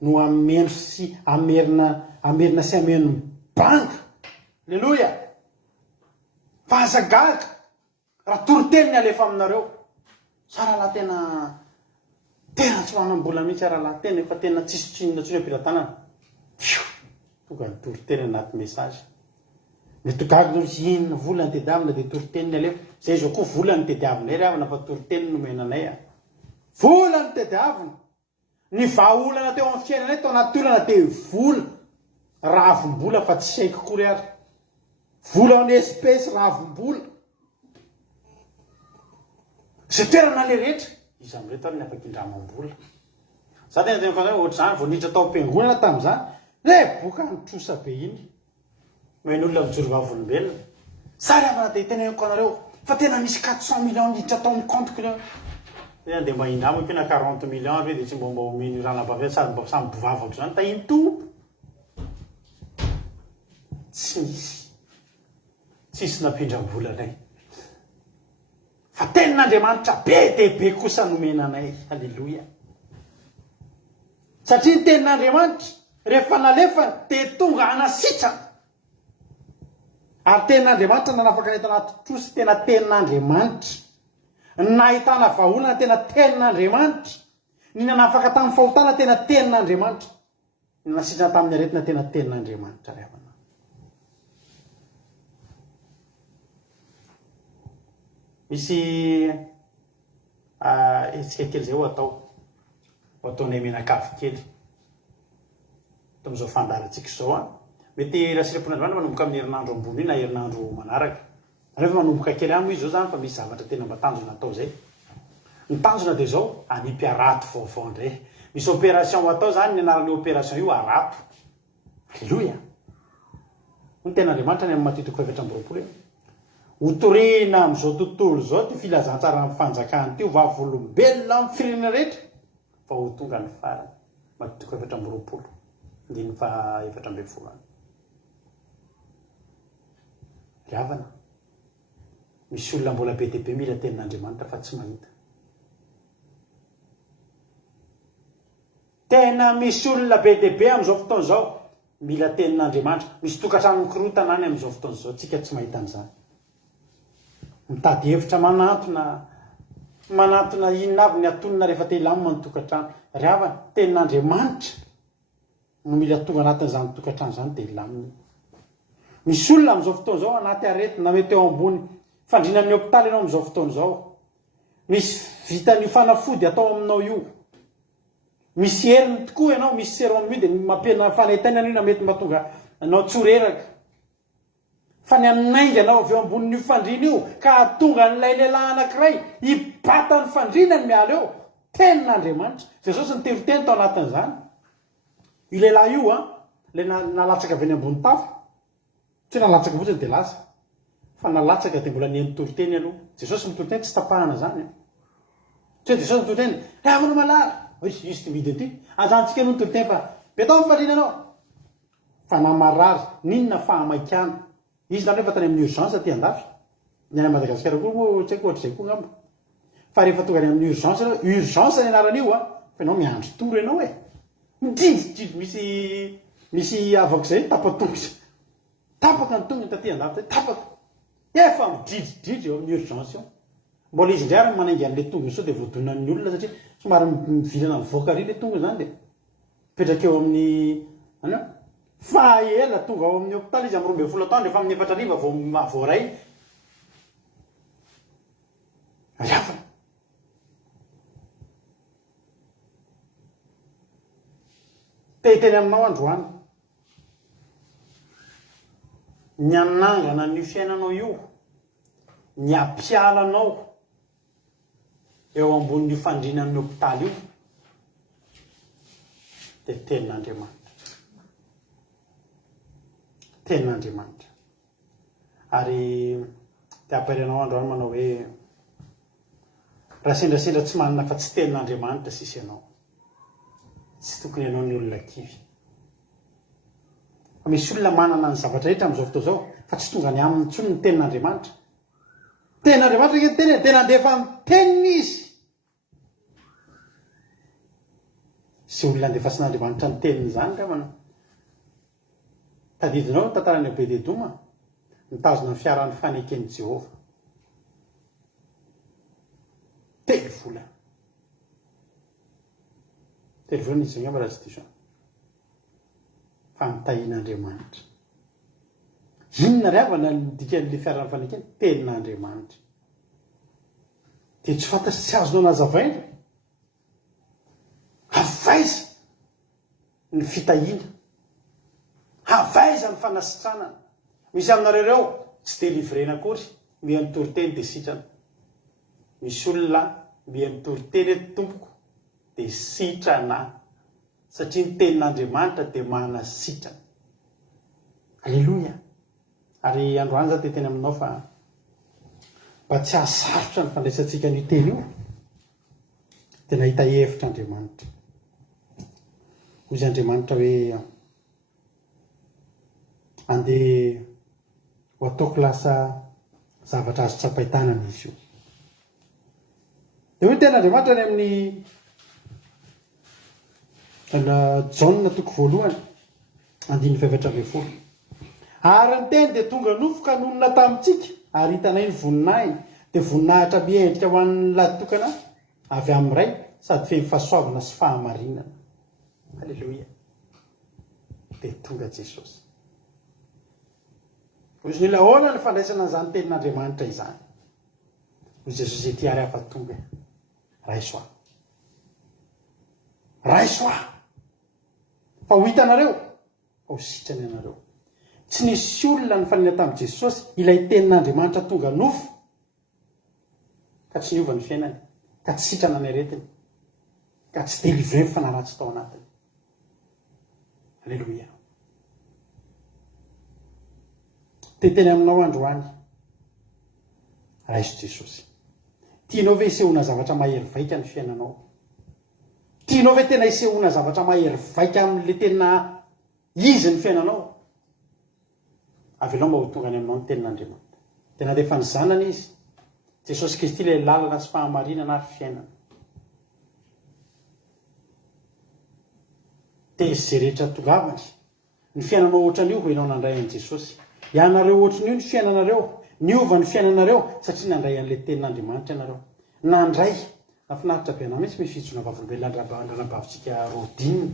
no ameno sy amerina sy ameno banka. Alleluia. Fa azagaga raha toriteny ny alefa aminareo. Sara la tena tsy manam-bola mihitsy ara la tena efa tena tsisy tsinona tsony ampilatanana. Tonga ny toriteny anaty message. Mety gaga no inona vola ny tediavina de toriteny ny alefa. Zay zao koa vola ny tediavinay ravina fa toriteny no menanay. Vola ny tediavina. Ny vahaolana teo amin'ny fiainanay tao anaty olana de vola. Ravim-bola fa tsy saiko kory ary. Vola ny espèce ravim-bola. Zay toerana le rehetra izy amin'reto ary ny afaka indramam-bola. Za tena fanao ohatry zany vao niditra tao am-piangonana tamin'izany, re boka nitrosa be iny. Main'olona mijoro vavolombelona. Sary avana de teneniko anareo fa tena misy 400 millions niditra tao amin'ny compte ko. De mba indramako na 40 millions re de tsy mba omeny rana bavy sady mba samy bivavako zany tahiny tompo. Tsisy nampindram-bola anay. Fa tenin'Andriamanitra be de be kosa nomenanay. Halleluia. Satria ny tenin'Andriamanitra rehefa nalefany de tonga anasitrana. Ary tenin'Andriamanitra nanafaka entana anaty trosy tena tenin'Andriamanitra. Nahitana vahaolana tena tenin'Andriamanitra. Ny nanafaka tamin'ny fahotana tena tenin'Andriamanitra. Ny nasitrana tamin'ny aretina tena tenin'Andriamanitra ry havana. Misy etsika kely zay ho ataonay menakavy kely tam'izao fandarantsika zao mety rasirapon'Andriamanitra manomboka amin'ny herinandro ambony na herinandro manaraka. Rehefa manomboka kely aminy izy zao zany fa misy zavatra tena mba tanjona atao zay. Ny tanjona de zao anipy arato vaovao indray. Misy opération atao zany ny anaran'io opération io arato. Halleluia. Ny tenin'Andriamanitra ny amin'ny Matitoko 7:20. Hotorena amin'izao tontolo zao ty filazantsara amin'ny fanjakana ty vavolombelona amin'ny firenena rehetra fa ho tonga ny farany. Matitoko 7:20 ndiny fa 7:20. Ry havana. Misy olona mbola be dia be mila tenin'Andriamanitra fa tsy mahita. Tena misy olona be dia be amin'izao fotoana zao mila tenin'Andriamanitra. Misy tokantrano mikorontana any amin'izao fotoana zao tsika tsy mahita an'izany. mitady hevitra manantona inona avy ny atonina rehefa te hilamina ny tokantrano. Ry havana, tenin'Andriamanitra no mila tonga anatin'izany tokantrano zany dia hilamina. Misy olona amin'izao fotoana izao anaty aretina mety eo ambony fandrinan'ny hôpitaly ianao amin'izao fotoana izao. Misy vitany fanafody atao aminao io. Misy heriny tokoa ianao, misy sérum io dia mampiana fanaitainana io na mety mahatonga anao tsoreraka. Fa ny anainganao avy eo ambonin'io fandrina io ka hatonga n'ilay lehilahy anankiray hibata ny fandrinany miala eo. Tenin'Andriamanitra. Jesosy ny teroteny tao anatin'izany. Io lehilahy io ilay nalatsaka avy any ambony tafo. Tsy nalatsaka fotsiny dia lasa. Fa nalatsaka dia mbola nihaino toroteny aloha. Jesosy mitoroteny tsy tapahana zany. Tsy hoe Jesosy mitoroteny, avana malala. Izy ty midy ty. Ajantsika aloha ny toroteny fa betao ny fandrina anao. Fa namarary, ninona fahamaikana. Izy zany rehefa tany amin'ny urgence aty andafy. Ny any Madagasikara koa moa tsy haiko ohatr'izay koa ngamba. Fa rehefa tonga any amin'ny urgence ianao, urgence ny anaran'io fa ianao miandry toro ianao midididry misy avako izay tapatongo izay. Tapaka ny tongony taty andafy, tapaka. Efa midididry eo amin'ny urgence io. Mbola izy indray ary manainga an'ilay tongony sao dia voadonan'ny olona satria somary mivilana mivoaka ary ilay tongony zany dia petraka eo amin'ny fa ela tonga ao amin'ny hôpitaly izy amin'ny 12 taona rehefa amin'ny 4 ariva vao ray. Riafana. Teny aminao androany. Ny anangana ny fiainanao io, ny ampialanao eo ambonin'ny fandrinan'ny hôpitaly io dia tenin'Andriamanitra. Tenin'Andriamanitra. Ary dia amparianao androany manao hoe raha sendrasendra tsy manana fa tsy tenin'Andriamanitra sisy ianao. Tsy tokony ianao ny olona kivy. Fa misy olona manana ny zavatra rehetra amin'izao fotoana izao fa tsy tonga ny aminy intsony ny tenin'Andriamanitra. Tenin'Andriamanitra ny teny dia nandefa ny teniny izy. Sy olona andefa sy n'Andriamanitra ny teniny zany ravana. Tadidinao ny tantarany Obed-Edoma nitazona ny fiaran'ny faneken'i Jehova. Telo volana. Telo volana izy ngamba raha tsy diso. Fa nitahian'Andriamanitra. Inona ry avana ny dikan'ilay fiaran'ny fanekena? Tenin'Andriamanitra. Dia tsy fantasy tsy azonao nazavaina. Havaiza ny fitahiana. Havaiza ny fanasitranana. Misy aminareo reo tsy délivrena akory, mihaino toroteny dia sitrana. Misy olona mihaino toroteny eto tompoko dia sitrana. Satria ny tenin'Andriamanitra dia manasitrana. Alleluia. Ary androany zany teteny aminao fa mba tsy hahasarotra ny fandraisantsika ny teny io dia nahita hevitra Andriamanitra. Hoy Andriamanitra hoe andeha ho ataoko lasa zavatra azo tsapahitanana izy io. Dia hoy tenin'Andriamanitra ny amin'ny Jaona toko voalohany 9:20. Ary ny teny dia tonga nofoka nonona tamintsika ary hitanay ny voninahiny dia voninahitra miendrika ho an'ny latokana avy amin'ny ray sady feno fahasoavana sy fahamarinana. Halleluia. Dia tonga Jesosy. Ozy ny ahoana ny fandraisana an'izany tenin'Andriamanitra izany. Hoy Jesosy ety ary afa tonga. Raisoa. Raisoa. Fa ho hitanareo, fa ho sitrany anareo. Tsy nisy olona ny fanina tamin'i Jesosy ilay tenin'Andriamanitra tonga nofo ka tsy niova ny fiainany, ka tsy sitrana ny aretiny, ka tsy délivré ny fanaratsy tao anatiny. Alleluia. Teteny aminao androany. Raiso Jesosy. Tianao ve hisehoana zavatra mahery vaika ny fiainanao? Tianao ve tena hisehoana zavatra mahery vaika amin'ilay tena izy ny fiainanao? Avelao mba ho tonga ny aminao ny tenin'Andriamanitra. Tena andefa ny zanany izy. Jesosy Kristy ilay lalana sy fahamarinana ary fiainana. Dia izay rehetra tongavany ny fiainanao ohatran'io ho ianao nandray an'i Jesosy. Ianareo ohatran'io ny fiainanareo niova ny fiainanareo satria nandray an'ilay tenin'andriamanitra ianareo nandray nafinaritra be anao mihitsy mifitsona vavolobelandranabavintsika rodinina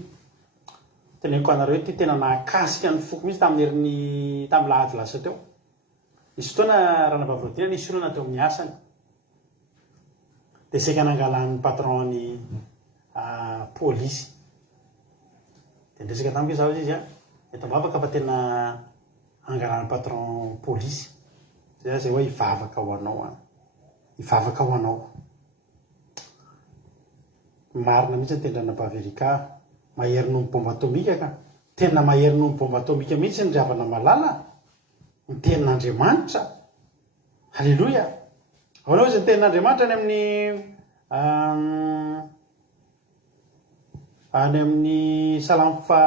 teneniko anareo ty tena nahakasika ny foko mihitsy tamin'ny herin'ny tamin'ny lahady lasa teo nisy fotoana ranabavrodina nisy olona teo amin'ny asany dia saika nangalan'ny patron-ny pôlisy dia ndresaka tamiko izy izy a etam-bavaka fa tena angalan'ny patron pôlisy zay hoe ivavaka ho anao ivavaka ho anao marina mihitsy ny tendran'Abaverika mahery noho ny bomba atomika ka tena mahery noho ny bomba atomika mihitsy ny riavana malala ny tenin'Andriamanitra halleloia aonao izy ny tenin'Andriamanitra any amin'ny salamo fa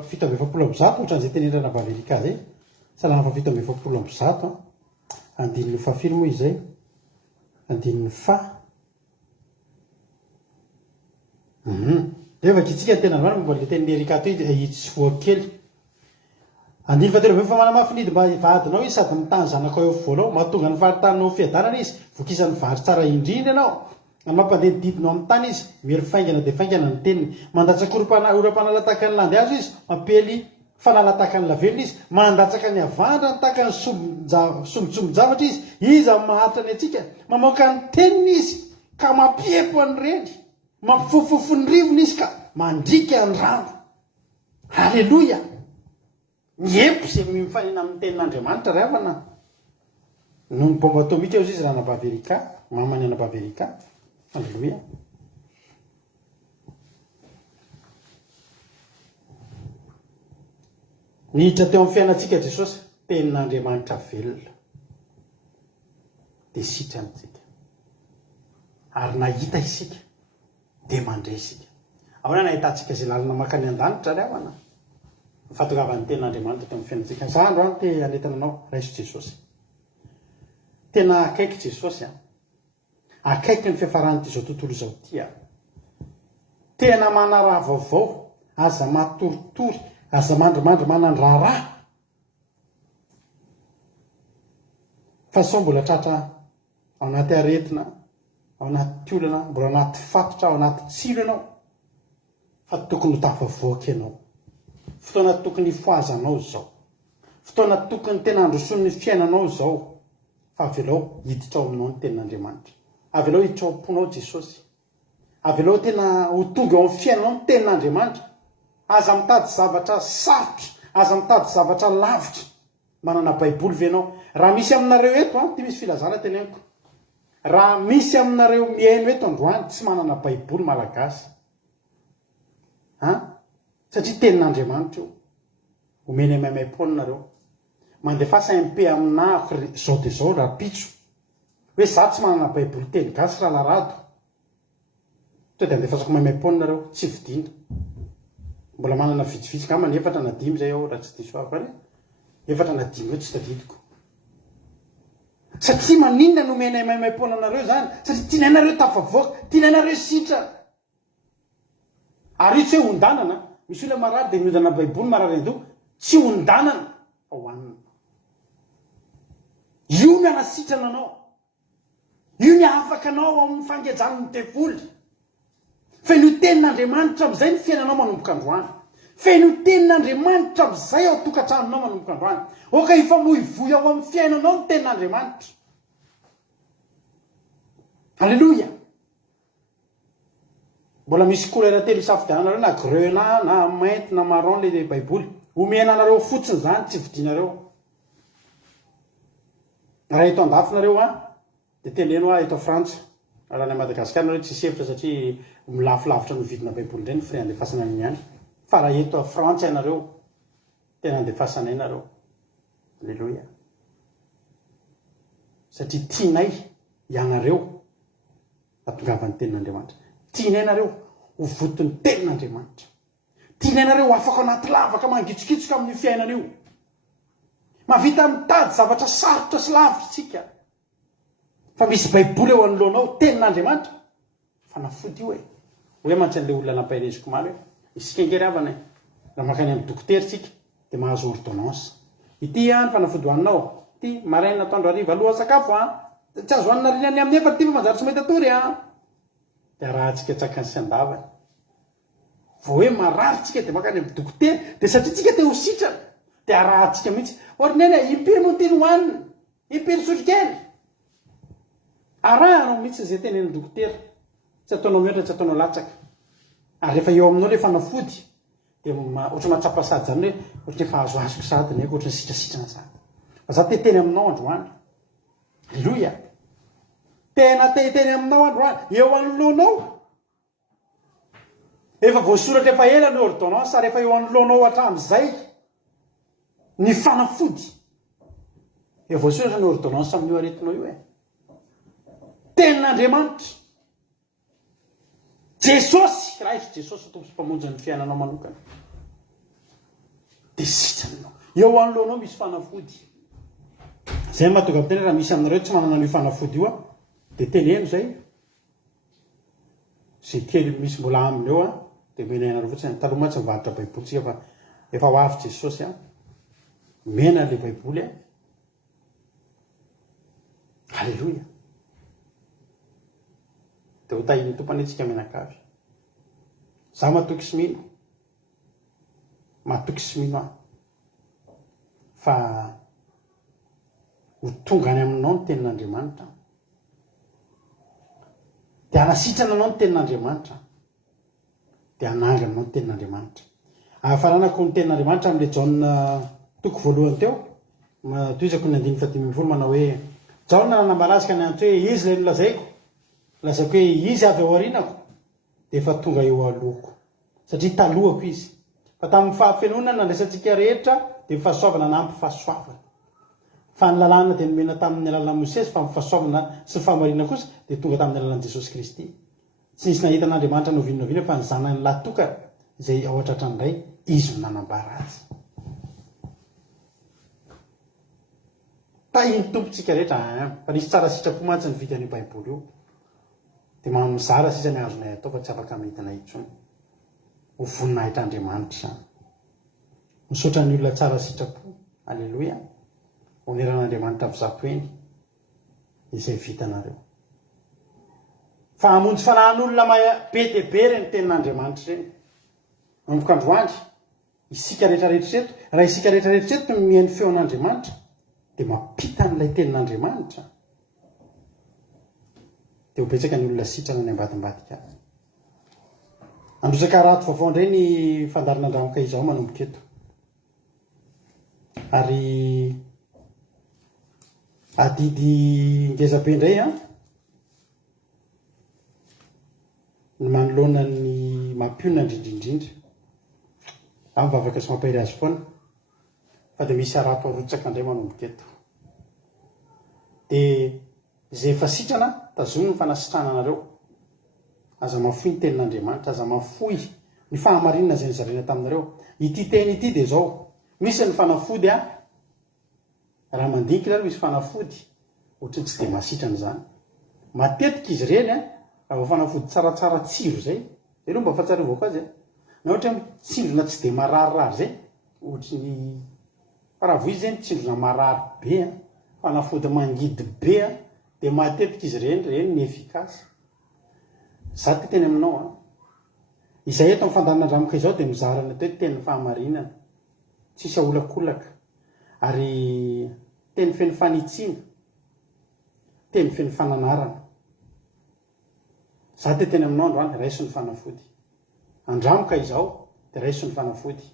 7:100 ohatran'izay tenendra'Abaverika zay salamo fa 7:100 andininy fahafiry moa izay andininy fa evaka itsika ny tena androany momba le teny Erika to itsy voakely andiny fa manamafinidy mba vadinao izy sady mitany zanakao eo voalao mahatonga ny faritanao fiadanana izy vokisan'ny vary tsara indrindra ianao mampandeha didinao amin'ny tany izy miery faingana dia faingana ny teniny mandatsaka oram-panalataka ny landy azo izy mampely fanalataka ny lavelona izy mandatsaka ny avandra taka ny sombitsombo-javatra izy maharitra ny atsika mamoaka ny teniny izy ka mampiepo any reny mampifofofo ny rivony izy ka mandrika ny rano halleloia miepo zay mifanina amin'ny tenin'Andriamanitra ry havana noho ny bomba atomika izy ran'Abaverika mamany an'Abaverika halleloia nihitra teo amin'ny fiainantsika Jesosy tenin'Andriamanitra velona dia sitranitsika ary nahita isika dia mandray isika ahoana nahitantsika izay lalina makany an-danitra ry havana fahatongavan'ny tenin'Andriamanitra teo amin'ny fiainantsika za andro any te anetana anao raiso Jesosy tena akaiky Jesosy akaiky ny fiafarany izao tontolo izao tia tena manaraha vaovao aza matoritory aza mandrimandry manandraraha fa sao mbola tratra ao anaty aretina ao anaty tiolana mbola anaty fatotra ao anaty tsilo ianao fa tokony ho tafavoaka ianao fotoana tokony foazanao zao fotoana tokony tena androson'ny fiainanao zao fa avelao hiditra ao aminao ny tenin'Andriamanitra avelao hiditra ao am-ponao Jesosy avelao tena ho tonga ao amin'ny fiainanao ny tenin'Andriamanitra aza mitady zavatra sarotra aza mitady zavatra lavitra manana baiboly venao raha misy aminareo eto ty misy filazana teneniko raha misy aminareo miaino eto androany tsy manana baiboly malagasy satria tenin'Andriamanitra io omeny maimai-ponareo mandefasa MP aminako zao dia zao raha pitso hoe za tsy manana baiboly teny gasy raha larado to dia andefasako maimai-ponareo tsy vidina mbola manana vitsivitsy ngamany 4 na 5 zay ao raha tsy diso avy any 4 na 5 eo tsy tadidiko satria maninona no omeny maimai-ponanareo zany satria tianainareo tafavoaka tianainareo sitra ary io tsy hoe ondanana misy olona marary dia miodana baiboly marary ando tsy ondanana fa hoanina io ny anasitrana anao io ny afaka anao amin'ny fangejan'ny devoly feno tenin'Andriamanitra amin'izay ny fiainanao manomboka androany feno tenin'Andriamanitra amin'izay ao tokantranonao manomboka androany oka ifamoivoy ao amin'ny fiainanao ny tenin'Andriamanitra halleloia mbola misy couleur telo isafidiananareo na grenat na mainty na marron le baiboly omenanareo fotsiny zany tsy vidinareo raha eto andafinareo dia teneno eto Frantsa raha ny Madagasikara nareo tsy sevitra satria milafilavitra no vidina baiboly ndray ny frais andefasana ny any fa raha eto Frantsa ianareo tena andefasana ianareo halleloia satria tianay ianareo atongavan'ny tenin'Andriamanitra tianay ianareo ho voton'ny tenin'Andriamanitra tianay ianareo afaka anaty lavaka mangitsokitsoka amin'ny fiainana io mavita mitady zavatra sarotra sy lavitra tsika fa misy baiboly eo anoloanao tenin'Andriamanitra fa nafody io hoe mantsy an'ilay olona nampaheleziko maly hoe isika ingery havana raha makany amin'ny dokotera tsika dia mahazo ordonnance ity any fa nafody hoaninao ty maraina ataondro ariva aloha sakafo tsy azo hoanina rinany amin'ny efatra ty fa manjary tsy mahita tory dia rahantsika tsaka ny sy-andavany vo hoe mararitsika dia makany amin'ny dokotera dia satria tsika te ho sitrana dia arahantsika mihitsy orineny impiry mo teny hoanina impiry sotrokely arahanao mihitsy izay teneny dokotera tsy ataonao mihoatra tsy ataonao latsaka ary rehefa eo aminao le fanafody dia ohatry mahatsapa sady zany hoe ohatry efa azoazoko sady ny haiko ohatry ny sitrasitrana sady fa za teteny aminao androany alleloia tena teteny aminao androany eo anoloanao efa voasoratra efa ela ny ordonnance ary efa eo anoloanao hatramin'izay ny fanafody efa voasoratra ny ordonnance amin'io aretinao io tenin'Andriamanitra Jesosy Kristy Jesosy tompo sy mpamonjy ny fiainanao manokana dia sitranao eo anoloanao misy fanafody zay mahatonga amin'ny tena raha misy aminareo tsy manana an'io fanafody io dia teneno zay kely misy mbola aminy eo dia menainareo fotsiny taloha ma tsy mivarotra baibolitsika fa efa ho avy Jesosy mena le baiboly halleloia dia ho tahiny tompany antsika menakavy za matoky sy mino fa ho tonga any aminao ny tenin'Andriamanitra dia hanasitrana anao ny tenin'Andriamanitra dia hanangana anao ny tenin'Andriamanitra ahafaranako ny tenin'Andriamanitra amin'ilay Jaona toko voalohany teo toizako ny 9:10 manao hoe Jaona nambalasika ny antso hoe izy ilay nolazaiko lazaiko hoe izy avy ao arinako dia efa tonga eo alohako satria talohako izy fa tamin'ny fahafenonana nandraisantsika rehetra dia mifahasoavana na ampifahasoavana fa ny lalàna dia nomena tamin'ny alalan'i Mosesy fa mifahasoavana sy ny fahamarinana kosa dia tonga tamin'ny alalan'i Jesosy Kristy tsy nisy nahita an'Andriamanitra novinona fa ny zanany latokana izay ao an-tratrany iray izy no nanambara azy tahiny tompontsika rehetra fa nisy tsara sitrapo mantsy ny vitan'io baiboly io dia mamizara sisa ny azonay atao fa tsy afaka mihitanay intsony ho voninahitr'Andriamanitra misaotra ny olona tsara sitrapo alleloia oneran'Andriamanitra fizato eny izay vitanareo fa hamonjy fanahin'olona be dia be reny tenin'Andriamanitra reny manomboka androany isika rehetrarehetra reto raha isika rehetrarehetra reto no mihaino feon'Andriamanitra dia mampita n'ilay tenin'Andriamanitra dia ho betsaka ny olona sitrana ny ambadimbadika androsaka rato vaovao indray ny fandarin'andramoka izao manomboka eto ary adidy ngezabe indray ny manoloana ny mampionana indrindrindrindra mivavaka sy mampahiry azy foana fa dia misy arato arotsaka indray manomboka eto dia izay efa sitrana tazomy ny fanasitrana anareo aza mafoy ny tenin'Andriamanitra aza mafoy ny fahamarinana zay nyzaraina taminareo ity teny ity dia zao misy ny fanafody raha mandinika misy fanafody ohatry tsy dia mahasitrana zany matetika izy reny raha fanafody tsaratsara tsiro zay aloha mba fahatsariovako azy na ohatra tsindrona tsy dia mararirary zay ohatry ny raha vo izy zany tsindrona marary be fanafody mangidy be dia matetika izy reny ny efikasy za ty teny aminao izay eto amin'ny fandarin'andramoka izao dia mizarana teo tenin'ny fahamarinana tsisy aholakolaka ary teny feny fanitsiana teny feny fananarana za ty teny aminao androany raiso ny fanafody andramoka izao dia raiso ny fanafody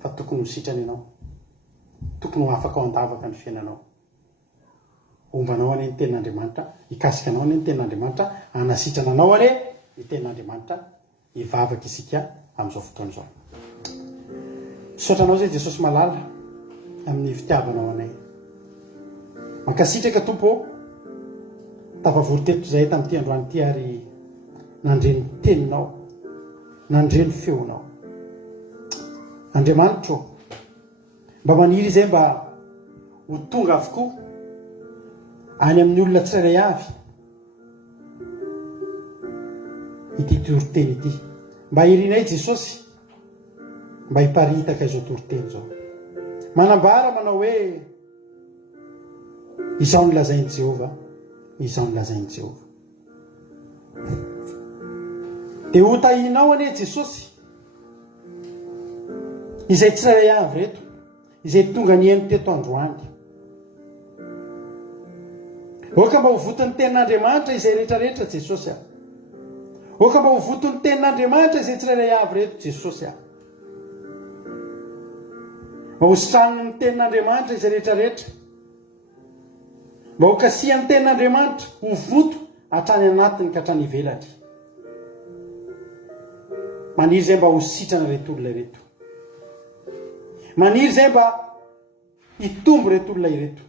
fa tokony ho sitrany ianao tokony ho afaka ao andavaka ny fiainanao ombanao ane ny tenin'Andriamanitra ikasikanao ane ny tenin'Andriamanitra hanasitrana anao ane ny tenin'Andriamanitra hivavaka isika amin'izao fotoana izao misaotranao zay Jesosy malala amin'ny fitiavanao anay mankasitraka tompo tafavory teto zay tamin'ity androany ity ary nandreny teninao nandreny feonao Andriamanitra mba maniry izay mba ho tonga avokoa any amin'ny olona tsirairay avy ity toriteny ity mba irinay Jesosy mba hiparitaka izao toriteny izao manambara manao hoe izao nolazainy Jehova, izao nolazainy Jehova. Dia ho tahinao anie Jesosy izay tsirairay avy reto, izay tonga nihaino teto androany. Oka mba ho voton'ny tenin'Andriamanitra izay rehetrarehetra Jesosy aho. Oka mba ho voton'ny tenin'Andriamanitra izay tsirairay avy reto Jesosy aho. Mba ho sitraniny ny tenin'Andriamanitra izay rehetrarehetra. Mba ho kasihan'ny tenin'Andriamanitra ho voto hatrany anatiny ka hatrany ivelatra. Maniry izay mba ho sitrana reto olona ireto. Maniry izay mba hitombo reto olona ireto.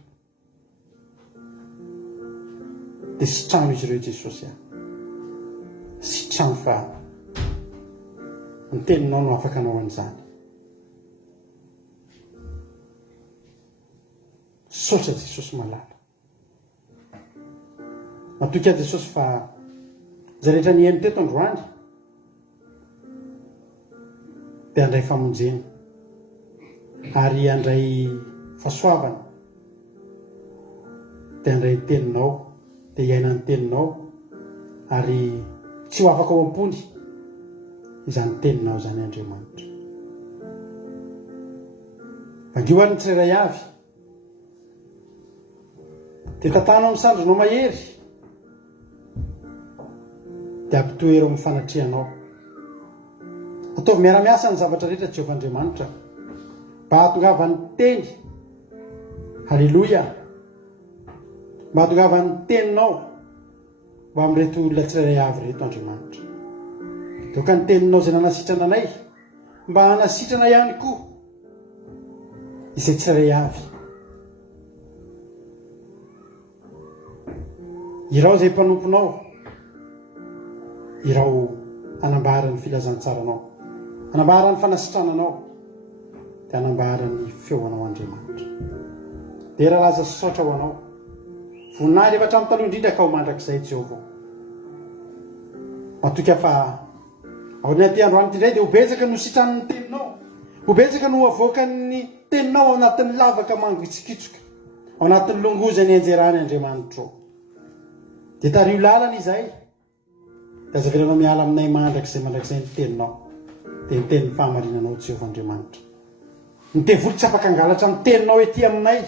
Dia sitrano izy ireo Jesosy aho. Sitrano fa ny teninao no afaka anao an'izany. Saotra Jesosy malala. Matoka Jesosy fa izay rehetra nihaino teto androany dia handray famonjena ary handray fahasoavana, dia handray ny teninao, dia hiaina ny teninao ary tsy ho afaka ao am-pony izany teninao izany Andriamanitra. Angioan'ny tsirairay avy dia tantanao amin'ny sandronao mahery dia ampitoero amin'ny fanatrehanao. Ataovy miara-miasa ny zavatra rehetra Jehovah Andriamanitra mba hahatongavany teny. Halleloia. Mba hahatongavany teninao mba amin'reto olona tsirairay avy reto Andriamanitra. Doka ny teninao izay nanasitrana anay mba hanasitrana ihany koa izay tsirairay avy. Irao izay mpanomponao, irao hanambara ny filazantsaranao, hanambara ny fanasitrananao, dia hanambara ny feonao Andriamanitra. Dia raha laza saotra ho anao, voninahitra rehefa hatramin'ny taloha indrindra ka ho mandrakizay Jehovah. Matoka fa ao anaty androany ity indray dia ho betsaka no sitran'ny teninao, ho betsaka no avoaka ny teninao ao anatin'ny lavaka mangitsikitsoka, ao anatin'ny longozany anjerany Andriamanitra. Dia tario lalana izay dia azavelanao miala aminay mandrakizay ny teninao, dia ny tenin'ny fahamarinanao Jehovah Andriamanitra. Ny devoly tsy afaka angalatra amin'ny teninao ety aminay,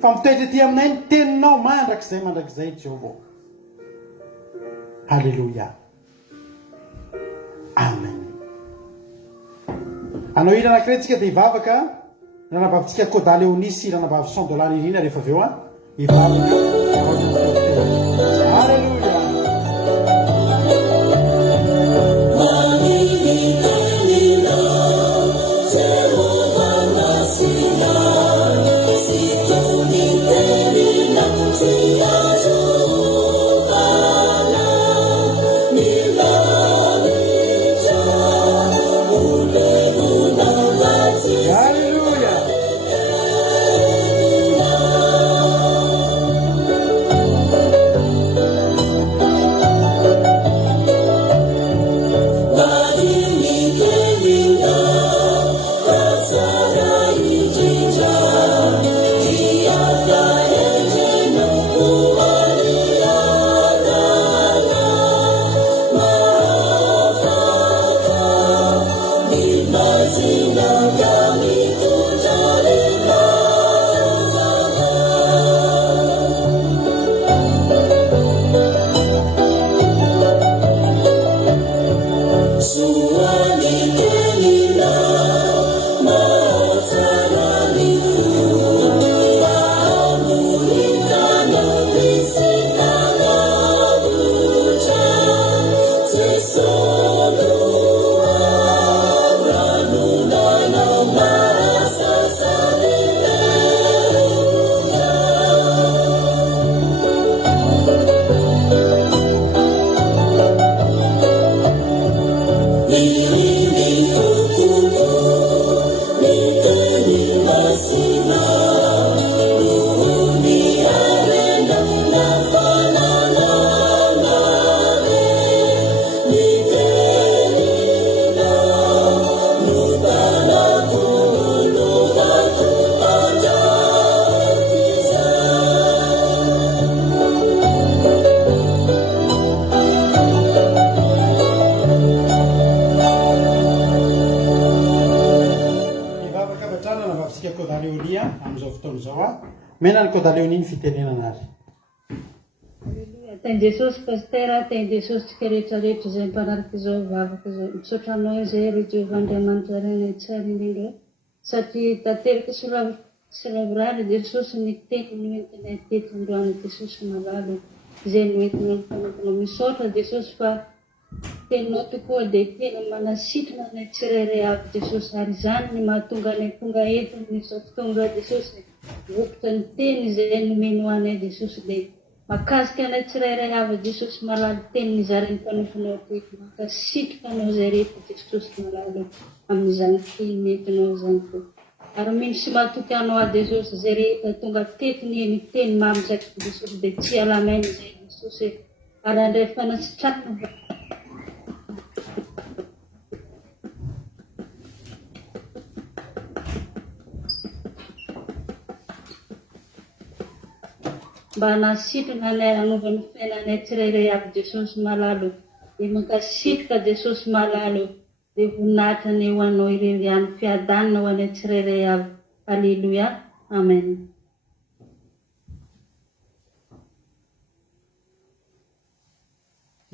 fa mitoetra ety aminay ny teninao mandrakizay Jehovah. Halleluia. Amen. Anao hira anakiretsika dia hivavaka ranabavitsika Koda Leonisy ranabavy $100 irina rehefa avy eo hivavaka. Halleluia. fotoan'izao a menany kodaleoniny fitenenana ary Thank Jesús, pastera, thank Jesús, rehetrarehetra izay mpanaraka izao vavaka izao. Misaotra anao izay ry Jehovan-Driamanitra reny tsara indrindra. Satria tanteraka sy lavorary Jesosy ny teniny entinay tetindroany Jesosy malalo izay noentina mpanokana. Misaotra Jesosy fa teninao tokoa dia tena manasitrana nay tsirairay avy Jesosy ary izany ny mahatonga anay tonga eto amin'izao fotoana Jesosy vokotra ny teny izay nomeny ho anay Jesosy dia makasika anay tsirairay avy Jesosy malalo teniny izary ny mpanofonao teto makasitraka anao izay rehetra Jesosy malalo amin'izany teny entinao izany ko ary mino sy mahatoky anao a Jesosy izay rehetra tonga tetiny eny teny mamizaka Jesosy dia tsy alamaina izay Jesosy ary andray fanasitrana mba nasitrana anay anaovany fiainanay tsirairay avy Jesosy malalo dia mankasitraka Jesosy malalo dia voninahitra ny ho anao ireny ihany fiadanina ho anay tsirairay avy. Alleluia. Amen.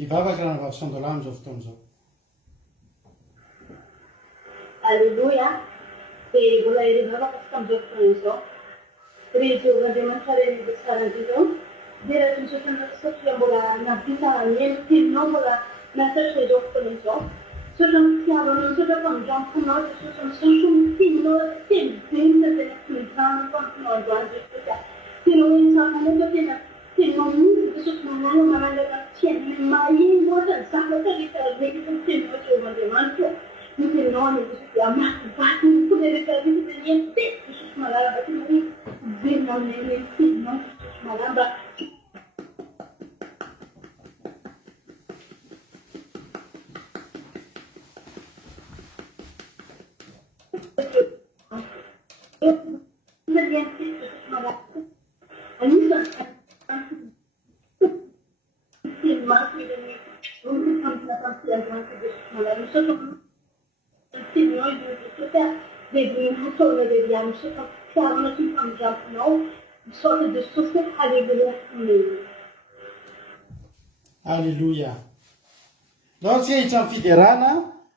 ivavaka raha navavy sandola amin'izao fotoan'izao Alleluia. Dia mbola irivavaka sy tamin'izao fotoana izao. Ry Jehovan-Driamanitra reny dia tsara indrindra. Dia raha misaotra satria mbola nahavita mihaino teninao mbola nahatratra izao fotoana izao. Misaotra mitiavanao, misaotra famindramonao Jesosy, misaotra miteninao teny beny tena fimindrano famindrano androany Jesosy. Tena hoe nisafanao fa tena teninao mihitsy Jesosy manano manangana fiainana maheno loatra ny zavatra rehetra rehetra teninao Jehovan-Driamanitra. Ny teninao any Jesosy dia amakivaky ny fona rehetra rehetra ny teny Jesosy malala tena hoe verina amin'ny teninao Jesosy malamba. Alleluia. Nao tsy hahitra amin'ny fiderana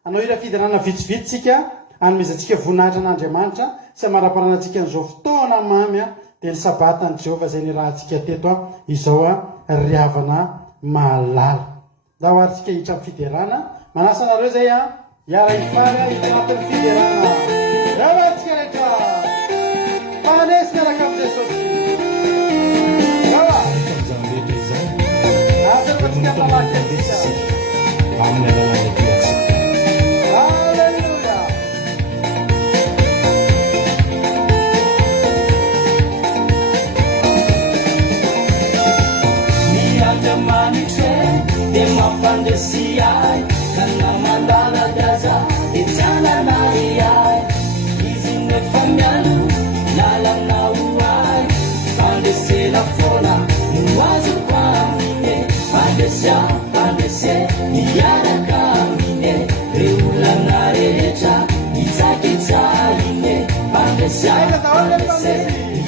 anao ira fiderana vitsivitsitsika anomezantsika voninahitra an'Andriamanitra sy amaraparana antsika n'izao fotoana mamy a dia ny sabatany Jehovah izay ny rahantsika teto a izao a riavana mahalala. Da ho aritsika hitra amin'ny fiderana manasa anareo zay a hiara hifary a hitanatin'ny fiderana ravantsika rehetra fahanesy miaraka amin'ny Jesosy atsika talaky atsika amin'ny alalan'ny piatsika. Alleluia. Niandramanitra dia mampandresy ahy ka namandala-daza itsananay ahy izy nefa mialo lalana ho ahy fandresena foana no azoko amine pandresy miaraka amine reo olana rehetra itsakitsahine pandresy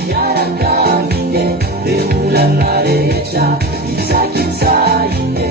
miaraka amine reo olana rehetra itsakitsahine.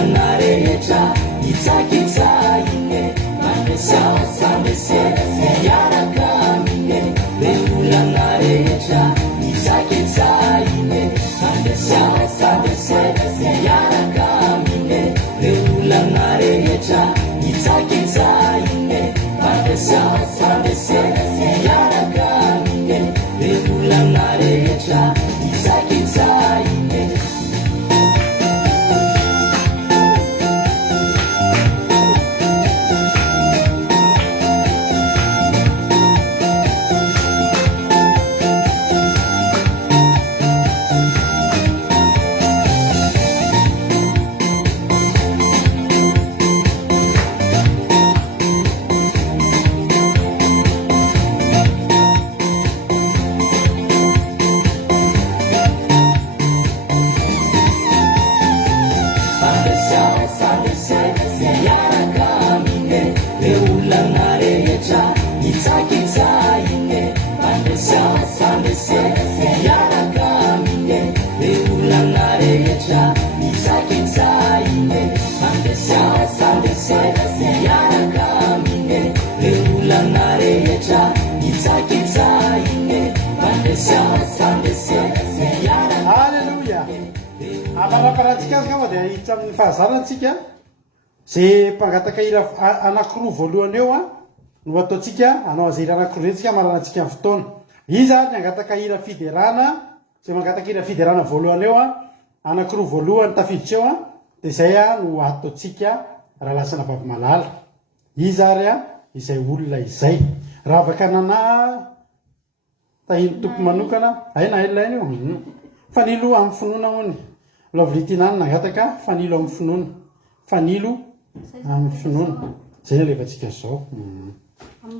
olana rehetra itsakitsaine mamesiasamesese miaraka amine le olana rehetra itsakitsaine mamesiasamesese miaraka amine le olana rehetra itsakitsaine mamesiasamesese miaraka amine le olana rehetra itsakitsaine. Halleluja. Amaraparantsika kama dia hiditra amin'ny fahazarantsika zay mpangataka hira anankiroa voalohany eo no ataontsika anao azay hira anankiroa rentsika maranantsika amin'ny fotoana. Izy ny angataka hira fiderana zay mangataka hira fiderana voalohany eo anankiroa voalohany tafiditra eo dia zay no ataontsika raha lasana vavy malala. Izy ary izay olona izay raha afaka nana tahiny tompo manokana aina elaina io fanilo amin'ny finoana hony lovritinany nangataka fanilo amin'ny finoana fanilo amin'ny finoana zay ny alevantsika zao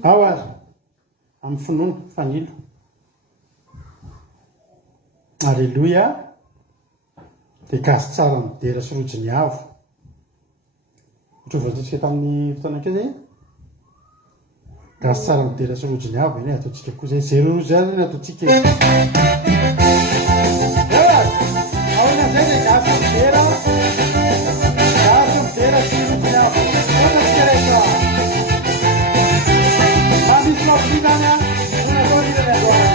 ao ary amin'ny finoana fanilo. Alleluia. Dia kasy tsara midera sy rojony avo otrovantsika tamin'ny fotoana zay kasy tsara midera sy rojony avo eny ataontsika koa zay zay rojo zany ny ataontsika aona zay dia kasy midera sy rojony avo otatsika rehetra mamisy mampinany unatao rirany adoana.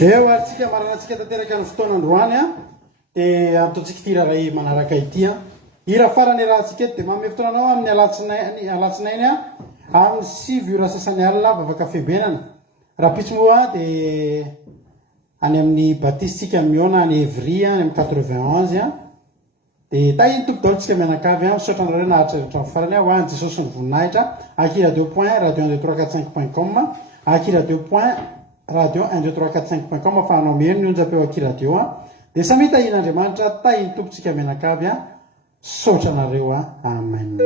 eo atsika maranatsika tanteraka ny fotoanandroany a dia ataontsika ty raharay manaraka ity a ira farany rahantsika eto dia manome fotoananao amin'ny alatsinainy a amin'ny 5 ora sasany alina vavaka febenana raha pitso moa dia any amin'ny batistsika miona any evry any amin'ny 91 a dia tahiny tompo daholo tsika mianakavy a misaotra anareo nahatraritra ny farany ho any jesosy ny voninahitra aki radio point radio 12345.com aki radio point radio 12345.com afahanao meno ny onjapeo aki radio a dia samy tahin'andriamanitra tahiny tompotsika mianakavy a saotra anareo a amen.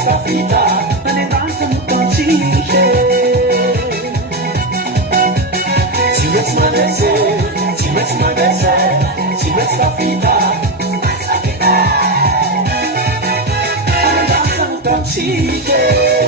maintsy tafita nanendanitra motontsike tsy maintsy mandrese tsy maintsy mandrese tsy maintsy tafita nanendanitra motontsike